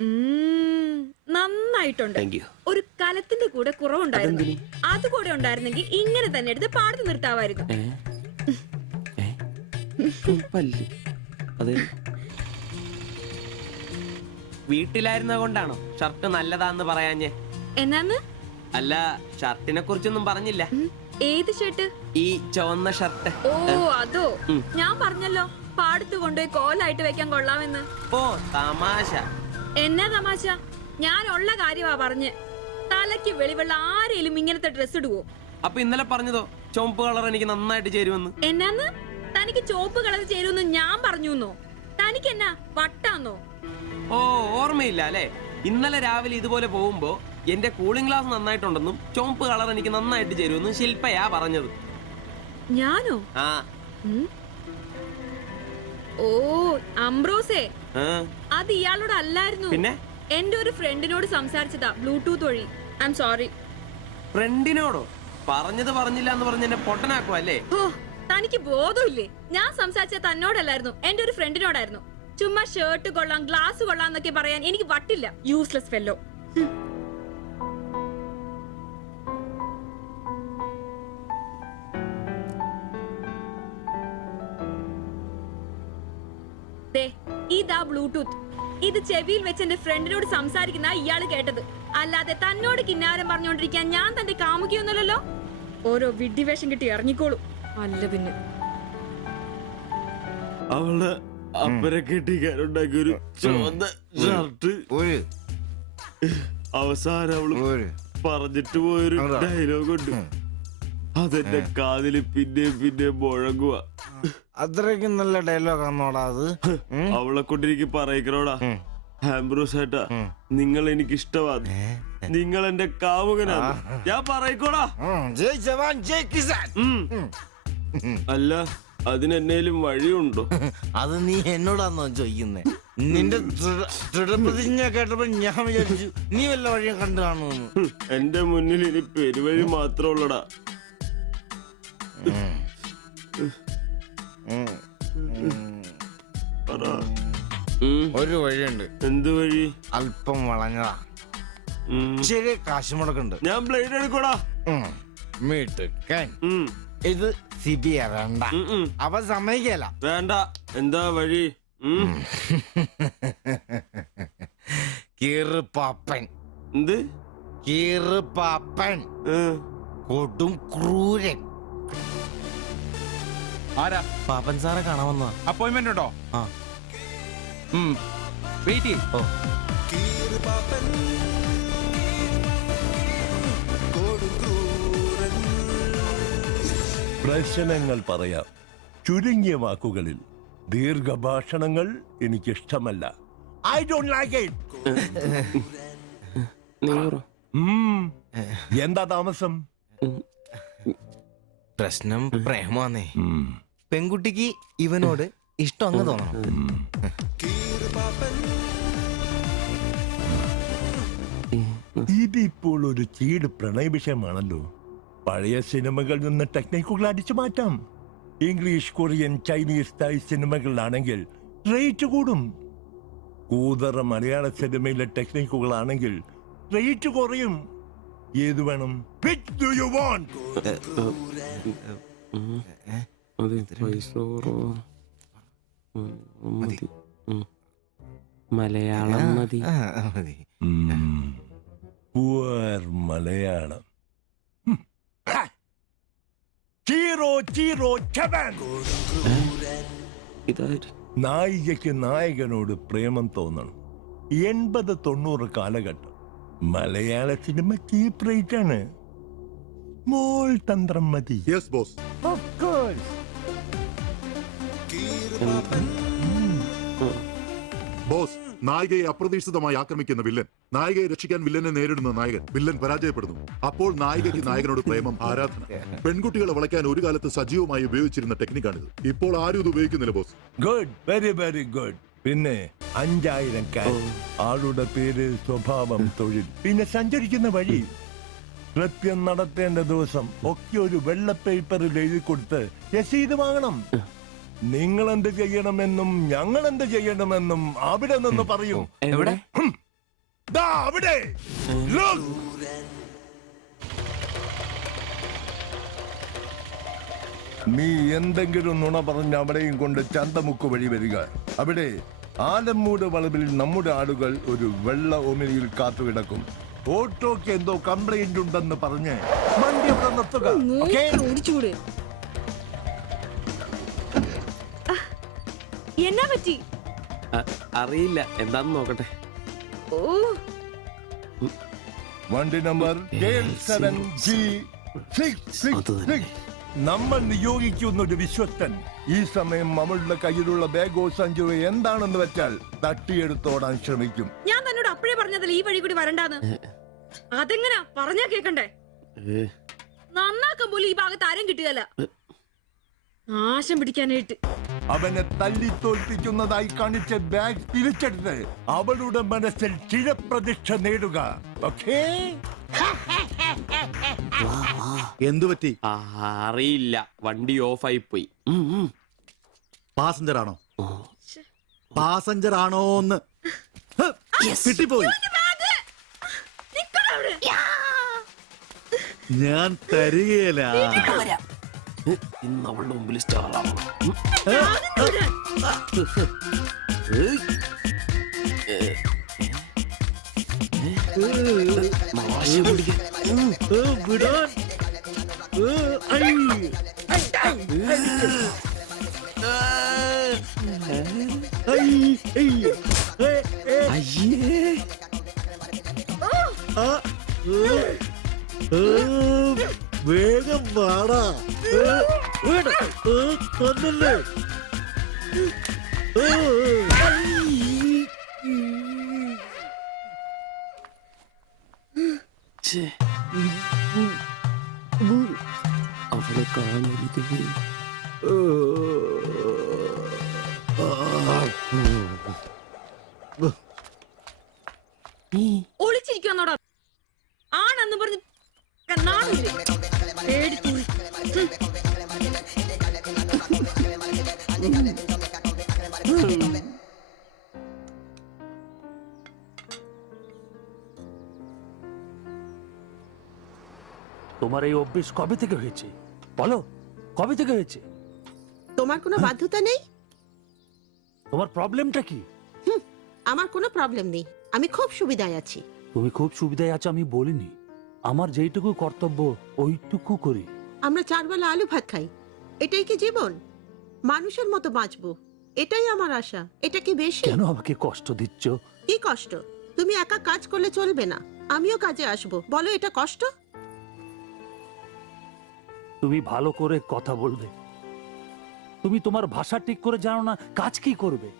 നന്നായിട്ടുണ്ട്. Thank you. ഒരു കലത്തിന്റെ കൂടെ കുറവുണ്ടായിരുന്നു. അത് കൂടെ ഉണ്ടായിരുന്നെങ്കിൽ ഇങ്ങനെ തന്നെ എടുത്ത് പാടത്ത് നിർത്താമായിരുന്നു. അതെ, വീട്ടിലായിരുന്ന കൊണ്ടാണോ ഷർട്ട് നല്ലതാന്ന് പറയാഞ്ഞേ? എന്നാന്ന്? അല്ല, ഷർട്ടിനെ കുറിച്ചൊന്നും പറഞ്ഞില്ല. ഏത് ഷർട്ട്? ഈ ചുവന്ന ഷർട്ട്. ഓ അതോ, ഞാൻ പറഞ്ഞല്ലോ പാടത്ത് കൊണ്ടുപോയി കോലായിട്ട് വെക്കാൻ കൊള്ളാമെന്ന്. ഓ തമാശ. എന്നാ തമാശ? ഞാൻ ഉള്ള കാര്യമാ പറഞ്ഞ്. തലയ്ക്ക് വെളിവുള്ള ആരെയും ഇങ്ങനത്തെ ഡ്രസ് ഇടുവോ? അപ്പൊ ഇന്നലെ പറഞ്ഞതോ ചുവപ്പ് കളർ എനിക്ക് നന്നായിട്ട് ചേരുമെന്ന്? എന്നാന്ന്? തനിക്ക് ചോപ്പ് കളർ ചേരുമെന്ന് ഞാൻ പറഞ്ഞുന്നോ? തനിക്ക് എന്നാ വട്ടാന്നോ? ഓ ഓർമ്മയില്ല അല്ലേ? ഇന്നലെ രാവിലെ ഇതുപോലെ പോകുമ്പോ എന്റെ കൂളിംഗ് ഗ്ലാസ് നന്നായിട്ടുണ്ടെന്നും ചുവപ്പ് കളർ എനിക്ക് നന്നായിട്ട് ചേരുമെന്നും ശില്പയാ പറഞ്ഞത്. ഞാനോ? ആ. ഓ അംബ്രോസേ, ആ. അത് ഇയാളോട് അല്ലായിരുന്നു. പിന്നെ എന്റെ ഒരു ഫ്രണ്ടിനോട് സംസാരിച്ചതാ ബ്ലൂടൂത്ത് വഴി. I'm sorry. ഫ്രണ്ടിനോടോ? പറഞ്ഞത് പറഞ്ഞില്ല എന്ന് പറഞ്ഞ് എന്നെ പൊട്ടനാക്കുവ അല്ലേ? ഓ തനിക്ക് ബോധമില്ലേ? ഞാൻ സംസാരിച്ച തന്നോടല്ലായിരുന്നു, എന്റെ ഒരു ഫ്രണ്ടിനോടായിരുന്നു. ചുമ്മാ ഷർട്ട് കൊള്ളാം ഗ്ലാസ് കൊള്ളാം എന്നൊക്കെ പറയാൻ എനിക്ക് വട്ടില്ല. Useless fellow. ഇതാ ബ്ലൂടൂത്ത്. ഇത് ചെവിയിൽ വെച്ച് എന്റെ ഫ്രണ്ടിനോട് സംസാരിക്കുന്ന ഇയാള് കേട്ടത്. അല്ലാതെ തന്നോട് കിന്നാരം പറഞ്ഞോണ്ടിരിക്കാൻ ഞാൻ തന്റെ കാമുകിയൊന്നുമല്ലല്ലോ. ഓരോ വിഡ്ഢിവേഷം കിട്ടി ഇറങ്ങിക്കോളൂ. അല്ല പിന്നെ അവള് അപ്പനെ കെട്ടിക്കാനുണ്ടാക്കിയ ഒരു ചുവന്ന ഷർട്ട് അവസാനം അവള് പറഞ്ഞിട്ട് പോയൊരു ഡയലോഗ് ഉണ്ട്. അതെന്റെ കാതില് പിന്നെ മുഴങ്ങുക. അത്രയ്ക്കും നല്ല ഡയലോഗ് ആണോടാ അത്? അവളെ കൊണ്ടെനിക്ക് പറയിക്കണോടാ, ആംബ്രോസ് ഏട്ടാ നിങ്ങൾ എനിക്ക് ഇഷ്ടമാണ്, നിങ്ങൾ എന്റെ കാമുകനാണ്, ഞാൻ പറയിക്കോടാ. അല്ല അതിനെന്നേലും വഴിയുണ്ടോ? അത് നീ എന്നോടാന്നോ ചോദിക്കുന്നേ? നിന്റെ ദൃഢപ്രതിജ്ഞ കേട്ടപ്പോ ഞാൻ വിചാരിച്ചു നീ വല്ല വഴിയും കണ്ടു കാണുമെന്ന്. എന്റെ മുന്നിൽ ഇനി പെരുവഴി മാത്രമുള്ളടാ. ഒരു വഴിയുണ്ട്. എന്ത് വഴി? അല്പം വളഞ്ഞതാ, ശരി കാശ് മുടക്കുണ്ട്. ഞാൻ ബ്ലേഡ് എടുക്കോടാ. മീട്ടുക്കൻ ഇത് സിബി വേണ്ട, അവ സമ്മതിക്കല. വേണ്ട. എന്താ വഴി? കീറുപാപ്പൻ. എന്ത് കീറുപാപ്പൻ? കൊടും ക്രൂരൻ. ആരാ? പാപ്പൻ സാറെ കാണാൻ വന്ന. അപ്പോയിന്റ്മെന്റ് ഉണ്ടോ? ആ വെയിറ്റ് ചെയ്യ്. ഓ പ്രശ്നങ്ങൾ പറയാം ചുരുങ്ങിയ വാക്കുകളിൽ. ദീർഘഭാഷണങ്ങൾ എനിക്കിഷ്ടമല്ല. I don't like it. എന്താ താമസം? പ്രശ്നം പ്രേമാന്നേ. പെൺകുട്ടിക്ക് ഇവനോട് ഇഷ്ടം അങ്ങ് തോന്നണം. ഇതിപ്പോൾ ഒരു ചീട് പ്രണയ വിഷയമാണല്ലോ. പഴയ സിനിമകളിൽ നിന്ന് ടെക്നിക്കുകൾ അടിച്ചു മാറ്റാം. ഇംഗ്ലീഷ്, കൊറിയൻ, ചൈനീസ്, തായ് സിനിമകളിലാണെങ്കിൽ റേറ്റ് കൂടും. കൂതറ മലയാള സിനിമയിലെ ടെക്നിക്കുകളാണെങ്കിൽ റേറ്റ് കുറയും. ഏത് വേണം? Which do you want? Malayalam മതി. Poor മലയാളം. Chi Rho Chi Rho ചവൻ. നായികയ്ക്ക് നായകനോട് പ്രേമം തോന്നണം. 80-90 കാലഘട്ടം മലയാള സിനിമ ചീപ്പ് റേറ്റ് ആണ്. മോൾ തന്ത്രം മതി. Yes boss. Of course. Boss, നായികയെ അപ്രതീക്ഷിതമായി ആക്രമിക്കുന്ന വില്ലൻ, നായികയെ രക്ഷിക്കാൻ വില്ലനെ നേരിടുന്ന നായകൻ, വില്ലൻ പരാജയപ്പെടുന്നു. അപ്പോൾ നായികയ്ക്ക് നായകനോട് പ്രേമം, ആരാധന. പെൺകുട്ടികളെ വളയ്ക്കാൻ ഒരു കാലത്ത് സജീവമായി ഉപയോഗിച്ചിരുന്ന ടെക്നിക്കാണിത്. ഇപ്പോൾ ആരും ഇത് ഉപയോഗിക്കുന്നില്ല boss. Good, very very good. പിന്നെ 5000 ക്യാഷ്. ആളുടെ പേര്, സ്വഭാവം, തൊഴിൽ, പിന്നെ സഞ്ചരിക്കുന്ന വഴി, കൃത്യം നടത്തേണ്ട ദിവസം ഒക്കെ ഒരു വെള്ള പേപ്പറിൽ എഴുതി കൊടുത്ത് രസീത് വാങ്ങണം. നിങ്ങൾ എന്ത് ചെയ്യണമെന്നും ഞങ്ങൾ എന്ത് ചെയ്യണമെന്നും അവിടെ നിന്ന് പറയും. എവിടെ? ദാ അവിടെ. Look. നീ എന്തെങ്കിലും നുണ പറഞ്ഞ് അവിടെയും കൊണ്ട് ചന്തമുക്ക് വഴി വരിക. അവിടെ ആലമ്മൂട് വളവിൽ നമ്മുടെ ആളുകൾ ഒരു വെള്ള ഒമിനിയിൽ കാത്തുകിടക്കും. ഓട്ടോക്ക് എന്തോ കംപ്ലൈന്റ് ഉണ്ടെന്ന് പറഞ്ഞ് വണ്ടി അവിടെ നിർത്തുക. ഓക്കേ? ഓടിച്ചൂടെ എന്നാ പറ്റി? അറിയില്ല, എന്താന്ന് നോക്കട്ടെ. ഓ വണ്ടി നമ്പർ K7G666. നമ്മൾ നിയോഗിക്കുന്ന ഒരു വിശ്വസ്തൻ ഈ സമയം നമ്മളുടെ കയ്യിലുള്ള ബാഗോ സഞ്ചോ എന്താണെന്ന് വെച്ചാൽ തട്ടിയെടുത്തോടാൻ ശ്രമിക്കും. ഞാൻ തന്നോട് അപ്പഴേ പറഞ്ഞതല്ലേ ഈ വഴി കൂടി വരണ്ടാന്ന്. അതെങ്ങനാ പറഞ്ഞാ കേക്കണ്ടേ? നന്നാക്കാൻ പോലും ഈ ഭാഗത്ത് ആരും കിട്ടിയതല്ല. നാശം പിടിക്കാനായിട്ട് അവനെ തല്ലി തോൽപ്പിക്കുന്നതായി കാണിച്ച ബാഗ് തിരിച്ചെടുത്ത് അവളുടെ മനസ്സിൽ ചിരപ്രതിഷ്ഠ നേടുക. ഓക്കേ? എന്തു പറ്റി? അറിയില്ല, വണ്ടി ഓഫായി പോയി. പാസഞ്ചർ ആണോ? പാസഞ്ചർ ആണോന്ന് കിട്ടിപ്പോയി. ഞാൻ തരികയില്ല. ഇന്ന് അവളുടെ മുമ്പിൽ സ്റ്റാർ ആവണം. വേഗം വാടാ. കൊന്നല്ലേ? അവളെ കാണരുത്. ഒളിച്ചിരിക്കുന്നോടാ ആണെന്ന് പറഞ്ഞ് നാണില്ലേ? പേടിച്ചൂടി. তোমার এই অভ্যেস কবে থেকে হয়েছে বলো? কবে থেকে হয়েছে? তোমার কোনো বাধ্যতা নেই। তোমার প্রবলেমটা কি? আমার কোনো প্রবলেম নেই, আমি খুব সুবিধায় আছি। তুমি খুব সুবিধায় আছো আমি বলিনি। আমার যেইটুকু কর্তব্য ওইটুকু করি। আমরা 4 বেলা আলু ভাত খাই, এটাই কি জীবন? মানুষের মতো বাঁচবো, এটাই আমার আশা। এটা কি বেশি? কেন আমাকে কষ্ট দিচ্ছ? কি কষ্ট? তুমি একা কাজ করলে চলবে না, আমিও কাজে আসবো। বলো এটা কষ্ট? তুমি ভালো করে কথা বলবে। তুমি তোমার ভাষা ঠিক করে জানো না, কাজ কি করবে?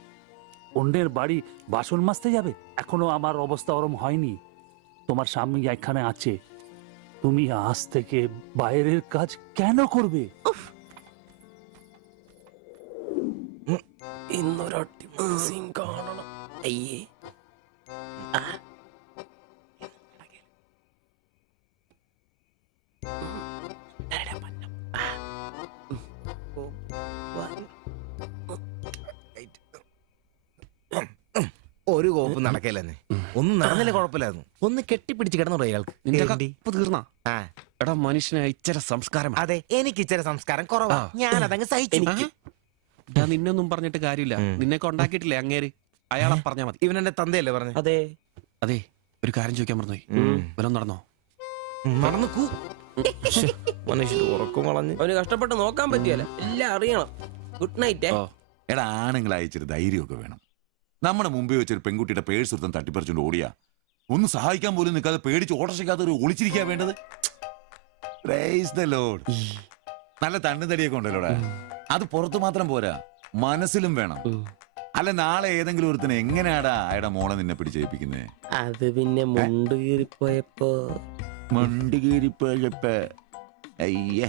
অন্যের বাড়ি বাসন মাজতে যাবে? এখনো আমার অবস্থা ওরম হয়নি। তোমার স্বামী এখানে আছে, তুমি আজ থেকে বাইরের কাজ কেন করবে? ഇന്നൊരൊട്ടി സീൻ കാണണം. അയ്യേ, ഒരു കോപ്പ് നടക്കില്ലെന്നെ. ഒന്നും നടന്നില്ല, കുഴപ്പമില്ലായിരുന്നു. ഒന്ന് കെട്ടിപ്പിടിച്ച് കിടന്നു അയാൾക്ക്. നിന്റെ കപ്പ് തീർന്നാ? ആ, എടാ മനുഷ്യന് ഇച്ചിരി സംസ്കാരം. അതെ, എനിക്ക് ഇച്ചിരി സംസ്കാരം കുറവാ. ഞാൻ അതങ്ങ് സഹിച്ചു. ഞാൻ നിന്നൊന്നും പറഞ്ഞിട്ട് കാര്യമില്ല. നിന്നെ കൊണ്ടാക്കിയിട്ടില്ലേ അങ്ങേര്? അയാളെ പറഞ്ഞാ മതി. ഇവൻ എന്റെ തന്തയല്ലേ പറഞ്ഞു? അതെ അതെ, ഒരു കാര്യം ചോദിക്കാൻ മറന്നുപോയി. വല്ലതും നടന്നോ? നടന്നു. മനുഷ്യൻ ഉറക്കം കളഞ്ഞ് അവന് കഷ്ടപ്പെട്ട് നോക്കാൻ പറ്റിയല്ല. എല്ലാം അറിയണം. Good night. എടാ, ആണുങ്ങൾ അയച്ചൊരു ധൈര്യമൊക്കെ വേണം. നമ്മുടെ മുമ്പേ വെച്ചൊരു പെൺകുട്ടിയുടെ പേഴ്സ് ഒരുത്തൻ തട്ടിപ്പറിച്ചുകൊണ്ട് ഓടിയാ ഒന്ന് സഹായിക്കാൻ പോലും നിൽക്കാതെ പേടിച്ച് ഓട്ടർഷയ്ക്കാതെ ഒരു ഒളിച്ചിരിക്കാൻ വേണ്ടത്. Praise the Lord. നല്ല തണ്ണുതടിയൊക്കെ ഉണ്ടല്ലോടാ. അത് പുറത്ത് മാത്രം പോരാ, മനസ്സിലും വേണം. അല്ല, നാളെ ഏതെങ്കിലും ഒരുത്തിന് എങ്ങനെയാടാ അയാളുടെ മോളെ നിന്നെ പിടിച്ചേൽപ്പിക്കുന്നേ? അത് പിന്നെ മുണ്ട് കീറിപ്പോയപ്പോ അയ്യേ.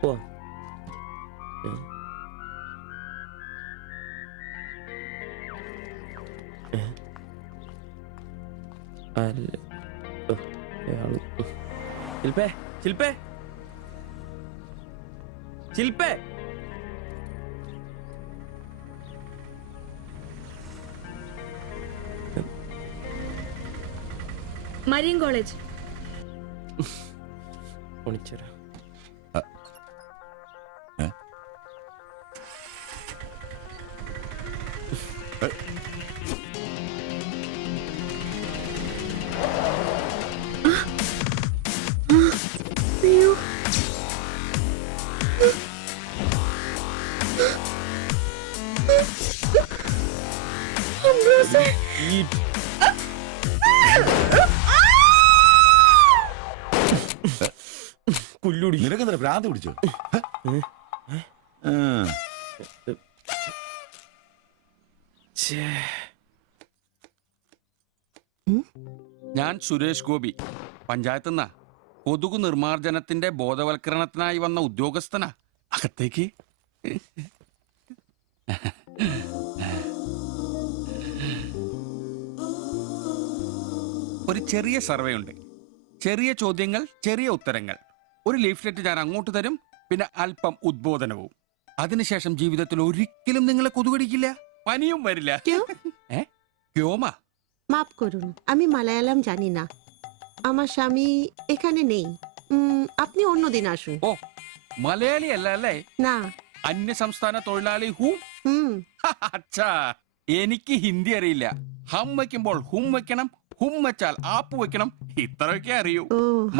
പോവാ. ശില്പേ ശില്പേ ശില്പേ മരിയൻ കോളേജ്. പൊണിച്ചരാ. പുല്ലുടി നിനക്കെന്താ ഭ്രാന്ത് പിടിച്ചോ? ഞാൻ സുരേഷ് ഗോപി, പഞ്ചായത്ത് നിന്നാ. കൊതുകു നിർമാർജനത്തിന്റെ ബോധവൽക്കരണത്തിനായി വന്ന ഉദ്യോഗസ്ഥനാ. അകത്തേക്ക്. ഒരു ചെറിയ സർവേ ഉണ്ട്. ചെറിയ ചോദ്യങ്ങൾ, ചെറിയ ഉത്തരങ്ങൾ. ഒരു ലീഫ്ലെറ്റ് ഞാൻ അങ്ങോട്ട് തരും, പിന്നെ അല്പം ഉദ്ബോധനവും. അതിനുശേഷം ജീവിതത്തിൽ ഒരിക്കലും നിങ്ങളെ കൊതുകടിക്കില്ല, പനിയും വരില്ല. ക്യോമ? মাফ করুন, আমি মালায়ালাম জানি না। আমার স্বামী এখানে নেই। আপনি অন্যদিন আসুন। ഓ, മലയാളി അല്ല അല്ലേ? না। അന്യ സംസ്ഥാന തൊഴിലാളി ഹൂം? അച്ഛാ, എനിക്ക് ഹിന്ദി അറിയില്ല. ഹം വയ്ക്കുമ്പോൾ ഹും വെക്കണം, ഹും വെച്ചാൽ ആപ്പ് വെക്കണം, ഇത്രയൊക്കെ അറിയൂ.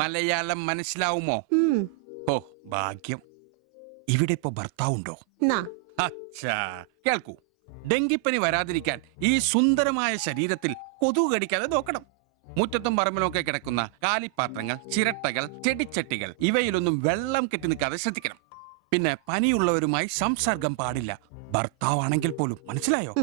മലയാളം മനസ്സിലാവുമോ? ഓ ഭാഗ്യം. ഇവിടെ ഇപ്പൊ ഭർത്താവുണ്ടോ? അച്ഛാ കേൾക്കൂ, ഡെങ്കിപ്പനി വരാതിരിക്കാൻ ഈ സുന്ദരമായ ശരീരത്തിൽ കൊതുക് കടിക്കാതെ നോക്കണം. മുറ്റത്തും പറമ്പിലൊക്കെ കിടക്കുന്ന കാലിപ്പാത്രങ്ങൾ, ചിരട്ടകൾ, ചെടിച്ചട്ടികൾ ഇവയിലൊന്നും വെള്ളം കെട്ടി നിൽക്കാതെ ശ്രദ്ധിക്കണം. പിന്നെ പനിയുള്ളവരുമായി സംസർഗം പാടില്ല, ഭർത്താവാണെങ്കിൽ പോലും. മനസ്സിലായോ?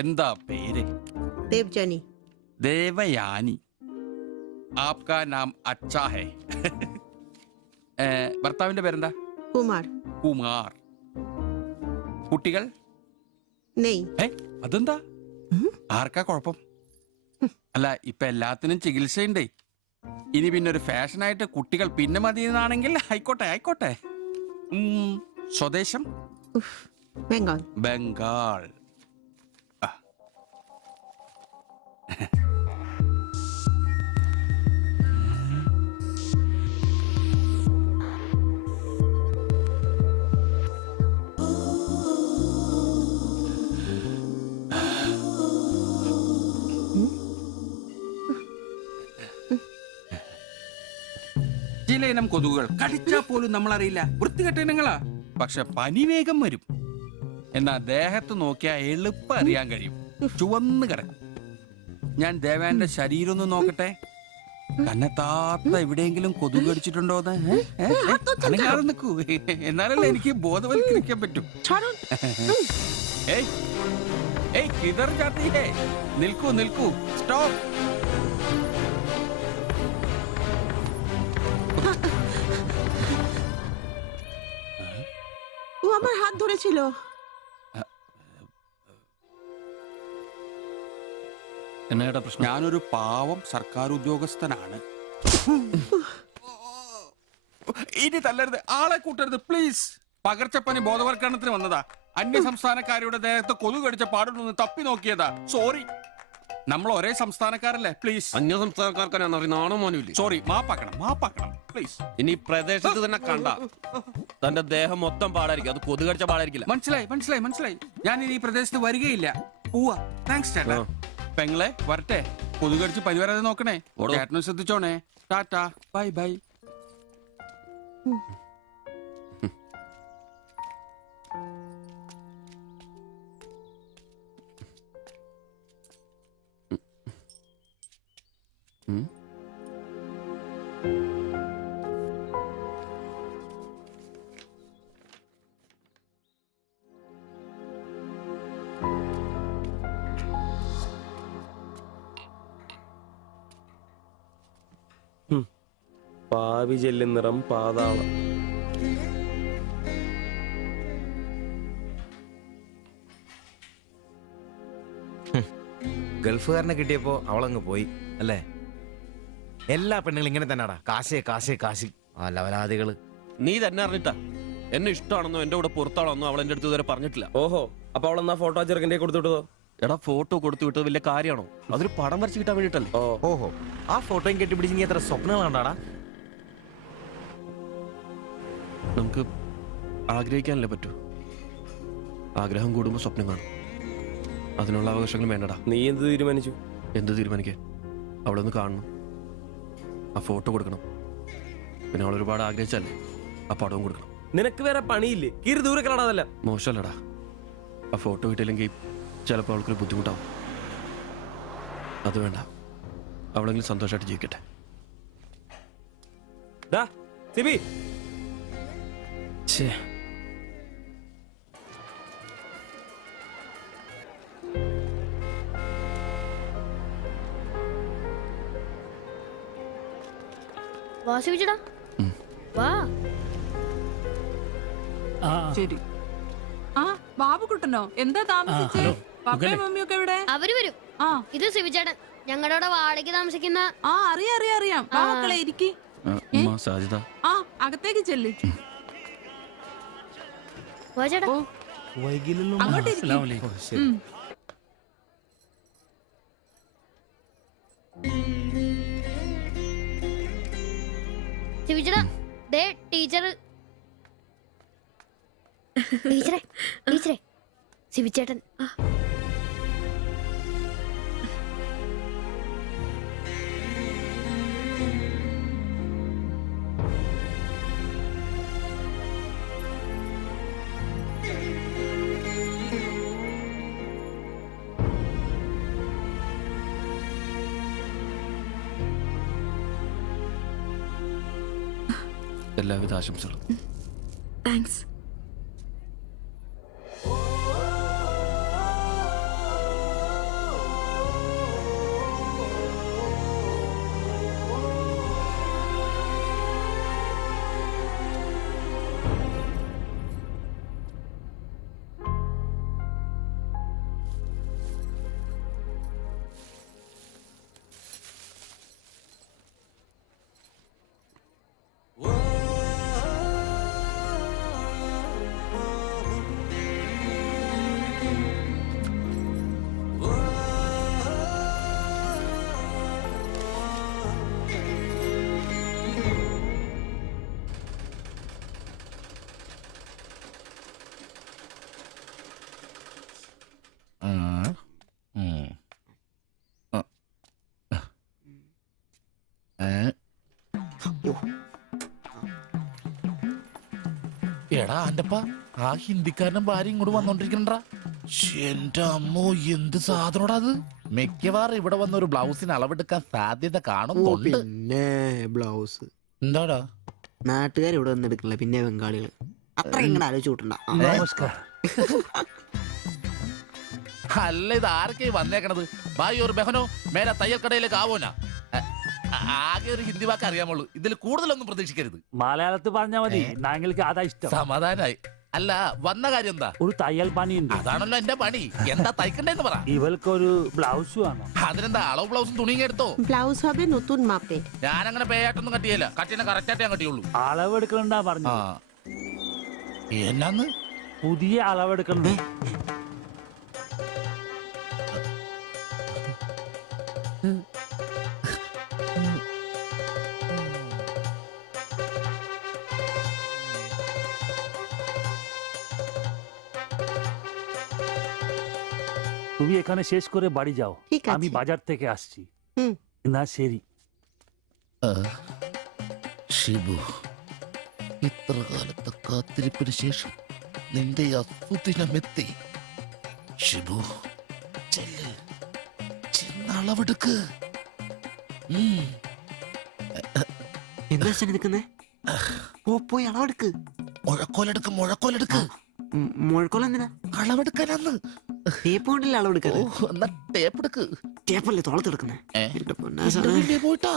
എന്താ പേര്? ദേവ്ജാനി. ദേവയാനി. ആപ്കാ നാം അച്ഛാ ഹേ. ഭർത്താവിന്റെ പേരെന്താ? കുമാർ. കുമാർ. കുട്ടികൾ? അതെന്താ? ആർക്കാ കുഴപ്പം? അല്ല, ഇപ്പൊ എല്ലാത്തിനും ചികിത്സയുണ്ടേ. ഇനി പിന്നെ ഒരു ഫാഷനായിട്ട് കുട്ടികൾ പിന്നെ മതിയെന്നാണെങ്കിൽ ആയിക്കോട്ടെ ആയിക്കോട്ടെ. സ്വദേശം? ബംഗാൾ. ബംഗാൾ. ചില ഇനം കൊതുകുകൾ കടിച്ചാൽ പോലും നമ്മൾ അറിയില്ല, വൃത്തികെട്ട ഇനങ്ങളാ. പക്ഷെ പനി വേഗം വരും. എന്നാ ദേഹത്ത് നോക്കിയാൽ എളുപ്പം അറിയാൻ കഴിയും, ചുവന്ന് കിടക്കും. ഞാൻ ദേവാന്റെ ശരീരം ഒന്ന് നോക്കട്ടെ. കന്നെത്താത്ത എവിടെയെങ്കിലും കൊതുക് കടിച്ചിട്ടുണ്ടോന്ന്? അനങ്ങാതെ നിൽക്കൂ, എന്നാലല്ലേ എനിക്ക് ബോധവൽക്കരിക്കാൻ പറ്റും. കിതർ ജാത്തി ഹേ. നിൽക്കൂ നിൽക്കൂ, സ്റ്റോപ്പ്. ও আমার হাত ধরেছিল। ഞാനൊരു പാവം സർക്കാർ ഉദ്യോഗസ്ഥനാണ്. ഇനി തല്ലരുത്, ആളെ കൂട്ടരുത് പ്ലീസ്. പകർച്ചപ്പനി ബോധവൽക്കരണത്തിന് വന്നതാ. അന്യ സംസ്ഥാനക്കാരുടെ ദേഹത്ത് കൊതുക് കടിച്ച പാടുണ്ടെന്ന് തപ്പി നോക്കിയതാ. സോറി. നമ്മൾ ഒരേ സംസ്ഥാനക്കാരല്ലേ, പ്ലീസ്. അന്യ സംസ്ഥാനക്കാർക്കാണോ മോനില്ല? സോറി, മാപ്പാക്കണം മാപ്പാക്കണം പ്ലീസ്. ഇനി പ്രദേശത്ത് തന്നെ കണ്ട തന്റെ ദേഹം മൊത്തം പാടായിരിക്കും, അത് കൊതുക് കടിച്ച പാടായിരിക്കില്ല. മനസ്സിലായി മനസ്സിലായി മനസ്സിലായി. ഞാൻ ഇനി ഈ പ്രദേശത്ത് വരികയില്ല. പോവാ. താങ്ക്സ് ചേട്ടാ. പെങ്ങളെ വരട്ടെ. കൊതുക് കടിച്ച് പനി വരാതെ നോക്കണേ. ചേട്ടനും ശ്രദ്ധിച്ചോണേ. Tata, bye bye. പാവി ചെല്ലും നിറം പാതാളം. ഗൾഫുകാരനെ കിട്ടിയപ്പോ അവളങ്ങ് പോയി അല്ലേ? എല്ലാ പെണ്ണുങ്ങളും ഇങ്ങനെ തന്നെടാ, കാശേ കാശേ കാശി. ആ ലവലാദികള്. നീ തന്നെ അറിഞ്ഞിട്ടാ എന്നെ ഇഷ്ടമാണെന്നോ എന്റെ കൂടെ പുറത്താണെന്നോ അവൾ എന്റെ അടുത്ത് ഇതുവരെ പറഞ്ഞിട്ടില്ല. ഓഹോ, അപ്പൊ അവളെന്നാ ഫോട്ടോ ചെറുക്കൻ്റെ കൊടുത്തുവിട്ടതോ? എടാ, ഫോട്ടോ കൊടുത്തു വിട്ടത് വലിയ കാര്യമാണോ? അതൊരു പടം വരച്ച് കിട്ടാൻ വേണ്ടിട്ടല്ലേ. ഓഹോ, ആ ഫോട്ടോയും കെട്ടിപ്പിടിച്ച് നീ എത്ര സ്വപ്നങ്ങൾ കണ്ടാടാ? നമുക്ക് ആഗ്രഹിക്കാനല്ലേ പറ്റൂ. ആഗ്രഹം കൂടുമ്പോ സ്വപ്നം കാണും. അതിനുള്ള അവകാശങ്ങൾ വേണ്ടടാ. നീ എന്ത് തീരുമാനിച്ചു? എന്ത് തീരുമാനിക്കേ? അവളൊന്ന് കാണണം, ആ ഫോട്ടോ കൊടുക്കണം, പിന്നെ അവൾ ഒരുപാട് ആഗ്രഹിച്ചല്ലേ ആ പടവും കൊടുക്കണം. നിനക്ക് വേറെ പണിയില്ലേ? കീറി ദൂരെ കളാടല്ല. മോശമല്ലടാ, ആ ഫോട്ടോ കിട്ടിയില്ലെങ്കിൽ ചിലപ്പോൾ അവൾക്കൊരു ബുദ്ധിമുട്ടാവും. അത് വേണ്ട, അവളെങ്കിലും സന്തോഷമായിട്ട് ജീവിക്കട്ടെ. വാസിവിച്ചടാ, വാ. ശരി. ആ ബാബുക്കുട്ടനോ, എന്താ താമസിച്ചേ? പപ്പയും മമ്മിയൊക്കെ എവിടെ? അവര് വരും. ഇത് സിവിചേട്ടൻ, ഞങ്ങളുടെ വാടകയ്ക്ക് താമസിക്കുന്ന. ആ അറിയാം അറിയാം അറിയാം. മക്കളെ ഇരിക്കി. ആ അകത്തേക്ക് ചെല്ലു. അങ്ങോട്ട് ഇരിക്ക്. സിവിചേട്ടാ, ദേ ടീച്ചർ. ടീച്ചറെ ടീച്ചറെ, സിവിചേട്ടൻ. എല്ലാവിധ ആശംസകളും. താങ്ക്സ്. എടാ ആന്റപ്പ, ആ ഹിന്ദിക്കാരനും ഭാര്യ ഇങ്ങോട്ട് വന്നോണ്ടിരിക്കണ്ടാ. എന്റെ അമ്മോ, എന്ത് സാധനോടാ അത്? മിക്കവാറും ഇവിടെ വന്ന ഒരു ബ്ലൗസിന് അളവെടുക്കാൻ സാധ്യത കാണുന്നുണ്ട്. പിന്നെ ബ്ലൗസ് എന്താടാ, നാട്ടുകാർ ഇവിടെ വന്ന് എടുക്കില്ല, പിന്നെ ബംഗാളികൾ. അത്ര ഇങ്ങനെ ആലോചിച്ച് കൂട്ടണ്ട. നമസ്കാരം. അല്ല, ഇത് ആരൊക്കെ വന്നേക്കണത്? ഭായി ഒരു ബഹനോ മേലെ തയ്യൽ കടയിലേക്ക് ആവോനാ? ആകെ ഒരു ഹിന്ദി വാക്ക് അറിയാമുള്ളൂ, ഇതിൽ കൂടുതലൊന്നും പ്രതീക്ഷിക്കരുത്. മലയാളത്തിൽ പറഞ്ഞാൽ മതി, ഞങ്ങൾക്ക് അതാ ഇഷ്ടം. സമാധാനായി. അല്ല, വന്ന കാര്യം എന്താ? ഒരു തയ്യൽ പണിയുണ്ട്. അതാണല്ലോ എന്റെ പണി. എന്താ തയ്ക്കണ്ടേന്ന് പറ. ഇവൾക്കൊരു ബ്ലൗസ് വേണം. അതിനെന്താ, അളവ് ബ്ലൗസും തുണിയും എടുത്തോ? ব্লাউজ হবে নতুন মাপে। ഞാൻ അങ്ങനെ പേയായിട്ടൊന്നും കട്ടിയല്ല, കട്ടിനെ കറക്റ്റ് ആയിട്ട് ഞാൻ കട്ടിയുള്ളൂ. അളവെടുക്കണ്ടാ പറഞ്ഞു. എന്നാന്ന്? പുതിയ അളവെടുക്കണ്ട. তুমি এখানে শেষ করে বাড়ি যাও, আমি বাজার থেকে আসছি। না ശരി. ഷിബു, ഇത്ര കാലത്തെ കാത്തിരിപ്പിന് ശേഷം നിന്റെ അസുദിനമെത്തി. ഷിബു, ചെല്ല്, ചെന്നളവെടുക്ക്. എന്താ നിൽക്കുന്നേ? പോയി അളവെടുക്ക്. മുഴക്കോലെടുക്ക്, മുഴക്കോലെടുക്ക്. മുഴക്കോൽ എന്തിനാ? അളവെടുക്കാനാന്ന്. ടേപ്പ് കൊണ്ടല്ലേ അളവെടുക്കാറ്? എന്നാ ടേപ്പ് എടുക്ക്. ടേപ്പല്ലേ തോളത്തെടുക്കുന്നേ? പോയിട്ടാ.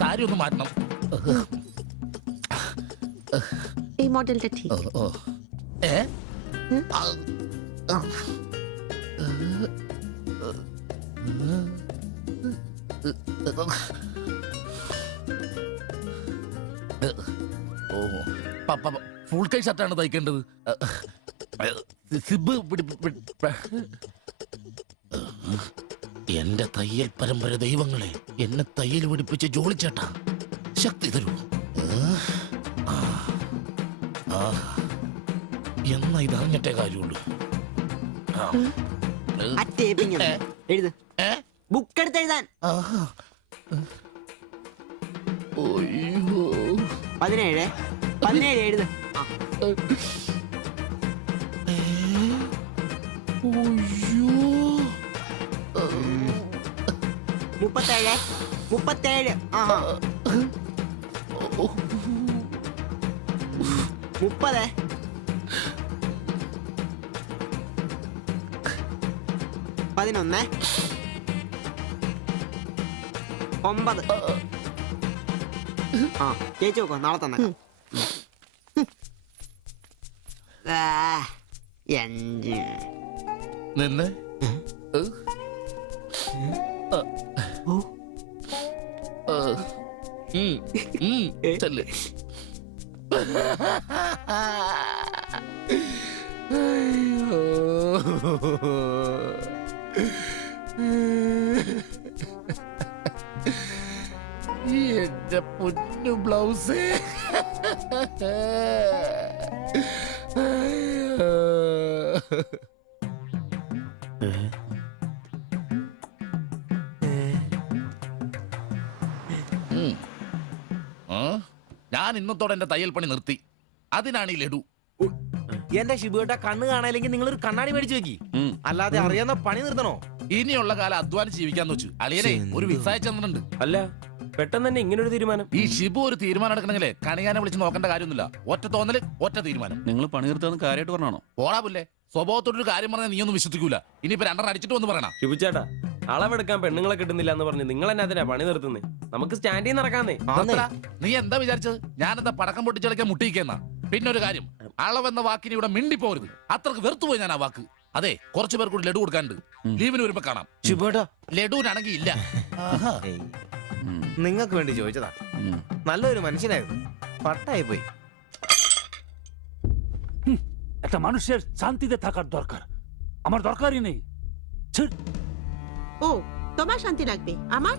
സാരി ഒന്ന് മാറ്റണം. এই মডেলটা ঠিক। ഏ ഫുൾ കൈ ഷർട്ടാണ് തയ്ക്കേണ്ടത്. സിബ് എന്റെ തയ്യൽ പരമ്പര ദൈവങ്ങളെ, എന്നെ തയ്യൽ പിടിപ്പിച്ച് ജോളിച്ചേട്ടാ ശക്തി തരൂ. എന്നാ ഇത് അറിഞ്ഞിട്ടേ കാര്യമുള്ളൂ. ബുക്ക് എടുത്ത് എഴുതാൻ 17 എഴുത്. 37. 30. 11. 9. ചേച്ചി നോക്കോ, നാളെ തന്നെ. 5. നിന്ന് ചെല്ല്. എന്റെ പൊന്നു ബ്ലൗസ്. ഞാൻ ഇന്നത്തോടെ എന്റെ തയ്യൽ പണി നിർത്തി. അതിനാണ് ഈ ലഡു. എന്റെ ശിബുവേട്ട കണ്ണ് കാണാനില്ലെങ്കിൽ നിങ്ങൾ ഒരു കണ്ണാടി മേടിച്ചു വെക്കി. അല്ലാതെ അറിയാവുന്ന പണി നിർത്തണോ? ഇനിയുള്ള കാലം അധ്വാനിച്ച് ജീവിക്കാന്ന് വെച്ചു. അളിയനെ ഒരു വിസ അയച്ചെന്നിട്ടുണ്ട്. അല്ല, പെട്ടെന്ന് തന്നെ ഇങ്ങനെ ഒരു തീരുമാനം. ഈ ഷിബു ഒരു തീരുമാനം എടുക്കണമെങ്കിലേ കണിയാനെ വിളിച്ച് നോക്കേണ്ട കാര്യമൊന്നുമില്ല. ഒറ്റ തോന്നല്, ഒറ്റ തീരുമാനം. നിങ്ങൾ പണി നിർത്താന്ന് കാര്യമായിട്ട് പറഞ്ഞാണോ? പോടാ പുല്ലേ, സ്വഭാവത്തോടൊരു കാര്യം പറഞ്ഞാൽ നീ ഒന്നും വിശ്വസിക്കൂല. ഇനിയിപ്പോ 2 അടിച്ചിട്ട് വന്ന് പറയണം. ശിബുച്ചേട്ടാ, അളവെടുക്കാൻ പെണ്ണുങ്ങളെ കിട്ടുന്നില്ല എന്ന് പറഞ്ഞ് നിങ്ങൾ എന്നെ അതിനാ പണി നിർത്തുന്നേ? നമുക്ക് സ്റ്റാൻഡിൽ നടക്കാന്നേ. നീ എന്താ വിചാരിച്ചത്? ഞാനെന്താ പടക്കം പൊട്ടിച്ചളിക്കാൻ മുട്ടിയിക്കുന്ന? പിന്നെ ഒരു കാര്യം, അളവെന്ന വാക്കിന് ഇവിടെ മിണ്ടിപ്പോരുത്. അത്രക്ക് വെറുത്തുപോയി ഞാൻ ആ വാക്ക്. അതെ, കുറച്ചു പേർ കൂടി ലഡു കൊടുക്കാനുണ്ട്. ലീവിന് വരുമ്പോ കാണാം. ലഡുവിനാണെങ്കിൽ ഇല്ല. നിങ്ങൾക്ക് വേണ്ടി ചോദിച്ചതാ. നല്ലൊരു മനുഷ്യനായിരുന്നു, പട്ടായി പോയി. একটা মানুষের শান্তিতে থাকার দরকার, আমার দরকারই নেই। ও তোমার শান্তি লাগবে? আমার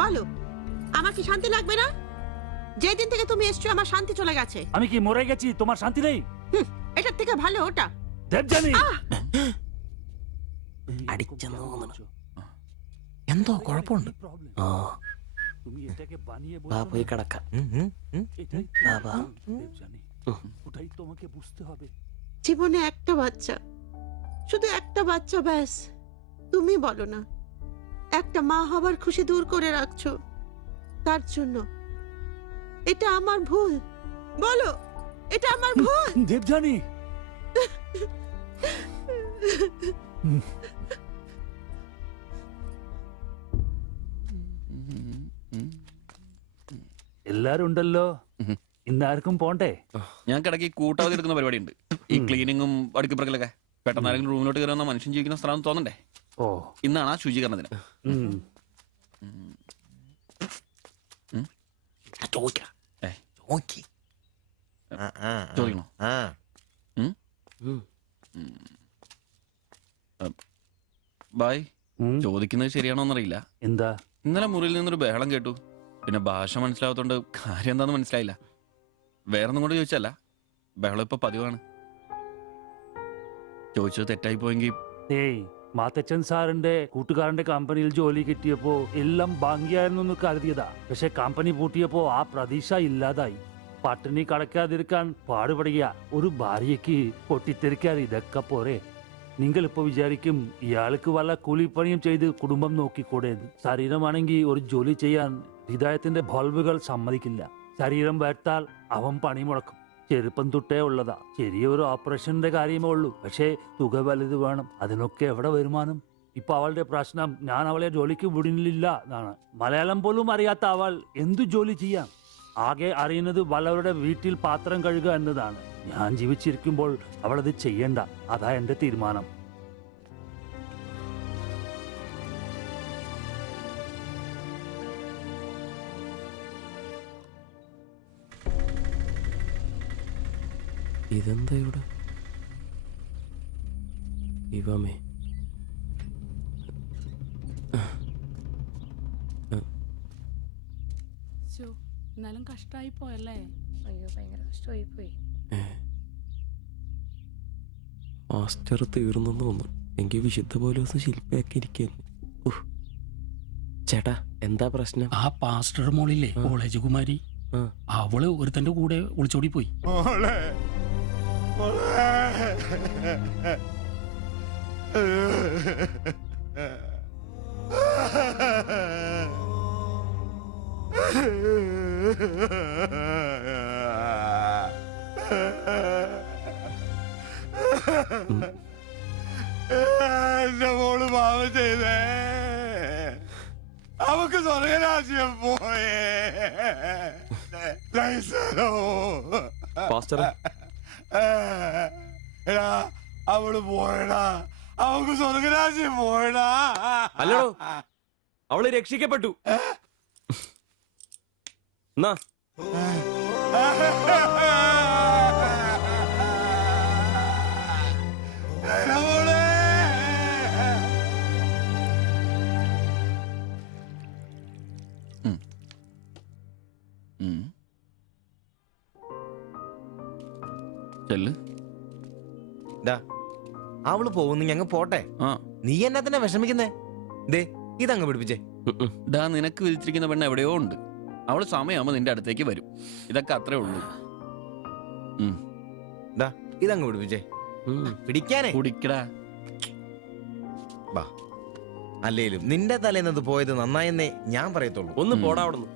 বলো, আমার কি শান্তি লাগবে না? যেদিন থেকে তুমি এসছো আমার শান্তি চলে গেছে। আমি কি মরে গেছি? তোমার শান্তি নেই? এটার থেকে ভালো ওটা। দেবজানি, എന്തോ കുഴപ്പമുണ്ട്. তুমি এটাকে বানিয়ে പോയി കിടക്കാം. ওটাই তোমাকে বুঝতে হবে। জীবনে একটা বাচ্চা, শুধু একটা বাচ্চা, ব্যাস। তুমি বলো না, একটা মা হবার খুশি দূর করে রাখছো। তার জন্য এটা আমার ভুল? বলো, এটা আমার ভুল? দেবজানি, എല്ലാരും ഉണ്ടല്ലോ, ഇന്നാർക്കും പോണ്ടേ? ഞങ്ങൾക്ക് ഇടയ്ക്ക് കൂട്ടാതെ എടുക്കുന്ന പരിപാടി ഉണ്ട്. ഈ ക്ലീനിങ്ങും അടുക്കപ്പുറക്കലൊക്കെ. പെട്ടെന്ന് ആരെങ്കിലും റൂമിലോട്ട് കയറുന്ന മനുഷ്യൻ ജീവിക്കുന്ന സ്ഥലം തോന്നണ്ടേ? ഇന്നാണ് ആ ശുചീകരണത്തിന്. ചോദിക്കണോ? ബായ്, ചോദിക്കുന്നത് ശരിയാണോന്നറിയില്ല. എന്താ? ഇന്നലെ മുറിയിൽ നിന്നൊരു ബഹളം കേട്ടു. പിന്നെ ഭാഷ മനസ്സിലാവാത്തോണ്ട് കാര്യം എന്താന്ന് മനസ്സിലായില്ല. വേറൊന്നും കൊണ്ട് ചോദിച്ചല്ല, ബഹളം ഇപ്പൊ പതിവാണ്. ചോദിച്ചത് തെറ്റായി പോയെങ്കിൽ. ഏയ്, മാത്തച്ചൻ സാറിന്റെ കൂട്ടുകാരന്റെ കമ്പനിയിൽ ജോലി കിട്ടിയപ്പോ എല്ലാം ഭംഗിയായിരുന്നു എന്ന് കരുതിയതാ. പക്ഷെ കമ്പനി പൂട്ടിയപ്പോ ആ പ്രതീക്ഷ ഇല്ലാതായി. പട്ടിണി കടക്കാതിരിക്കാൻ പാടുപെടുക. ഒരു ഭാര്യയ്ക്ക് പൊട്ടിത്തെറിക്കാൻ ഇതൊക്കെ പോരെ? നിങ്ങൾ ഇപ്പൊ വിചാരിക്കും ഇയാൾക്ക് വല്ല കൂലിപ്പണിയും ചെയ്ത് കുടുംബം നോക്കിക്കൂടെ? ശരീരമാണെങ്കിൽ ഒരു ജോലി ചെയ്യാൻ ഹൃദയത്തിന്റെ ബൾബുകൾ സമ്മതിക്കില്ല. ശരീരം വേർത്താൽ അവൻ പണി മുടക്കും. ചെറുപ്പം തൊട്ടേ ഉള്ളതാ. ചെറിയൊരു ഓപ്പറേഷന്റെ കാര്യമേ ഉള്ളൂ. പക്ഷേ തുക വലുത് വേണം. അതിനൊക്കെ എവിടെ വരുമാനം? ഇപ്പൊ അവളുടെ പ്രശ്നം ഞാൻ അവളെ ജോലിക്ക് വിടുന്നില്ല എന്നാണ്. മലയാളം പോലും അറിയാത്ത അവൾ എന്തു ജോലി ചെയ്യാം? ആകെ അറിയുന്നത് വല്ലവരുടെ വീട്ടിൽ പാത്രം കഴുകുക എന്നതാണ്. ഞാൻ ജീവിച്ചിരിക്കുമ്പോൾ അവളത് ചെയ്യണ്ട. അതാ എന്റെ തീരുമാനം. ഇതെന്താ ഇവിടെ? ഇവമേ എന്നാലും കഷ്ടായി പോയല്ലേ? അയ്യോ, ഭയങ്കര കഷ്ടമായി പോയി. മാസ്റ്റർ തീർന്നു തോന്നുന്നു. എനിക്ക് വിശുദ്ധ പോലെ ദിവസം ശില്പിയാക്കി ഇരിക്കുന്നു. ചേട്ടാ, എന്താ പ്രശ്നം? ആ പാസ്റ്റർ മോളില്ലേ, കോളേജ് കുമാരി, അവള് ഒരുത്തന്റെ കൂടെ ഒളിച്ചോടി പോയി. എന്റെ മോള് പാവം ചെയ്തേ. അവക്ക് സ്വർഗരാജ്യം പോയേ. എടാ, അവള് പോയടാ. അവക്ക് സ്വർഗരാജ്യം പോയടാ. അല്ലടോ, അവള് രക്ഷിക്കപ്പെട്ടു. എന്നാ അവള് പോകുന്നു, ഞങ്ങ പോട്ടെ. നീ എന്നാ തന്നെ വിഷമിക്കുന്നേ? ദേ ഇതങ്ങ് പിടിപ്പിച്ചേ. ഡാ, നിനക്ക് വിളിച്ചിരിക്കുന്ന പെണ്ണ് എവിടെയോ ഉണ്ട്. അവള് സമയമാകുമ്പോ നിന്റെ അടുത്തേക്ക് വരും. ഇതൊക്കെ അത്രേ ഉള്ളൂ. ഇതങ്ങ് പിടിപ്പിച്ചേ. പിടിക്കാനേ കുടിക്കടാ. ബാ, അല്ലേലും നിന്റെ തലേന്നത് പോയത് നന്നായെന്നേ ഞാൻ പറയത്തുള്ളൂ. ഒന്ന് പോടാ അവിടുന്ന്.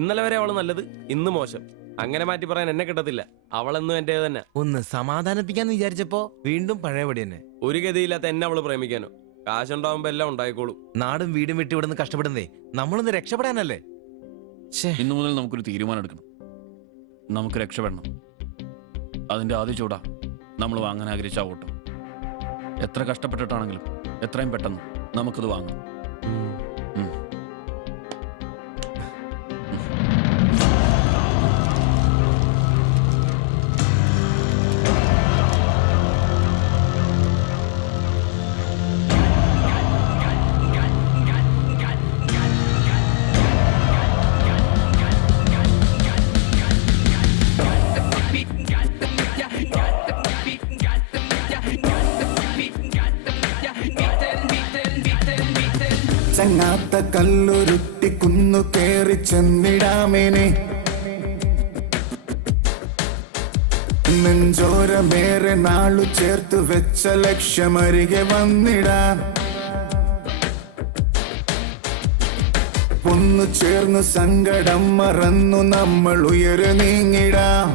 ഇന്നലെ വരെ അവള് നല്ലത്, ഇന്ന് മോശം. അങ്ങനെ മാറ്റി പറയാൻ എന്നെ കിട്ടത്തില്ല. അവളെന്നും എന്റെ തന്നെ. ഒന്ന് സമാധാനിപ്പിക്കാന്ന് വിചാരിച്ചപ്പോ വീണ്ടും പഴയപടി തന്നെ. ഒരു ഗതിയില്ലാത്ത എന്നെ അവള് പ്രേമിക്കാനോ? കാശുണ്ടാവുമ്പോ എല്ലാം ഉണ്ടായിക്കോളൂ. നാടും വീടും വിട്ട് ഇവിടുന്ന് കഷ്ടപ്പെടുന്നേ നമ്മളൊന്ന് രക്ഷപ്പെടാനല്ലേ. ഇന്നു മുതൽ നമുക്കൊരു തീരുമാനം എടുക്കണം. നമുക്ക് രക്ഷപ്പെടണം. അതിന്റെ ആദ്യ ചൂടാ നമ്മൾ വാങ്ങാൻ ആഗ്രഹിച്ച ഓട്ടോ. എത്ര കഷ്ടപ്പെട്ടിട്ടാണെങ്കിലും എത്രയും പെട്ടെന്ന് നമുക്കത് വാങ്ങാം. ചങ്ങാത്ത കല്ലുരുട്ടി കുന്നു കേറി ചെന്നിടാമേനെ, നെഞ്ചോരമേറെ നാളു ചേർത്ത് വെച്ച ലക്ഷ്യമരികെ വന്നിടാം. ഒന്നു ചേർന്ന് സങ്കടം മറന്നു നമ്മൾ ഉയര് നീങ്ങിടാം.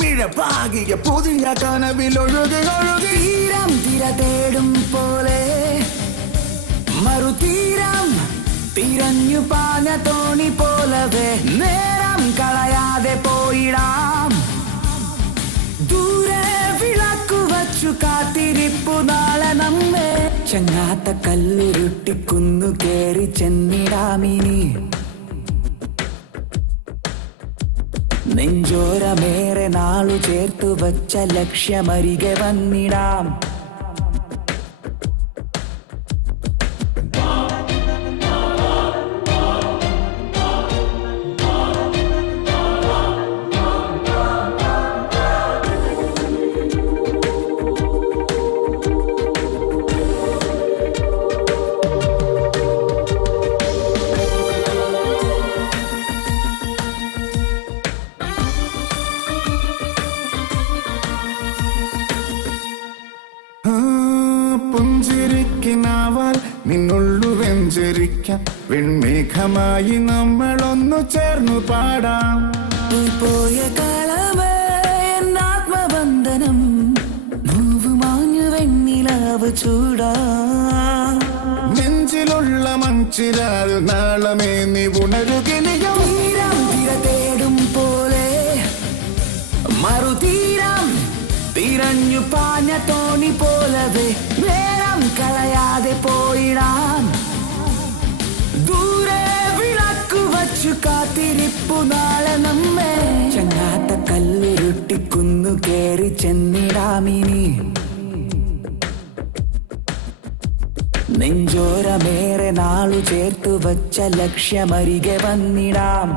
മിഴപ്പാകിയ പുതിയ കനവിലൊഴുകി ഒഴുകി തീരം തിര തേടും പോലെ മറുതീരം തിരഞ്ഞു പാഞ്ഞ തോണി പോലവേ നേരം കളയാതെ പോയിടാം. ദൂരെ വിളക്കു വച്ചു കാത്തിരിപ്പു നാളെ നമ്മെ. ചങ്ങാത്ത കല്ലുരുട്ടി കുന്നു കേറി ചെന്നിടാമിനി, നെഞ്ചോരമേറെ നാളു ചേർത്തു വച്ച ലക്ഷ്യമരികെ വന്നിടാം. പുഞ്ചിരിക്കാം വെൺമേഘമായി നമ്മളൊന്നു ചേർന്നു പാടാം. പോയ കാലമേ എന്നാത്മബന്ധനം പൂവുമാഞ്ഞു വെണ്ണിലാവ് ചൂടാ. നെഞ്ചിലുള്ള മൺചിരാൽ നാളമേ നീ ഉണരുകിനിയോ. തീരം തിര തേടും പോലെ മറുതീരം തിരഞ്ഞു പാഞ്ഞ തോണി പോലവേ നേരം കളയാതെ പോയിടാം. ദൂരെ വിളക്കു വച്ചു കാത്തിരിപ്പു നാളെ നമ്മെ. ചങ്ങാത്ത കല്ലുരുട്ടിക്കുന്നു കേറി ചെന്നിടാമിനി. നെഞ്ചോരമേറെ നാളു ചേർത്തു വച്ച ലക്ഷ്യമരികെ വന്നിടാം.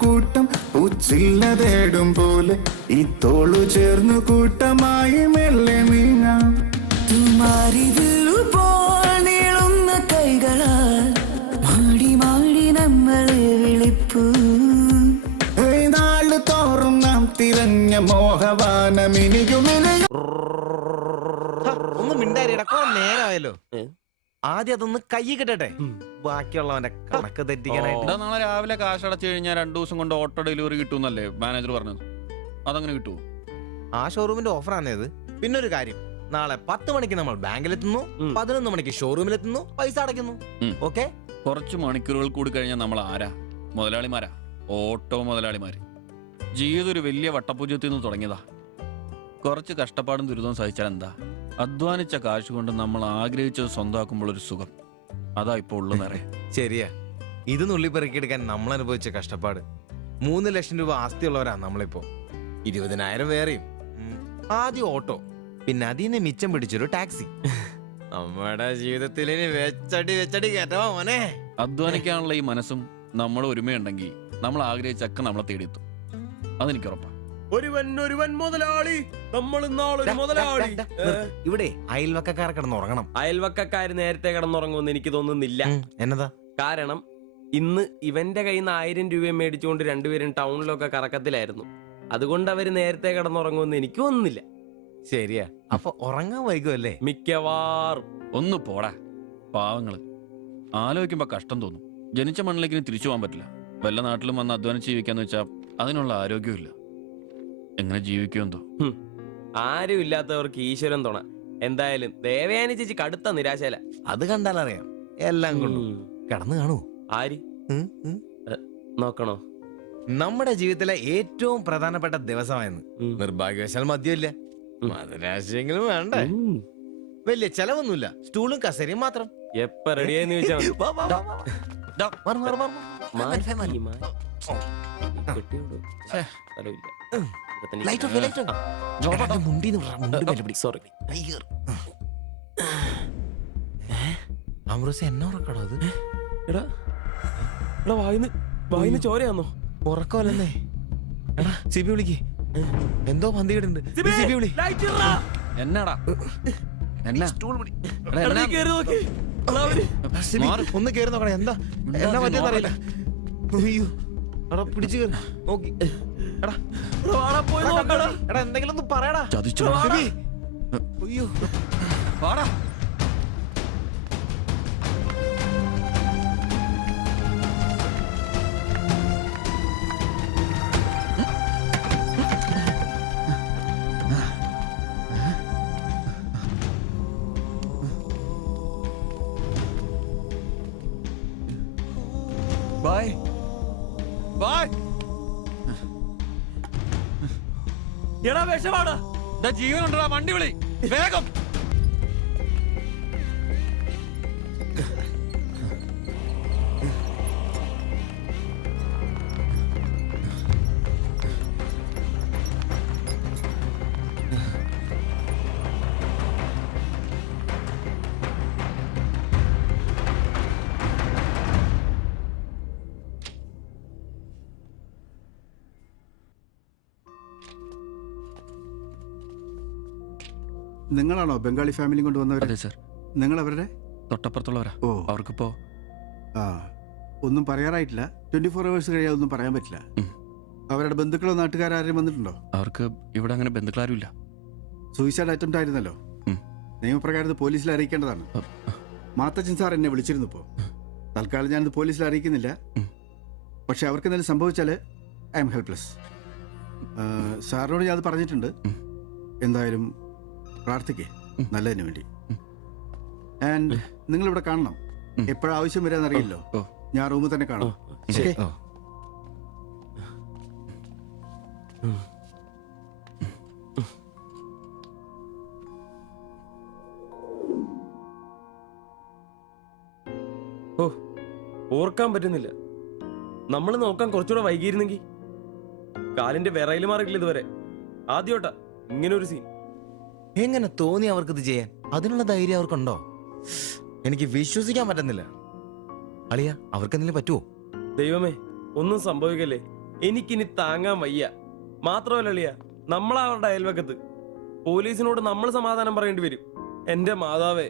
കൂട്ടം ഉച്ചില്ല തേടും പോലെ ഈ തോളു ചേർന്നു കൂട്ടമായി മെല്ലെ നീങ്ങാം. തുമാരിതിലുപോൽ നീളുന്ന കൈകളാൽ മാടി മാടി നമ്മളെ വിളിപ്പൂ. നാളു തോറും നാം തിരഞ്ഞ മോഹവാനമിനിയുമിനിയും. ഒന്ന് മിണ്ടാരിടാ, നേരമായല്ലോ. ആദ്യം അതൊന്ന് കൈ കിട്ടട്ടെ, ബാക്കിയുള്ളവന്റെ കണക്ക് തെറ്റിക്കാനായിട്ട്. നാളെ രാവിലെ കാശ് അടച്ചു കഴിഞ്ഞാൽ 2 ദിവസം കൊണ്ട് ഓട്ടോ ഡെലിവറി കിട്ടുമെന്നല്ലേ മാനേജർ പറഞ്ഞത്? അതങ്ങനെ കിട്ടുമോ? ആ ഷോറൂമിന്റെ ഓഫറാണ് ഇത്. പിന്നെ ഒരു കാര്യം, നാളെ 10 മണിക്ക് നമ്മൾ ബാങ്കിലെത്തുന്നു, 11 മണിക്ക് ഷോറൂമിലെത്തുന്നു, പൈസ അടയ്ക്കുന്നു. ഓക്കെ, കുറച്ച് മണിക്കൂറുകൾ കൂടി കഴിഞ്ഞാൽ നമ്മൾ ആരാ? മുതലാളിമാരാ, ഓട്ടോ മുതലാളിമാര്. ജീവിതം ഒരു വലിയ വട്ടപൂജ്യത്തിൽ നിന്ന് തുടങ്ങിയതാ. കുറച്ച് കഷ്ടപ്പാടും ദുരിതവും സഹിച്ചാൽ എന്താ? അധ്വാനിച്ച കാശ് കൊണ്ട് നമ്മൾ ആഗ്രഹിച്ചത് സ്വന്തമാക്കുമ്പോൾ ഒരു സുഖം, അതാ ഇപ്പൊ ഉള്ളു നിറയെ. ശരിയാ, ഇത് നുള്ളിപ്പെറുക്കിയെടുക്കാൻ നമ്മൾ അനുഭവിച്ച കഷ്ടപ്പാട്. 3 ലക്ഷം രൂപ ആസ്തിയുള്ളവരാ നമ്മളിപ്പോ. 20,000 വേറെയും. ആദ്യം ഓട്ടോ, പിന്നെ അതിന് മിച്ചം പിടിച്ചൊരു ടാക്സി. നമ്മുടെ ജീവിതത്തിൽ ഇനി വെച്ചടി കേട്ടോ മോനെ. അധ്വാനിക്കാനുള്ള ഈ മനസ്സും നമ്മൾ ഒരുമയുണ്ടെങ്കിൽ നമ്മൾ ആഗ്രഹിച്ചൊക്കെ നമ്മളെ തേടിയെത്തും, അതെനിക്ക് ഉറപ്പാ. ഒരുവൻ മുതലാളി, നമ്മൾ നാളൊരു മുതലാളി. ഇവിടെ അയൽവക്കക്കാർ കിടന്നുറങ്ങണം. അയൽവക്കക്കാര് നേരത്തെ കിടന്നുറങ്ങുമെന്ന് എനിക്ക് തോന്നുന്നില്ല. എന്നതാ കാരണം ഇന്ന് ഇവന്റെ കയ്യിൽ നിന്ന് 1000 രൂപ മേടിച്ചുകൊണ്ട് രണ്ടുപേരും ടൗണിലൊക്കെ കറക്കത്തിലായിരുന്നു. അതുകൊണ്ട് അവര് നേരത്തെ കിടന്നുറങ്ങുമെന്ന് എനിക്ക് തോന്നുന്നില്ല. ശരിയാ, അപ്പൊ ഉറങ്ങാൻ വൈകുമല്ലേ? മിക്കവാറും. ഒന്ന് പോടാ പാവങ്ങള്. ആലോചിക്കുമ്പോ കഷ്ടം തോന്നും. ജനിച്ച മണ്ണിലേക്ക് തിരിച്ചു പോകാൻ പറ്റില്ല. വല്ല നാട്ടിലും വന്ന് അധ്വാനിച്ച് ജീവിക്കാന്ന് വെച്ചാൽ അതിനുള്ള ആരോഗ്യമില്ല. എങ്ങനെ ജീവിക്കുമെന്തോ. ആരും ഇല്ലാത്തവർക്ക് ഈശ്വരൻ തുണ. എന്തായാലും ദേവയാനി ചേച്ചി കടുത്ത നിരാശയില. അത് കണ്ടാലറിയാം. എല്ലാം കൊണ്ടും കിടന്നു കാണൂ. ആര് നോക്കണോ? നമ്മുടെ ജീവിതത്തിലെ ഏറ്റവും പ്രധാനപ്പെട്ട ദിവസമായിരുന്നു. നിർഭാഗ്യവശാൽ മദ്യമില്ല, മധുരാശയെങ്കിലും വേണ്ട. വലിയ ചെലവൊന്നുമില്ല, സ്റ്റൂളും കസേരയും മാത്രം. എപ്പ റെഡിയായെന്ന് ചോദിച്ചാ എന്നെ ഉറക്കടോ അത്? വായിന്ന് ചോരയാന്നോ? ഉറക്കമല്ലെന്നേ. എടാ സിബി വിളിക്ക്, എന്തോ പന്തികേടുണ്ട്. സിബി വിളി. എന്നാടാ ഒന്ന് കേറി നോക്കണേ. എന്താ എന്നാ പറ്റിയെന്നറിയില്ല. അയ്യോ എടാ പിടിച്ചു കയറി നോക്കി. എടാ എന്തെങ്കിലും ഒന്ന് പറയടാ. അയ്യോ വാടാ. Bye bye. എടാ വിഷമാടാ. ജീവനുണ്ടാ, വണ്ടി വിളി വേഗം. നിങ്ങളാണോ ബംഗാളി ഫാമിലി കൊണ്ടുവന്നവർ? അതെ സർ. നിങ്ങൾ അവരുടെ തൊട്ടപ്പുറത്തുള്ളവരാ. ഓ, അവർക്കിപ്പോ ആ ഒന്നും പറയാറായിട്ടില്ല. 24 hours കഴിയാതെ ഒന്നും പറയാൻ പറ്റില്ല. അവരുടെ ബന്ധുക്കളോ നാട്ടുകാരും വന്നിട്ടുണ്ടോ? അവർക്ക് ഇവിടെ അങ്ങനെ ബന്ധുക്കളാരും ഇല്ല. സൂയിസൈഡ് അറ്റംപ്റ്റ് ആയിരുന്നല്ലോ. നിയമപ്രകാരം പോലീസിൽ അറിയിക്കേണ്ടതാണ്. മാത്തച്ചൻ സാർ എന്നെ വിളിച്ചിരുന്നു. ഇപ്പോൾ തൽക്കാലം ഞാനിത് പോലീസിൽ അറിയിക്കുന്നില്ല. പക്ഷെ അവർക്ക് എന്തെങ്കിലും സംഭവിച്ചാൽ ഐ എം ഹെൽപ്ലെസ്. സാറിനോട് ഞാൻ അത് പറഞ്ഞിട്ടുണ്ട്. എന്തായാലും പ്രാർത്ഥിക്കേ നല്ലതിന് വേണ്ടി. ആൻഡ് നിങ്ങളിവിടെ കാണണം. എപ്പോഴാവശ്യം വരാന്നറിയില്ലോ. ഞാൻ റൂമിൽ തന്നെ കാണാം. ഓ, ഓർക്കാൻ പറ്റുന്നില്ല. നമ്മൾ നോക്കാൻ കുറച്ചുകൂടെ വൈകിയിരുന്നെങ്കിൽ. കാലിന്റെ വിറയിൽ മാറിയില്ല ഇതുവരെ. ആദ്യോട്ടാ ഇങ്ങനെ ഒരു സീൻ. എങ്ങനെ തോന്നി അവർക്കിത് ചെയ്യാൻ? അതിനുള്ള ധൈര്യം അവർക്കുണ്ടോ? എനിക്ക് വിശ്വസിക്കാൻ പറ്റുന്നില്ല. അളിയ, അവർക്ക് എന്തെങ്കിലും പറ്റുമോ? ദൈവമേ, ഒന്നും സംഭവിക്കല്ലേ. എനിക്കിനി താങ്ങാൻ വയ്യ. മാത്രമല്ല അളിയ, നമ്മളവരുടെ അയൽവക്കത്ത്. പോലീസിനോട് നമ്മൾ സമാധാനം പറയേണ്ടി വരും. എന്റെ മാതാവേ.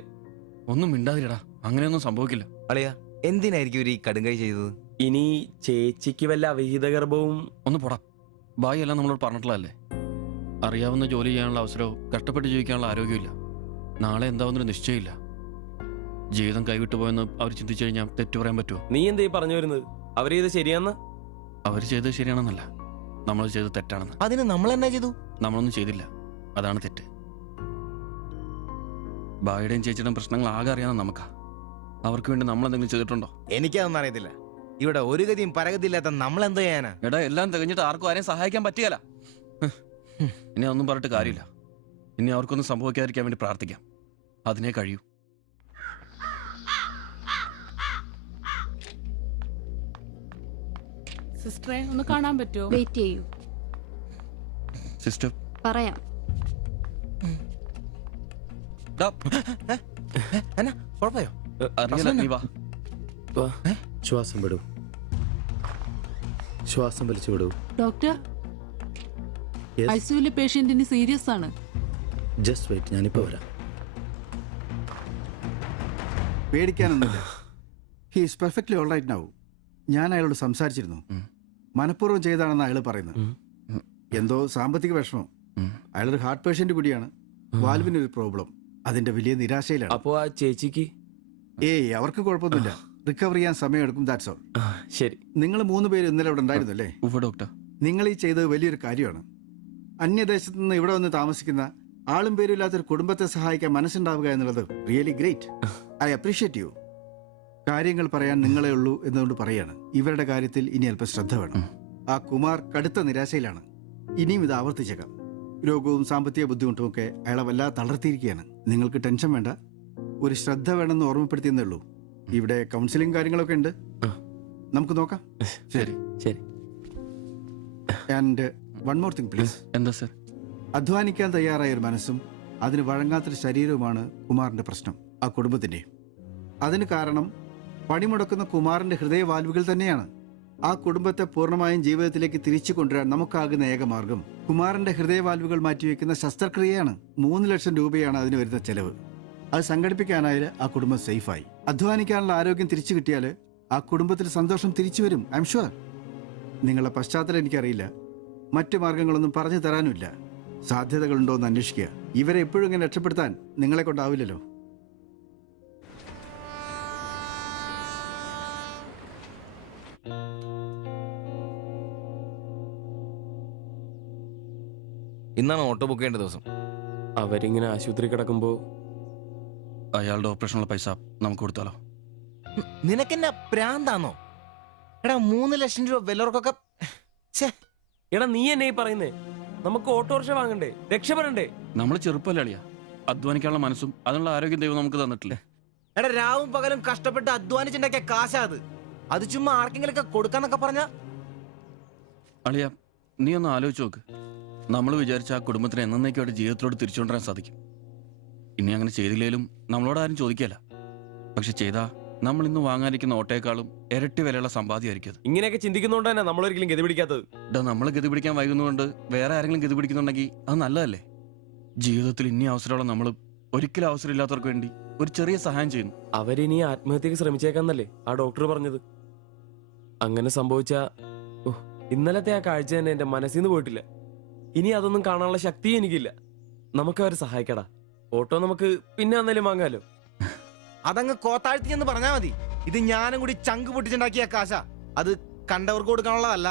ഒന്നും മിണ്ടാതിരടാ, അങ്ങനെയൊന്നും സംഭവിക്കില്ല. അളിയ, എന്തിനായിരിക്കും ഒരു ഈ കടുങ്കൈ ചെയ്തത്? ഇനി ചേച്ചിക്ക് വല്ല അവിഹിത ഗർഭവും. ഒന്ന് പോടാ. ബായി എല്ലാം നമ്മളോട് പറഞ്ഞിട്ടുള്ളതല്ലേ. അറിയാവുന്ന ജോലി ചെയ്യാനുള്ള അവസരവും കഷ്ടപ്പെട്ട് ജീവിക്കാനുള്ള ആരോഗ്യമില്ല. നാളെ എന്താവുന്നൊരു നിശ്ചയമില്ല. ജീവിതം കൈവിട്ടു പോയെന്ന് അവർ ചിന്തിച്ചു കഴിഞ്ഞാൽ തെറ്റു പറയാൻ പറ്റുമോ? നീ എന്തേ പറഞ്ഞു വരുന്നത്? അവർ ചെയ്ത് ശരിയാന്ന്? അവർ ചെയ്തത് ശരിയാണെന്നല്ല, നമ്മൾ ചെയ്തത് തെറ്റാണെന്ന്. അതിന് നമ്മൾ എന്നാ ചെയ്തു? നമ്മളൊന്നും ചെയ്തില്ല, അതാണ് തെറ്റ്. ബായിയുടെയും ചേച്ചിയുടെയും പ്രശ്നങ്ങൾ ആകെ അറിയാവുന്ന നമുക്കാ. അവർക്ക് വേണ്ടി നമ്മൾ എന്തെങ്കിലും ചെയ്തിട്ടുണ്ടോ? എനിക്കതൊന്നും അറിയത്തില്ല. ഇവിടെ ഒരു ഗതിയും പരഗതിയില്ലാത്ത നമ്മൾ എന്തോ ചെയ്യാനാ? എടാ, എല്ലാം തികഞ്ഞിട്ട് ആർക്കും ആരെയും സഹായിക്കാൻ പറ്റിയല്ല. ഇനി ഒന്നും പറഞ്ഞിട്ട് കാര്യമില്ല. ഇനി അവർക്കൊന്നും സംഭവിക്കാതിരിക്കാൻ വേണ്ടി പ്രാർത്ഥിക്കാം. അതിനെ കഴിയൂ. സിസ്റ്ററെ ഒന്ന് കാണാൻ പറ്റുമോ? വെയിറ്റ് ചെയ്യൂ, സിസ്റ്റർ. പറയാം. അറിയില്ല, നീ വാ. ശ്വാസം വിടൂ, ശ്വാസം വലിച്ചു വിടൂ. ഡോക്ടർ, ഐസിയുലെ പേഷ്യന്റിന് സീരിയസ് ആണ്. ജസ്റ്റ് വെയിറ്റ്, ഞാനിപ്പോ വരാം. പേടിക്കാനൊന്നുമില്ല. He is perfectly all right now. ഞാൻ അയാളോട് സംസാരിച്ചിരുന്നു. മനഃപൂർവ്വം ചെയ്താണെന്ന് അയാൾ പറയുന്നത്. എന്തോ സാമ്പത്തിക വിഷമം. അയാളൊരു ഹാർട്ട് പേഷ്യന്റ് കൂടിയാണ്. വാൽവിനൊരു പ്രോബ്ലം. അതിന്റെ വലിയ നിരാശയിലാണ്. അപ്പോ ആ ചേച്ചിക്ക്? അവർക്ക് കുഴപ്പമൊന്നുമില്ല. റിക്കവർ ചെയ്യാൻ സമയമെടുക്കും. That's all. ശരി. നിങ്ങൾ 3 പേര് ഇന്നലെ ഇവിടെ ഉണ്ടായിരുന്നല്ലേ? ഡോക്ടർ, നിങ്ങൾ ഈ ചെയ്തത് വലിയൊരു കാര്യമാണ്. അന്യദേശത്ത് നിന്ന് ഇവിടെ വന്ന് താമസിക്കുന്ന ആളും പേരും ഇല്ലാത്തൊരു കുടുംബത്തെ സഹായിക്കാൻ മനസ്സുണ്ടാവുക എന്നുള്ളത് really great. I appreciate you. കാര്യങ്ങൾ പറയാൻ നിങ്ങളെ ഉള്ളൂ എന്നുകൊണ്ട് പറയാണ്. ഇവരുടെ കാര്യത്തിൽ ഇനി അല്പം ശ്രദ്ധ വേണം. ആ കുമാർ കടുത്ത നിരാശയിലാണ്. ഇനിയും ഇത് ആവർത്തിച്ചേക്കാം. രോഗവും സാമ്പത്തിക ബുദ്ധിമുട്ടും ഒക്കെ അയാളെ വല്ലാതെ തളർത്തിയിരിക്കുകയാണ്. നിങ്ങൾക്ക് ടെൻഷൻ വേണ്ട. ഒരു ശ്രദ്ധ വേണമെന്ന് ഓർമ്മപ്പെടുത്തിയെന്നേ ഉള്ളൂ. ഇവിടെ കൗൺസിലിംഗ് കാര്യങ്ങളൊക്കെ ഉണ്ട്. നമുക്ക് നോക്കാം. ശരി ശരി. And one more thing please. എന്താ സർ? അധ്വാനിക്കാൻ തയ്യാറായ ഒരു മനസ്സും അതിന് വഴങ്ങാത്തൊരു ശരീരവുമാണ് കുമാറിന്റെ പ്രശ്നം, ആ കുടുംബത്തിന്റെ. അതിന് കാരണം പണിമുടക്കുന്ന കുമാറിന്റെ ഹൃദയവാൽവുകൾ തന്നെയാണ്. ആ കുടുംബത്തെ പൂർണ്ണമായും ജീവിതത്തിലേക്ക് തിരിച്ചു കൊണ്ടുവരാൻ നമുക്കാകുന്ന ഏക മാർഗം കുമാറിന്റെ ഹൃദയവാൽവുകൾ മാറ്റിവെക്കുന്ന ശസ്ത്രക്രിയയാണ്. 3 ലക്ഷം രൂപയാണ് അതിന് വരുന്ന ചെലവ്. അത് സംഘടിപ്പിക്കാനായാൽ ആ കുടുംബം സേഫായി. അധ്വാനിക്കാനുള്ള ആരോഗ്യം തിരിച്ചു കിട്ടിയാൽ ആ കുടുംബത്തിൽ സന്തോഷം തിരിച്ചു വരും. I am sure. നിങ്ങളുടെ പശ്ചാത്തലം എനിക്കറിയില്ല. മറ്റു മാർഗങ്ങളൊന്നും പറഞ്ഞു തരാനുമില്ല. സാധ്യതകളുണ്ടോ എന്ന് അന്വേഷിക്കുക. ഇവരെ എപ്പോഴും ഇങ്ങനെ രക്ഷപ്പെടുത്താൻ നിങ്ങളെ കൊണ്ടാവില്ലല്ലോ. ഇന്നാണ് ഓട്ടോ ബുക്ക് ചെയ്യേണ്ട ദിവസം. അവരിങ്ങനെ ആശുപത്രി കിടക്കുമ്പോ അയാളുടെ ഓപ്പറേഷനുള്ള പൈസ നമുക്ക് കൊടുത്താലോ? നിനക്കെന്നാ പ്രാന്താന്നോ? എടാ 3 ലക്ഷം രൂപ വിലവർക്കൊക്കെ. എടാ നീ എന്നെ ഈ പറയുന്നേ? നമുക്ക് ഓട്ടോറിക്ഷ വാങ്ങണ്ടേ? രക്ഷപ്പെടണ്ടേ? നമ്മൾ ചെറുപ്പല്ലേ അളിയാ. അധ്വാനിക്കാനുള്ള മനസ്സും അതിനുള്ള ആരോഗ്യം ദൈവം നമുക്ക് തന്നിട്ടില്ലേ? എടാ രാവും പകലും കഷ്ടപ്പെട്ട് അധ്വാനിച്ചുണ്ടാക്കിയ കാശാ അത്. അത് ചുമ്മാ ആർക്കെങ്കിലും ഒക്കെ കൊടുക്കാന്നൊക്കെ പറഞ്ഞ. അളിയ, നീ ഒന്ന് ആലോചിച്ച് നോക്ക്. നമ്മൾ വിചാരിച്ച ആ കുടുംബത്തിന് എന്നേക്കുമായിട്ട് ജീവിതത്തിലോട് തിരിച്ചുകൊണ്ടുവരാൻ സാധിക്കും. ഇനി അങ്ങനെ ചെയ്തില്ലേലും നമ്മളോട് ആരും ചോദിക്കല്ല. പക്ഷെ ചെയ്താ നമ്മൾ ഇന്ന് വാങ്ങാനിരിക്കുന്ന ഓട്ടേക്കാളും ഇരട്ടി വിലയുള്ള സമ്പാദ്യമായിരിക്കും. ഇങ്ങനെയൊക്കെ ചിന്തിക്കുന്നതുകൊണ്ട് തന്നെ നമ്മളൊരിക്കലും ഗതി പിടിക്കാത്തത്. നമ്മൾ ഗതി പിടിക്കാൻ വൈകുന്നതുകൊണ്ട് വേറെ ആരെങ്കിലും ഗതി പിടിക്കുന്നുണ്ടെങ്കിൽ അത് നല്ലതല്ലേ? ജീവിതത്തിൽ ഇനി അവസരമുള്ള നമ്മൾ ഒരിക്കലും അവസരമില്ലാത്തവർക്ക് വേണ്ടി ഒരു ചെറിയ സഹായം ചെയ്യുന്നു. അവരിനി ആത്മഹത്യക്ക് ശ്രമിച്ചേക്കാന്നല്ലേ ആ ഡോക്ടർ പറഞ്ഞത്? അങ്ങനെ സംഭവിച്ച ഇന്നലത്തെ ആ കാഴ്ച തന്നെ എന്റെ മനസ്സിൽ നിന്ന് പോയിട്ടില്ല. ഇനി അതൊന്നും കാണാനുള്ള ശക്തിയും എനിക്കില്ല. നമുക്ക് അവരെ സഹായിക്കടാ. ഓട്ടോ നമുക്ക് പിന്നെ അന്നേലും വാങ്ങാലോ. അതങ്ങ് കോത്താഴ്ത്തി എന്ന് പറഞ്ഞാ മതി. ഇത് ഞാനും കൂടി ചങ്ക് പൊട്ടിച്ചുണ്ടാക്കിയ കാശ. അത് കണ്ടവർക്ക് കൊടുക്കാനുള്ളതല്ല.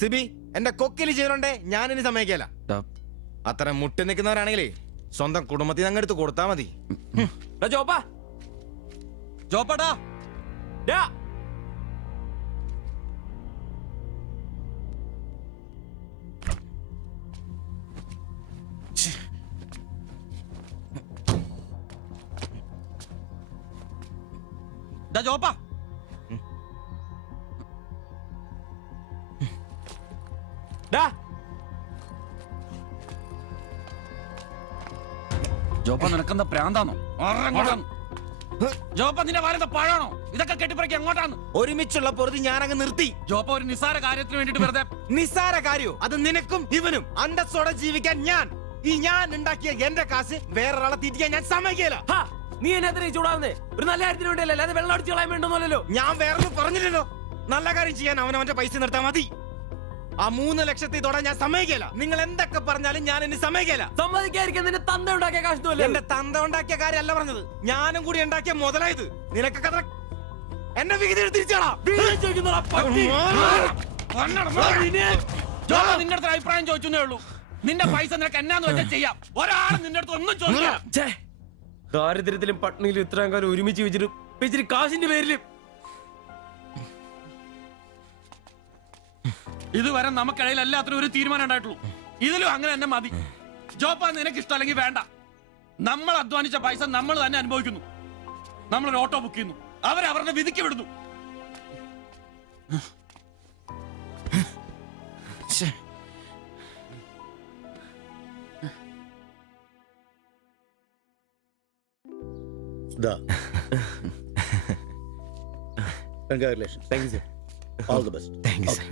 സിബി, എന്റെ കൊക്കില് ജീവനുണ്ടേ ഞാൻ ഇനി സമ്മതിക്കല. അത്തരം മുട്ടി നിൽക്കുന്നവരാണെങ്കിലേ സ്വന്തം കുടുംബത്തിൽ അങ്ങ് എടുത്ത് കൊടുത്താ മതി. ജോപ്പാടാ ജോപ്പാ ജോപ്പ നിനക്കെന്താ പ്രാന്താണോ? ജോപ്പ നിന്റെ വാരെന്താ പഴാണോ? ഇതൊക്കെ കെട്ടിപ്പറക്കി എങ്ങോട്ടാണ്? ഒരുമിച്ചുള്ള പൊറുതി ഞാനങ്ങ് നിർത്തി. ജോപ്പ ഒരു നിസ്സാര കാര്യത്തിന് വേണ്ടിട്ട് വെറുതെ. നിസ്സാര കാര്യോ? അത് നിനക്കും ഇവനും അന്തസ്സോടെ ജീവിക്കാൻ ഞാൻ ഉണ്ടാക്കിയ എന്റെ കാശ് വേറൊരാളെ തീറ്റിക്കാൻ ഞാൻ സമ്മതിക്കില്ല. നീ എന്നെ ചൂടാവുന്നേ? ഒരു നല്ല കാര്യത്തിന് വേണ്ടിയല്ലേ, അല്ലാതെ വെള്ളം അടിച്ചു കളയാൻ വേണ്ടല്ലോ. ഞാൻ വേറെ പറഞ്ഞില്ലല്ലോ. നല്ല കാര്യം ചെയ്യാൻ അവനവന്റെ പൈസ നിർത്താൻ മതി. ആ 3 ലക്ഷത്തിൽ തൊടാൻ ഞാൻ സമ്മതിക്കില്ല. നിങ്ങൾ എന്തൊക്കെ പറഞ്ഞാലും ഞാൻ ഇനി സമ്മതിക്കില്ല. സമ്മതിക്കാതിരിക്കാൻ നിന്റെ തന്ത ഉണ്ടാക്കിയ കാശ്. എന്റെ തന്ത ഉണ്ടാക്കിയ കാര്യമല്ല പറഞ്ഞത്, ഞാനും കൂടി ഉണ്ടാക്കിയ മുതലായത്. നിനക്കൊക്കെ എന്റെ വിഹിതം തിരിച്ചാടാ. നിന്റെ അടുത്ത് അഭിപ്രായം ചോദിച്ചേ ഉള്ളൂ. നിന്റെ പൈസ നിനക്ക് എന്നാന്ന് വെച്ചാൽ ചെയ്യാം. ഒരാൾ നിന്റെ അടുത്ത് ഒന്നും ചോദിക്കാം. ദാരിദ്ര്യത്തിലും പട്ടിണിയിലും ഇത്രയും കാലം ഒരുമിച്ച് വെച്ചിട്ട് കാശിന്റെ പേരിലും ഇതുവരെ നമുക്കിടയിൽ എല്ലാത്തിനും ഒരു തീരുമാനം ഉണ്ടായിട്ടുള്ളൂ. ഇതിലും അങ്ങനെ തന്നെ മതി. ജോപ്പ നിനക്ക് ഇഷ്ടമല്ലെങ്കിൽ വേണ്ട. നമ്മൾ അധ്വാനിച്ച പൈസ നമ്മൾ തന്നെ അനുഭവിക്കുന്നു. നമ്മളൊരു ഓട്ടോ ബുക്ക് ചെയ്യുന്നു, അവരവരുടെ വിധിക്ക് വിടുന്നു. Congratulations. Thank you, sir. All the best. Thank you, sir.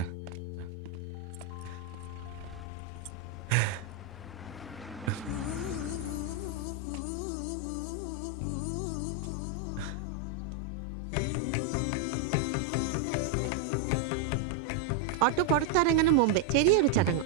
Auto പുറത്തിറങ്ങുന്ന മുമ്പേ ചെറിയൊരു ചടങ്ങ്.